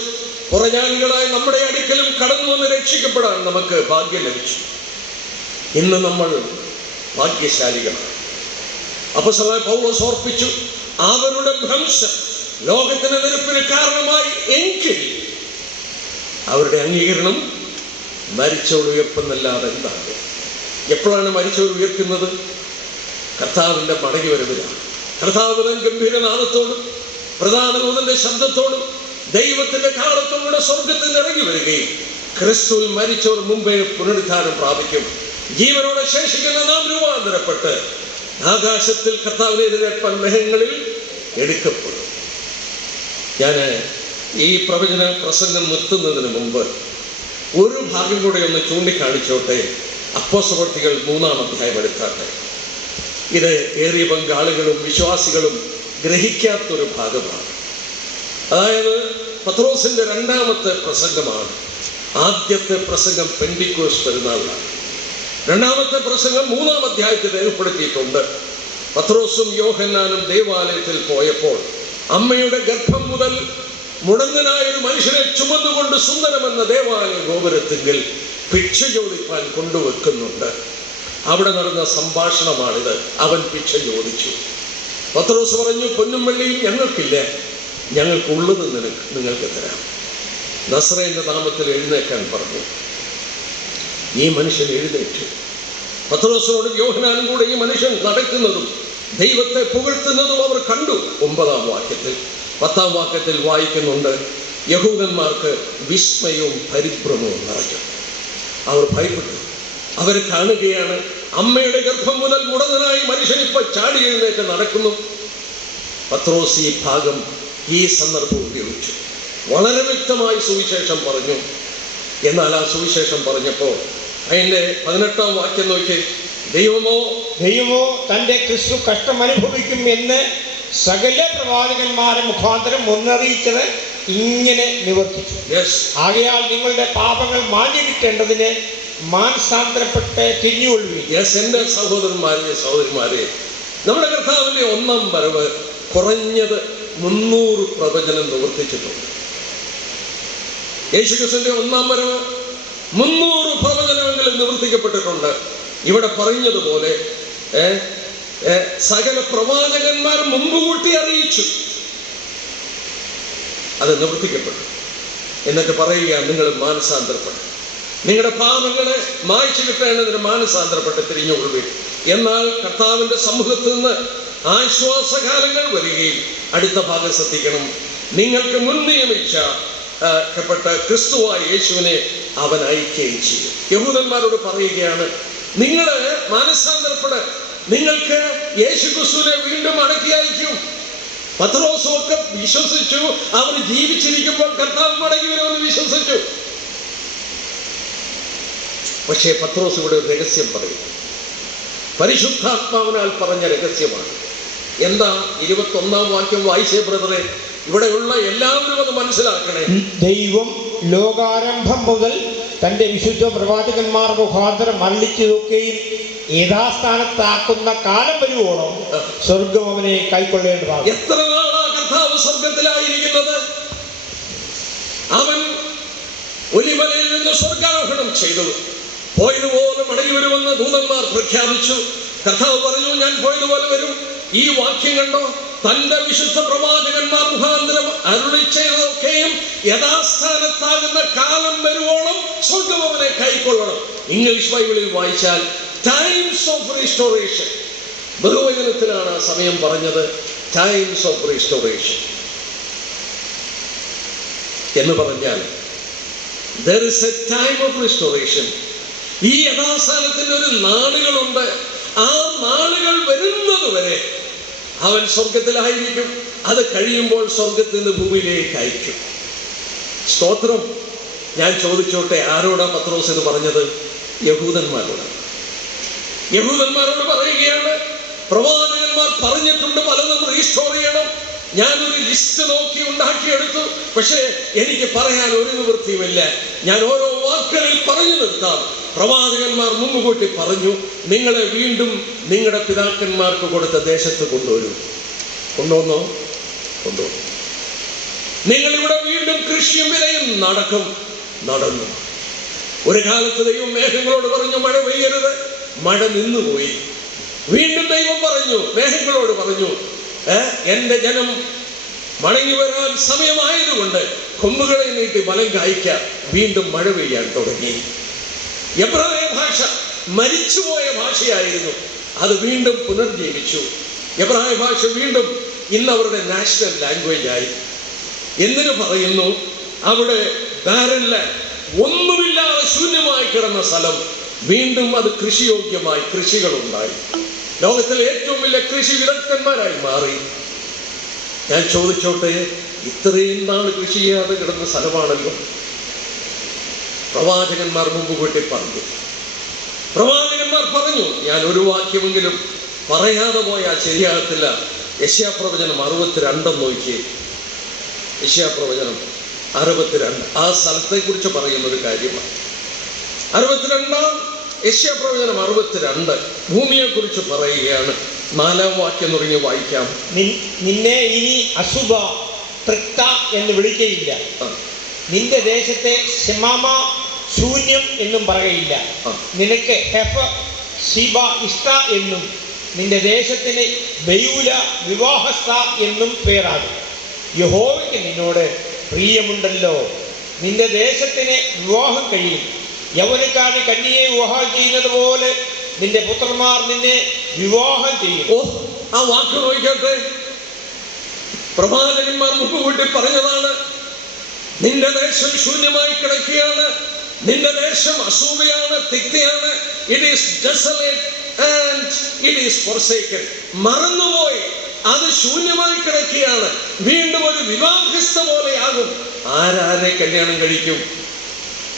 പുറജാതികളായ നമ്മുടെ അടുക്കലും കടന്നു വന്ന് രക്ഷിക്കപ്പെടാൻ നമുക്ക് ഭാഗ്യം ലഭിച്ചു. ഇന്ന് നമ്മൾ ഭാഗ്യശാലികളാണ്. അപ്പോസ്തലനായ പൗലോസ് ഓർപ്പിച്ചു, അവരുടെ ഭ്രംശം ലോകത്തിന്റെ നിരപ്പിന് കാരണമായി. എങ്കിൽ അവരുടെ അംഗീകരണം മരിച്ചവർ ഉയർപ്പെന്നല്ലാതെ എന്താണ്? എപ്പോഴാണ് മരിച്ചവർ ഉയർക്കുന്നത്? കർത്താവിന്റെ മടങ്ങി വരവിലാണ്. കർത്താവ് ഗംഭീരനാദത്തോടും പ്രധാന ദൂതന്റെ ശബ്ദത്തോടും ദൈവത്തിന്റെ കാലത്തോടെ സ്വർഗത്തിൽ ഇറങ്ങി വരികയും ക്രിസ്തുവിൽ മരിച്ചവർ മുമ്പേ പുനരുദ്ധാനം പ്രാപിക്കും. ജീവനോടെ ശേഷിക്കുന്ന നാം രൂപാന്തരപ്പെട്ട് ആകാശത്തിൽ കർത്താവിനെ എതിരേൽപ്പാൻ മേഘങ്ങളിൽ എടുക്കപ്പെടും. ഞാൻ ഈ പ്രവചന പ്രസംഗം നിർത്തുന്നതിന് മുമ്പ് ഒരു ഭാഗം കൂടെ ഒന്ന് ചൂണ്ടിക്കാണിച്ചോട്ടെ. അപ്പോസ്തല പ്രവൃത്തികൾ 3-ാം അധ്യായം എടുത്താട്ടെ. ഇത് ഏറിയ പങ്കാളികളും വിശ്വാസികളും ഗ്രഹിക്കാത്തൊരു ഭാഗമാണ്. അതായത് പത്രോസിന്റെ 2ാമത്തെ പ്രസംഗമാണ്. ആദ്യത്തെ പ്രസംഗം പെന്തിക്കോസ്ത് പെരുന്നാളിലാണ്. 2ാമത്തെ പ്രസംഗം 3-ാം അധ്യായത്തിൽ രേഖപ്പെടുത്തിയിട്ടുണ്ട്. പത്രോസും യോഹന്നാനും ദേവാലയത്തിൽ പോയപ്പോൾ അമ്മയുടെ ഗർഭം മുതൽ മുടങ്ങനായ ഒരു മനുഷ്യനെ ചുമന്നുകൊണ്ട് സുന്ദരമെന്ന ദേവാലയ ഗോപുരത്തിങ്കിൽ ഭിക്ഷ ചോദിക്കാൻ കൊണ്ടുവെക്കുന്നുണ്ട്. അവിടെ നടന്ന സംഭാഷണമാണിത്. അവൻ ഭിക്ഷ ചോദിച്ചു. പത്രോസ് പറഞ്ഞു, പൊന്നും വെള്ളിയും ഞങ്ങൾക്കില്ല, ഞങ്ങൾക്കുള്ളത് നിങ്ങൾക്ക് തരാം. നസറേന്റെ നാമത്തിൽ എഴുന്നേക്കാൻ പറഞ്ഞു. ഈ മനുഷ്യൻ എഴുന്നേറ്റു. പത്രോസിനോട് യോഹന്നാനും കൂടെ ഈ മനുഷ്യൻ നടക്കുന്നതും ദൈവത്തെ പുകഴ്ത്തുന്നതും അവർ കണ്ടു. 9-ാം വാക്യത്തിൽ 10-ാം വാക്യത്തിൽ വായിക്കുന്നുണ്ട്, യഹൂദന്മാർക്ക് വിസ്മയവും പരിഭ്രമവും നിറഞ്ഞു. അവർ ഭയപ്പെട്ടു. അവർ കാണുകയാണ്, അമ്മയുടെ ഗർഭം മുതൽ മുടങ്ങനായി മനുഷ്യൻ ഇപ്പൊ ചാടി എഴുന്നേറ്റ് നടക്കുന്നു. പത്രോസ് ഈ ഭാഗം, ഈ സന്ദർഭം ഉപയോഗിച്ചു വളരെ വ്യക്തമായി സുവിശേഷം പറഞ്ഞു. എന്നാൽ ആ സുവിശേഷം പറഞ്ഞപ്പോൾ അതിൻ്റെ 18-ാം വാക്യം നോക്കി, ദൈവമോ തൻ്റെ ക്രിസ്തു കഷ്ടം അനുഭവിക്കും എന്ന് സകല പ്രവാചകന്മാരെ മുഖാന്തരം മുന്നറിയിച്ചത് ഇങ്ങനെ നിവർത്തിച്ചു. ആകയാൽ നിങ്ങളുടെ പാപങ്ങൾ മാഞ്ഞു കിട്ടേണ്ടതിന് മാനസാന്തരപ്പെട്ട് തിരിഞ്ഞുകൊള്ളുവിൻ. എൻ്റെ സഹോദരന്മാരെ സഹോദരിമാരെ, നമ്മുടെ കർത്താവിൻ്റെ 1-ാം വരവ് കുറഞ്ഞത് 300 പ്രവചനം നിവർത്തിച്ചിട്ടുണ്ട്. യേശുക്രിസ്തുവിന്റെ 1-ാം വരവ് 300 പ്രവചനമെങ്കിലും നിവർത്തിക്കപ്പെട്ടിട്ടുണ്ട്. ഇവിടെ പറഞ്ഞതുപോലെ സകല പ്രവാചകന്മാർ മുമ്പ് കൂട്ടി അറിയിച്ചു. അത് നിവർത്തിക്കപ്പെട്ടു. എന്നിട്ട് പറയുക, നിങ്ങൾ മാനസാന്തരപ്പെട്ടു, നിങ്ങളുടെ പാപങ്ങളെ മായ്ച്ചു കിട്ടേണ്ടതിന് മാനസാന്തരപ്പെട്ട് തിരിഞ്ഞുകൊള്ളുവിൻ. എന്നാൽ കർത്താവിന്റെ സമൂഹത്തിൽ നിന്ന് ആശ്വാസകാലങ്ങൾ വരികയും, അടുത്ത ഭാഗം ശ്രദ്ധിക്കണം, നിങ്ങൾക്ക് മുൻ നിയമിക്കപ്പെട്ട ക്രിസ്തുവായ യേശുവിനെ അവൻ അയക്കുകയും ചെയ്യും. യഹൂദന്മാരോട് പറയുകയാണ്, നിങ്ങൾ മാനസാന്തരപ്പെട, നിങ്ങൾക്ക് യേശു ക്രിസ്തുവിനെ വീണ്ടും മടക്കി അയക്കും. പത്രോസും ഒക്കെ വിശ്വസിച്ചു. അവർ ജീവിച്ചിരിക്കുമ്പോൾ കർത്താവ് മടങ്ങി വരുമെന്ന് വിശ്വസിച്ചു. പക്ഷേ പത്രോസ് ഇവിടെ ഒരു രഹസ്യം പറയും. പരിശുദ്ധാത്മാവിനാൽ പറഞ്ഞ രഹസ്യമാണ്. എന്താ? 21-ാം വാക്യം വായിച്ചേ ബ്രദറെ. ഇവിടെയുള്ള എല്ലാവരും അത് മനസ്സിലാക്കണേ. ദൈവം ലോകാരംഭം മുതൽ തന്റെ വിശുദ്ധ പ്രവാചകന്മാർ മുഖാന്തരം അരുളിച്ചതൊക്കെയും യഥാസ്ഥാനത്താക്കുന്ന കാലം വരുവോളം സ്വർഗം അവനെ കൈക്കൊള്ളേണ്ടതാണ്. എത്ര നാളാ കർത്താവ് സ്വർഗത്തിലായിരിക്കുന്നത്? അവൻ ഒലിമലയിൽ നിന്ന് സ്വർഗാരോഹണം ചെയ്തു. പോയതുപോലെ മടങ്ങി വരുമെന്ന് ദൂതന്മാർ പ്രഖ്യാപിച്ചു. കർത്താവ് പറഞ്ഞു, ഞാൻ പോയതുപോലെ വരും. ഈ വാക്യം കണ്ടോ? തന്റെ വിശുദ്ധ പ്രവാചകന്മാർ മുഖാന്തരം അരുളി ചെയ്തതൊക്കെയും യഥാസ്ഥാനത്താകുന്ന കാലം വരുവോളം സ്വർഗം അവനെ കൈക്കൊള്ളണം. ഇംഗ്ലീഷ് ബൈബിളിൽ വായിച്ചാൽ ടൈംസ് ഓഫ് റീസ്റ്റോറേഷൻ, ബഹുവചനത്തിലാണ് ആ സമയം പറഞ്ഞത്. ടൈംസ് ഓഫ് റീസ്റ്റോറേഷൻ എന്ന് പറഞ്ഞാൽ there is a time of restoration. ഈ യഥാസ്ഥാനത്തിന് ഒരു നാളുകളുണ്ട്. ആ നാളുകൾ വരുന്നത് വരെ അവൻ സ്വർഗത്തിലായിരിക്കും. അത് കഴിയുമ്പോൾ സ്വർഗത്തിൽ നിന്ന് ഭൂമിയിലേക്ക് അയക്കും. സ്തോത്രം. ഞാൻ ചോദിച്ചോട്ടെ, ആരോടാ പത്രോസ് ഇത് പറഞ്ഞത്? യഹൂദന്മാരോടാണ്. യഹൂദന്മാരോട് പറയുകയാണ്, പ്രവാചകന്മാർ പറഞ്ഞിട്ടുണ്ട് പലതും റീസ്റ്റോർ ചെയ്യണം. ഞാനൊരു ലിസ്റ്റ് നോക്കി ഉണ്ടാക്കിയെടുത്തു. പക്ഷേ എനിക്ക് പറയാൻ ഒരു നിവൃത്തിയുമില്ല. ഞാൻ ഓരോ വാക്കുകളിൽ പറഞ്ഞു നിർത്താം. പ്രവാചകന്മാർ മുമ്പ് കൂട്ടി പറഞ്ഞു, നിങ്ങളെ വീണ്ടും നിങ്ങളുടെ പിതാക്കന്മാർക്ക് കൊടുത്ത ദേശത്ത് കൊണ്ടുവരൂ. കൊണ്ടുവന്നോ? കൊണ്ടുവന്നു. നിങ്ങളിവിടെ വീണ്ടും കൃഷിയും വിലയും നടന്നു. ഒരു കാലത്ത് ദൈവം മേഘങ്ങളോട് പറഞ്ഞു, മഴ പെയ്യരുത്. മഴ നിന്നുപോയി. വീണ്ടും ദൈവം പറഞ്ഞു, മേഘങ്ങളോട് പറഞ്ഞു, എന്റെ ജനം മടങ്ങി വരാൻ സമയമായതുകൊണ്ട് കൊമ്പുകളെ നീട്ടി ഫലം കായ്ക്കാം. വീണ്ടും മഴ പെയ്യാൻ തുടങ്ങി. എബ്രായ ഭാഷ മരിച്ചുപോയ ഭാഷയായിരുന്നു. അത് വീണ്ടും പുനർജീവിച്ചു. എബ്രായ ഭാഷ വീണ്ടും ഇന്ന് അവരുടെ നാഷണൽ ലാംഗ്വേജ് ആയി. എന്തിനു പറയുന്നു? അവിടെ ബാരൻ ലാൻഡ്, ഒന്നുമില്ലാതെ ശൂന്യമായി കിടന്ന സ്ഥലം വീണ്ടും അത് കൃഷിയോഗ്യമായി, കൃഷികളുണ്ടായി. ലോകത്തിലെ ഏറ്റവും വലിയ കൃഷി വിദഗ്ധന്മാരായി മാറി. ഞാൻ ചോദിച്ചോട്ടെ, ഇത്രയും നാൾ കൃഷി ചെയ്യാതെ കിടന്ന സ്ഥലമാണല്ലോ. പ്രവാചകന്മാർ മുമ്പ് കൂട്ടി പറഞ്ഞു. പ്രവാചകന്മാർ പറഞ്ഞു. ഞാൻ ഒരു വാക്യമെങ്കിലും പറയാതെ പോയാൽ ശരിയാകത്തില്ല. യെശയ്യാപ്രവചനം 62 നോക്കിയേ. യെശയ്യാപ്രവചനം 62 ആ സ്ഥലത്തെ കുറിച്ച് പറയുന്ന ഒരു കാര്യമാണ്. 62-ാം യെശയ്യാപ്രവചനം 62 ഭൂമിയെ കുറിച്ച് പറയുകയാണ്. 4-ാം വാക്യം തുടങ്ങി വായിക്കാം. നിന്നെ ഇനി അശുഭ തൃക്ത എന്ന് വിളിക്കയില്ല. നിന്റെ ദേശത്തെ ശമാമ ശൂന്യം എന്നും പറയയില്ല. നിനക്ക് ഹെഫ ശിബ ഇഷ്ട എന്നും നിന്റെ ദേശത്തിന് ബയൂല വിവാഹസ്ഥ എന്നും പേരാകും. യഹോവയ്ക്ക് നിന്നോട് പ്രിയമുണ്ടല്ലോ. നിന്റെ ദേശത്തിന് വിവാഹം കഴിയും. യൗവനക്കാരന് കന്യയെ വിവാഹം ചെയ്യുന്നത് പോലെ നിന്റെ പുത്രന്മാർ നിന്നെ വിവാഹം ചെയ്യും. ആ വാക്ക് നോക്കട്ടെ. പ്രവാചകന്മാർ മുമ്പ് കൂട്ടി പറഞ്ഞതാണ്. നിന്റെ ദേശം ശൂന്യമായി കിടക്കുകയാണ്. നിന്റെ ദേശം അസൂബയാണ്, തിക്തയാണ്. It is desolate and it is forsaken. മറന്നുപോയി, അത് ശൂന്യമായി കിടക്കുകയാണ്. വീണ്ടും ഒരു വിവാഹസ്ഥ പോലെയാകും. ആരാരെ കല്യാണം കഴിക്കും?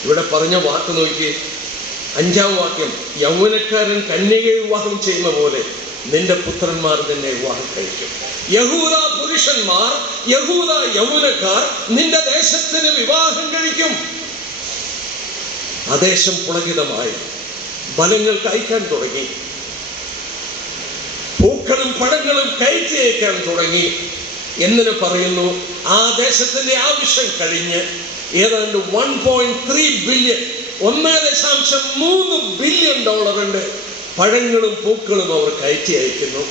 ഇവിടെ പറഞ്ഞ വാക്ക് നോക്കി. 5-ാം വാക്യം, യൗവനക്കാരൻ കന്യകയെ വിവാഹം ചെയ്യുന്ന പോലെ നിന്റെ പുത്രന്മാർ നിന്നെ വിവാഹം കഴിക്കും. യഹൂദ പുരുഷന്മാർ, യഹൂദ യൗവനക്കാർ നിന്റെ ദേശത്തിന് വിവാഹം കഴിക്കും. ആ ദേശം പുളകിതമായി ഫലങ്ങൾ കഴിക്കാൻ തുടങ്ങി. പൂക്കളും പഴങ്ങളും കയറ്റി അയക്കാൻ തുടങ്ങി. എന്നിന് പറയുന്നു, ആ ദേശത്തിന്റെ ആവശ്യം കഴിഞ്ഞ് ഏതാണ്ട് 1.3 ബില്യൺ, $1.3 ബില്യൺ പഴങ്ങളും പൂക്കളും അവർ കയറ്റി അയക്കുന്നു.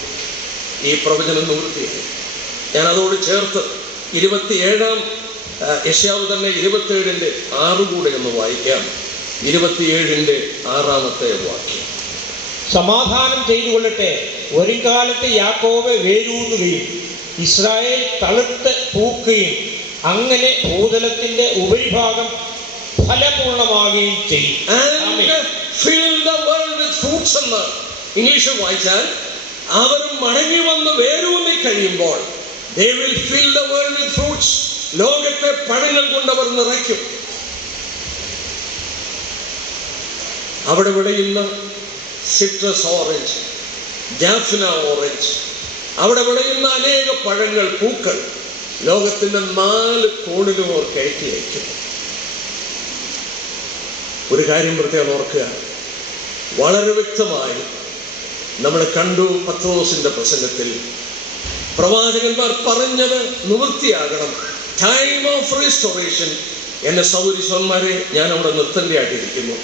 ഈ പ്രവചനം നിവൃത്തിയായി. ഞാൻ അതോട് ചേർത്ത് 27-ാം യെശയ്യാവ് തന്നെ 27:6 കൂടെ ഒന്ന് വായിക്കാം. 27:6 വാക്യം. സമാധാനം ചെയ്തു കൊള്ളട്ടെ, വരും കാലത്ത് യാക്കോബ് വേരൂന്നുകയും ഇസ്രായേൽ തളിർത്ത് പൂക്കുകയും അങ്ങനെ ഭൂതലത്തിന്റെ ഉപരിഭാഗം ഫലപൂർണമാകുകയും ചെയ്യും. ഇംഗ്ലീഷിൽ വായിച്ചാൽ അവർ മടങ്ങി വന്ന് വേരൂന്നി കഴിയുമ്പോൾ they will fill the world with fruits. ലോകത്തെ പഴങ്ങൾ കൊണ്ടവർ നിറയ്ക്കും. അവിടെ വിളയുന്ന സിട്രസ് ഓറഞ്ച്, ജാഫ്ന ഓറഞ്ച്, അവിടെ വിളയുന്ന അനേക പഴങ്ങൾ, പൂക്കൾ ലോകത്തിന്റെ 4 കോണിലും അവർ കയറ്റി അയക്കും. ഒരു കാര്യം പ്രത്യേകം ഓർക്കുക, വളരെ വ്യക്തമായി നമ്മൾ കണ്ടു പത്രോസിന്റെ പ്രസംഗത്തിൽ പ്രവാചകന്മാർ പറഞ്ഞത് നിവൃത്തിയാകണം. Time of restoration. എന്നെ സൗരിസന്മാരെ, ഞാൻ അവിടെ നിർത്തേണ്ടതായിട്ടിരിക്കുന്നു.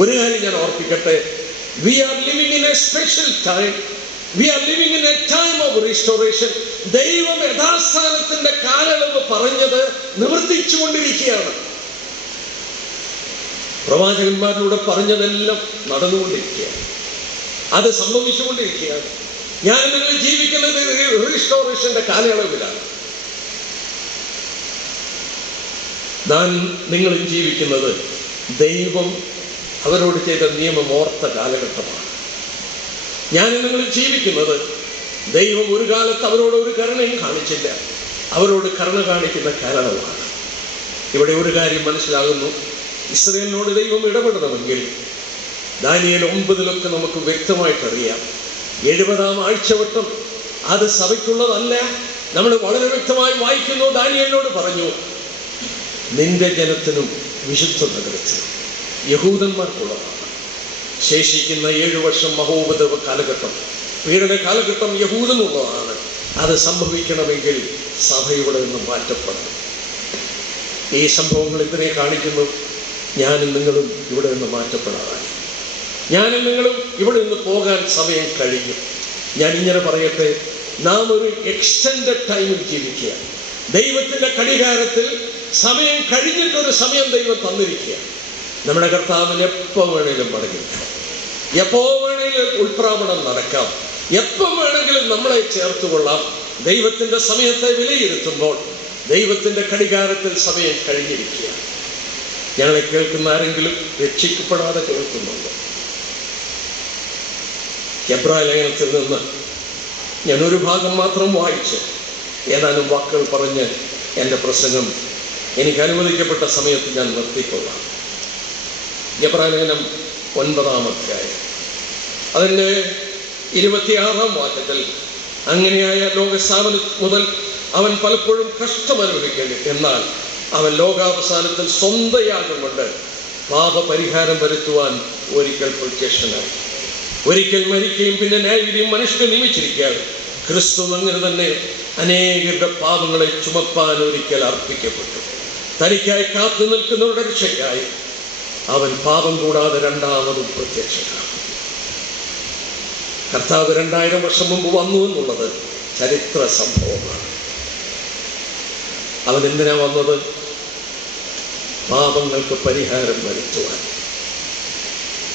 ഒരു കാര്യം ഞാൻ ഓർപ്പിക്കട്ടെ, we are living in a special time. We are living in a time of restoration. ദൈവം യഥാസ്ഥാനത്തിന്റെ കാലയളവ് പറഞ്ഞത് നിവർത്തിച്ചുകൊണ്ടിരിക്കുകയാണ്. പ്രവാചകന്മാരിലൂടെ പറഞ്ഞതെല്ലാം നടന്നുകൊണ്ടിരിക്കുകയാണ്, അത് സംഭവിച്ചുകൊണ്ടിരിക്കുകയാണ്. ഞാൻ നിങ്ങൾ ജീവിക്കുന്നത് റീസ്റ്റോറേഷന്റെ കാലയളവിലാണ്. നിങ്ങളും ജീവിക്കുന്നത് ദൈവം അവരോട് ചെയ്ത നിയമം ഓർത്ത കാലഘട്ടമാണ്. ഞാൻ നിങ്ങൾ ജീവിക്കുന്നത് ദൈവം ഒരു കാലത്ത് അവരോട് ഒരു കരുണയും കാണിച്ചില്ല, അവരോട് കരുണ കാണിക്കുന്ന കാലമാണ്. ഇവിടെ ഒരു കാര്യം മനസ്സിലാകുന്നു, ഇസ്രായേലിനോട് ദൈവം ഇടപെടണമെങ്കിൽ ദാനിയേൽ 9 നമുക്ക് വ്യക്തമായിട്ടറിയാം. 70-ാം ആഴ്ചവട്ടം അത് സഭയ്ക്കുള്ളതല്ല. നമ്മൾ വളരെ വ്യക്തമായി വായിക്കുന്നു. ദാനിയേലിനോട് പറഞ്ഞു, നിന്റെ ജനത്തിനും വിശുദ്ധ നഗരത്തിനും യഹൂദന്മാർക്കുള്ളതാണ്. ശേഷിക്കുന്ന 7 വർഷം മഹോപദ്രവ കാലഘട്ടം, പീഡന കാലഘട്ടം യഹൂദനുള്ളതാണ്. അത് സംഭവിക്കണമെങ്കിൽ സഭയുടെ നിന്ന് മാറ്റപ്പെടണം. ഈ സംഭവങ്ങൾ ഇതിനെ കാണിക്കുന്നു. ഞാനും നിങ്ങളും ഇവിടെ നിന്ന് മാറ്റപ്പെടാറായി. ഞാനും നിങ്ങളും ഇവിടെ നിന്ന് പോകാൻ സമയം കഴിഞ്ഞു. ഞാൻ ഇങ്ങനെ പറയട്ടെ, നാം ഒരു എക്സ്റ്റൻഡഡ് ടൈമിൽ ജീവിക്കുക. ദൈവത്തിന്റെ കടികാരത്തിൽ സമയം കഴിഞ്ഞിട്ടൊരു സമയം ദൈവം തന്നിരിക്കുക. നമ്മുടെ കർത്താവിന് എപ്പോൾ വേണേലും മടങ്ങിക്കാം, എപ്പോ വേണേലും ഉൾപ്രാപണം നടക്കാം, എപ്പം വേണമെങ്കിലും നമ്മളെ ചേർത്തുകൊള്ളാം. ദൈവത്തിന്റെ സമയത്തെ വിലയിരുത്തുമ്പോൾ ദൈവത്തിന്റെ കടികാരത്തിൽ സമയം കഴിഞ്ഞിരിക്കുക. ഞങ്ങളെ കേൾക്കുന്ന ആരെങ്കിലും രക്ഷിക്കപ്പെടാതെ കേൾക്കുന്നുണ്ട്? എബ്രായ ലേഖനത്തിൽ നിന്ന് ഞാനൊരു ഭാഗം മാത്രം വായിച്ച് ഏതാനും വാക്കുകൾ പറഞ്ഞ് എൻ്റെ പ്രസംഗം എനിക്ക് അനുവദിക്കപ്പെട്ട സമയത്ത് ഞാൻ നിർത്തിക്കൊള്ളാം. എബ്രായ ലേഖനം 9-ാം അധ്യായം അതിൻ്റെ 26-ാം വാക്യത്തിൽ, അങ്ങനെയായ ലോകസ്ഥാപനം മുതൽ അവൻ പലപ്പോഴും കഷ്ടമനുഭവിക്കേണ്ടി, എന്നാൽ അവൻ ലോകാവസാനത്തിൽ സ്വന്തം യാഗം കൊണ്ട് പാപപരിഹാരം വരുത്തുവാൻ ഒരിക്കൽ പ്രത്യക്ഷനായി. ഒരിക്കൽ മരിക്കുകയും പിന്നെ ന്യായവിധിയും മനുഷ്യനെ നിയമിച്ചിരിക്കുകയാണ്. ക്രിസ്തു അങ്ങനെ തന്നെ അനേകരുടെ പാപങ്ങളെ ചുമപ്പാൻ ഒരിക്കൽ അർപ്പിക്കപ്പെട്ടു. തനിക്കായി കാത്തു നിൽക്കുന്നവരുടെ രക്ഷയ്ക്കായി അവൻ പാപം കൂടാതെ രണ്ടാമതും പ്രത്യക്ഷനാണ്. കർത്താവ് 2000 വർഷം മുമ്പ് വന്നു എന്നുള്ളത് ചരിത്ര സംഭവമാണ്. അവൻ എന്തിനാ വന്നത്? പാപങ്ങൾക്ക് പരിഹാരം വരുത്തുവാൻ.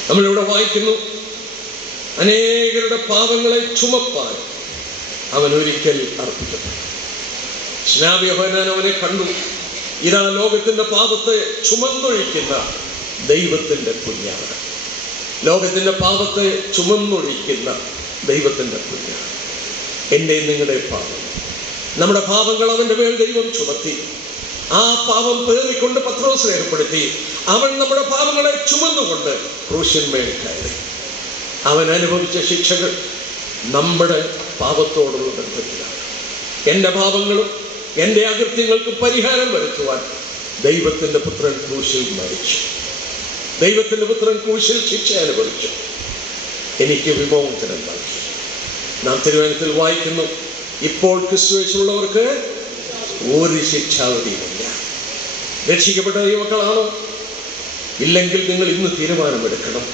നമ്മളിവിടെ വായിക്കുന്നു, അനേകരുടെ പാപങ്ങളെ ചുമപ്പാൻ അവൻ ഒരിക്കൽ അർപ്പിക്കപ്പെട്ടു. സ്നാപി യോഹന്നാൻ അവനെ കണ്ടു. ഇതാ ലോകത്തിന്റെ പാപത്തെ ചുമന്നൊഴിക്കുന്ന ദൈവത്തിന്റെ കുഞ്ഞാണ്. ലോകത്തിന്റെ പാപത്തെ ചുമന്നൊഴിക്കുന്ന ദൈവത്തിന്റെ കുഞ്ഞാണ്. എൻ്റെ നിങ്ങളുടെ പാപം, നമ്മുടെ പാപങ്ങൾ അവന്റെ മേൽ ദൈവം ചുമത്തി. ആ പാപം പേറിക്കൊണ്ട് പത്രോസ് രേഖപ്പെടുത്തി. അവൻ നമ്മുടെ പാപങ്ങളെ ചുമന്നുകൊണ്ട് ക്രൂശിന്മേൽ കയറി. അവൻ അനുഭവിച്ച ശിക്ഷകൾ നമ്മുടെ പാപത്തോടുള്ള ബന്ധത്തിലാണ്. എൻ്റെ പാപങ്ങളും എൻ്റെ അകൃത്യങ്ങൾക്ക് പരിഹാരം വരുത്തുവാൻ ദൈവത്തിൻ്റെ പുത്രൻ ക്രൂശിൽ മരിച്ചു. ദൈവത്തിൻ്റെ പുത്രൻ ക്രൂശിൽ ശിക്ഷ അനുഭവിച്ചു, എനിക്ക് വിമോചനം നൽകി. നാം തിരുവചനത്തിൽ വായിക്കുന്നു, ഇപ്പോൾ ക്രിസ്തുവേശുള്ളവർക്ക് ഒരു ശിക്ഷാവിധിയുമില്ല. രക്ഷിക്കപ്പെട്ട ദൈവമക്കളാണോ? ഇല്ലെങ്കിൽ നിങ്ങൾ ഇന്ന് തീരുമാനമെടുക്കണം.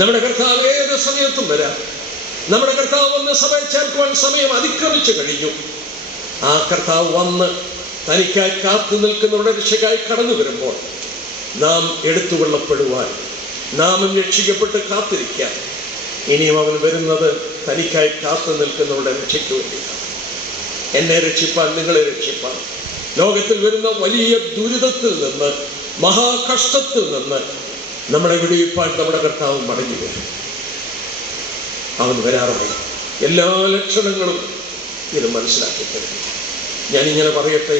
നമ്മുടെ കർത്താവ് ഏത് സമയത്തും വരാം. നമ്മുടെ കർത്താവ് വന്ന് സഭയെ ചേർക്കുവാൻ സമയം അതിക്രമിച്ചു കഴിഞ്ഞു. ആ കർത്താവ് വന്ന് തനിക്കായി കാത്തു നിൽക്കുന്നവരുടെ രക്ഷയ്ക്കായി കടന്നു വരുമ്പോൾ നാം എടുത്തുകൊള്ളപ്പെടുവാൻ, നാമും രക്ഷിക്കപ്പെട്ട് കാത്തിരിക്കാൻ. ഇനിയും അവൻ വരുന്നത് തനിക്കായി കാത്തു നിൽക്കുന്നവരുടെ രക്ഷയ്ക്ക് വേണ്ടിയാണ്. എന്നെ രക്ഷിപ്പാൻ, നിങ്ങളെ രക്ഷിപ്പാൻ, ലോകത്തിൽ വരുന്ന വലിയ ദുരിതത്തിൽ നിന്ന്, മഹാകഷ്ടത്തിൽ നിന്ന് നമ്മളെ വിടുവിപ്പാൻ നമ്മുടെ കർത്താവ് മടങ്ങി വരും. അവൻ വരാറായി. എല്ലാ ലക്ഷണങ്ങളും ഇത് മനസ്സിലാക്കി തരും. ഞാനിങ്ങനെ പറയട്ടെ,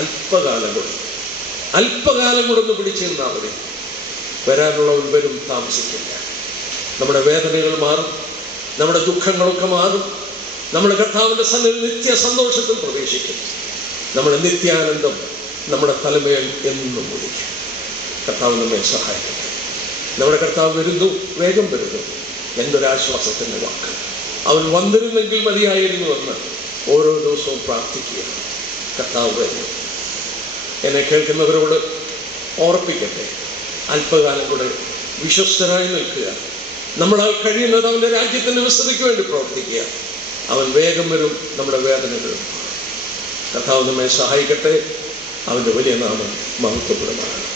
അല്പകാലം കൊണ്ടൊന്ന് പിടിച്ചിരുന്നാൽ മതി. വരാനുള്ളവൻ വരും, താമസിക്കില്ല. നമ്മുടെ വേദനകൾ മാറും, നമ്മുടെ ദുഃഖങ്ങളൊക്കെ മാറും. നമ്മുടെ കർത്താവിൻ്റെ സന്നിധിയിൽ നിത്യ സന്തോഷത്തിൽ പ്രവേശിക്കും. നമ്മുടെ നിത്യാനന്ദം നമ്മുടെ തലമേൽ എന്നും വിളിക്കും. കർത്താവ് നമ്മെ സഹായിക്കട്ടെ. നമ്മുടെ കർത്താവ് വരുന്നു, വേഗം വരുന്നു. എന്തൊരാശ്വാസത്തിൻ്റെ വാക്ക്. അവൻ വന്നിരുന്നെങ്കിൽ മതിയായിരുന്നുവെന്ന് ഓരോ ദിവസവും പ്രാർത്ഥിക്കുക. കർത്താവ് വരുന്നു. എന്നെ കേൾക്കുന്നവരോട് ഓർപ്പിക്കട്ടെ, അല്പകാലം കൂടെ വിശ്വസ്തരായി നിൽക്കുക. നമ്മളാൽ കഴിയുന്നത് അവൻ്റെ രാജ്യത്തിൻ്റെ വിസ്തൃതിക്ക് വേണ്ടി പ്രവർത്തിക്കുക. അവൻ വേഗം വരും, നമ്മുടെ വേദനകളും. കർത്താവ് നമ്മെ സഹായിക്കട്ടെ. അവൻ്റെ വലിയ നാമം മഹത്വപ്പെടുമാറാണ്.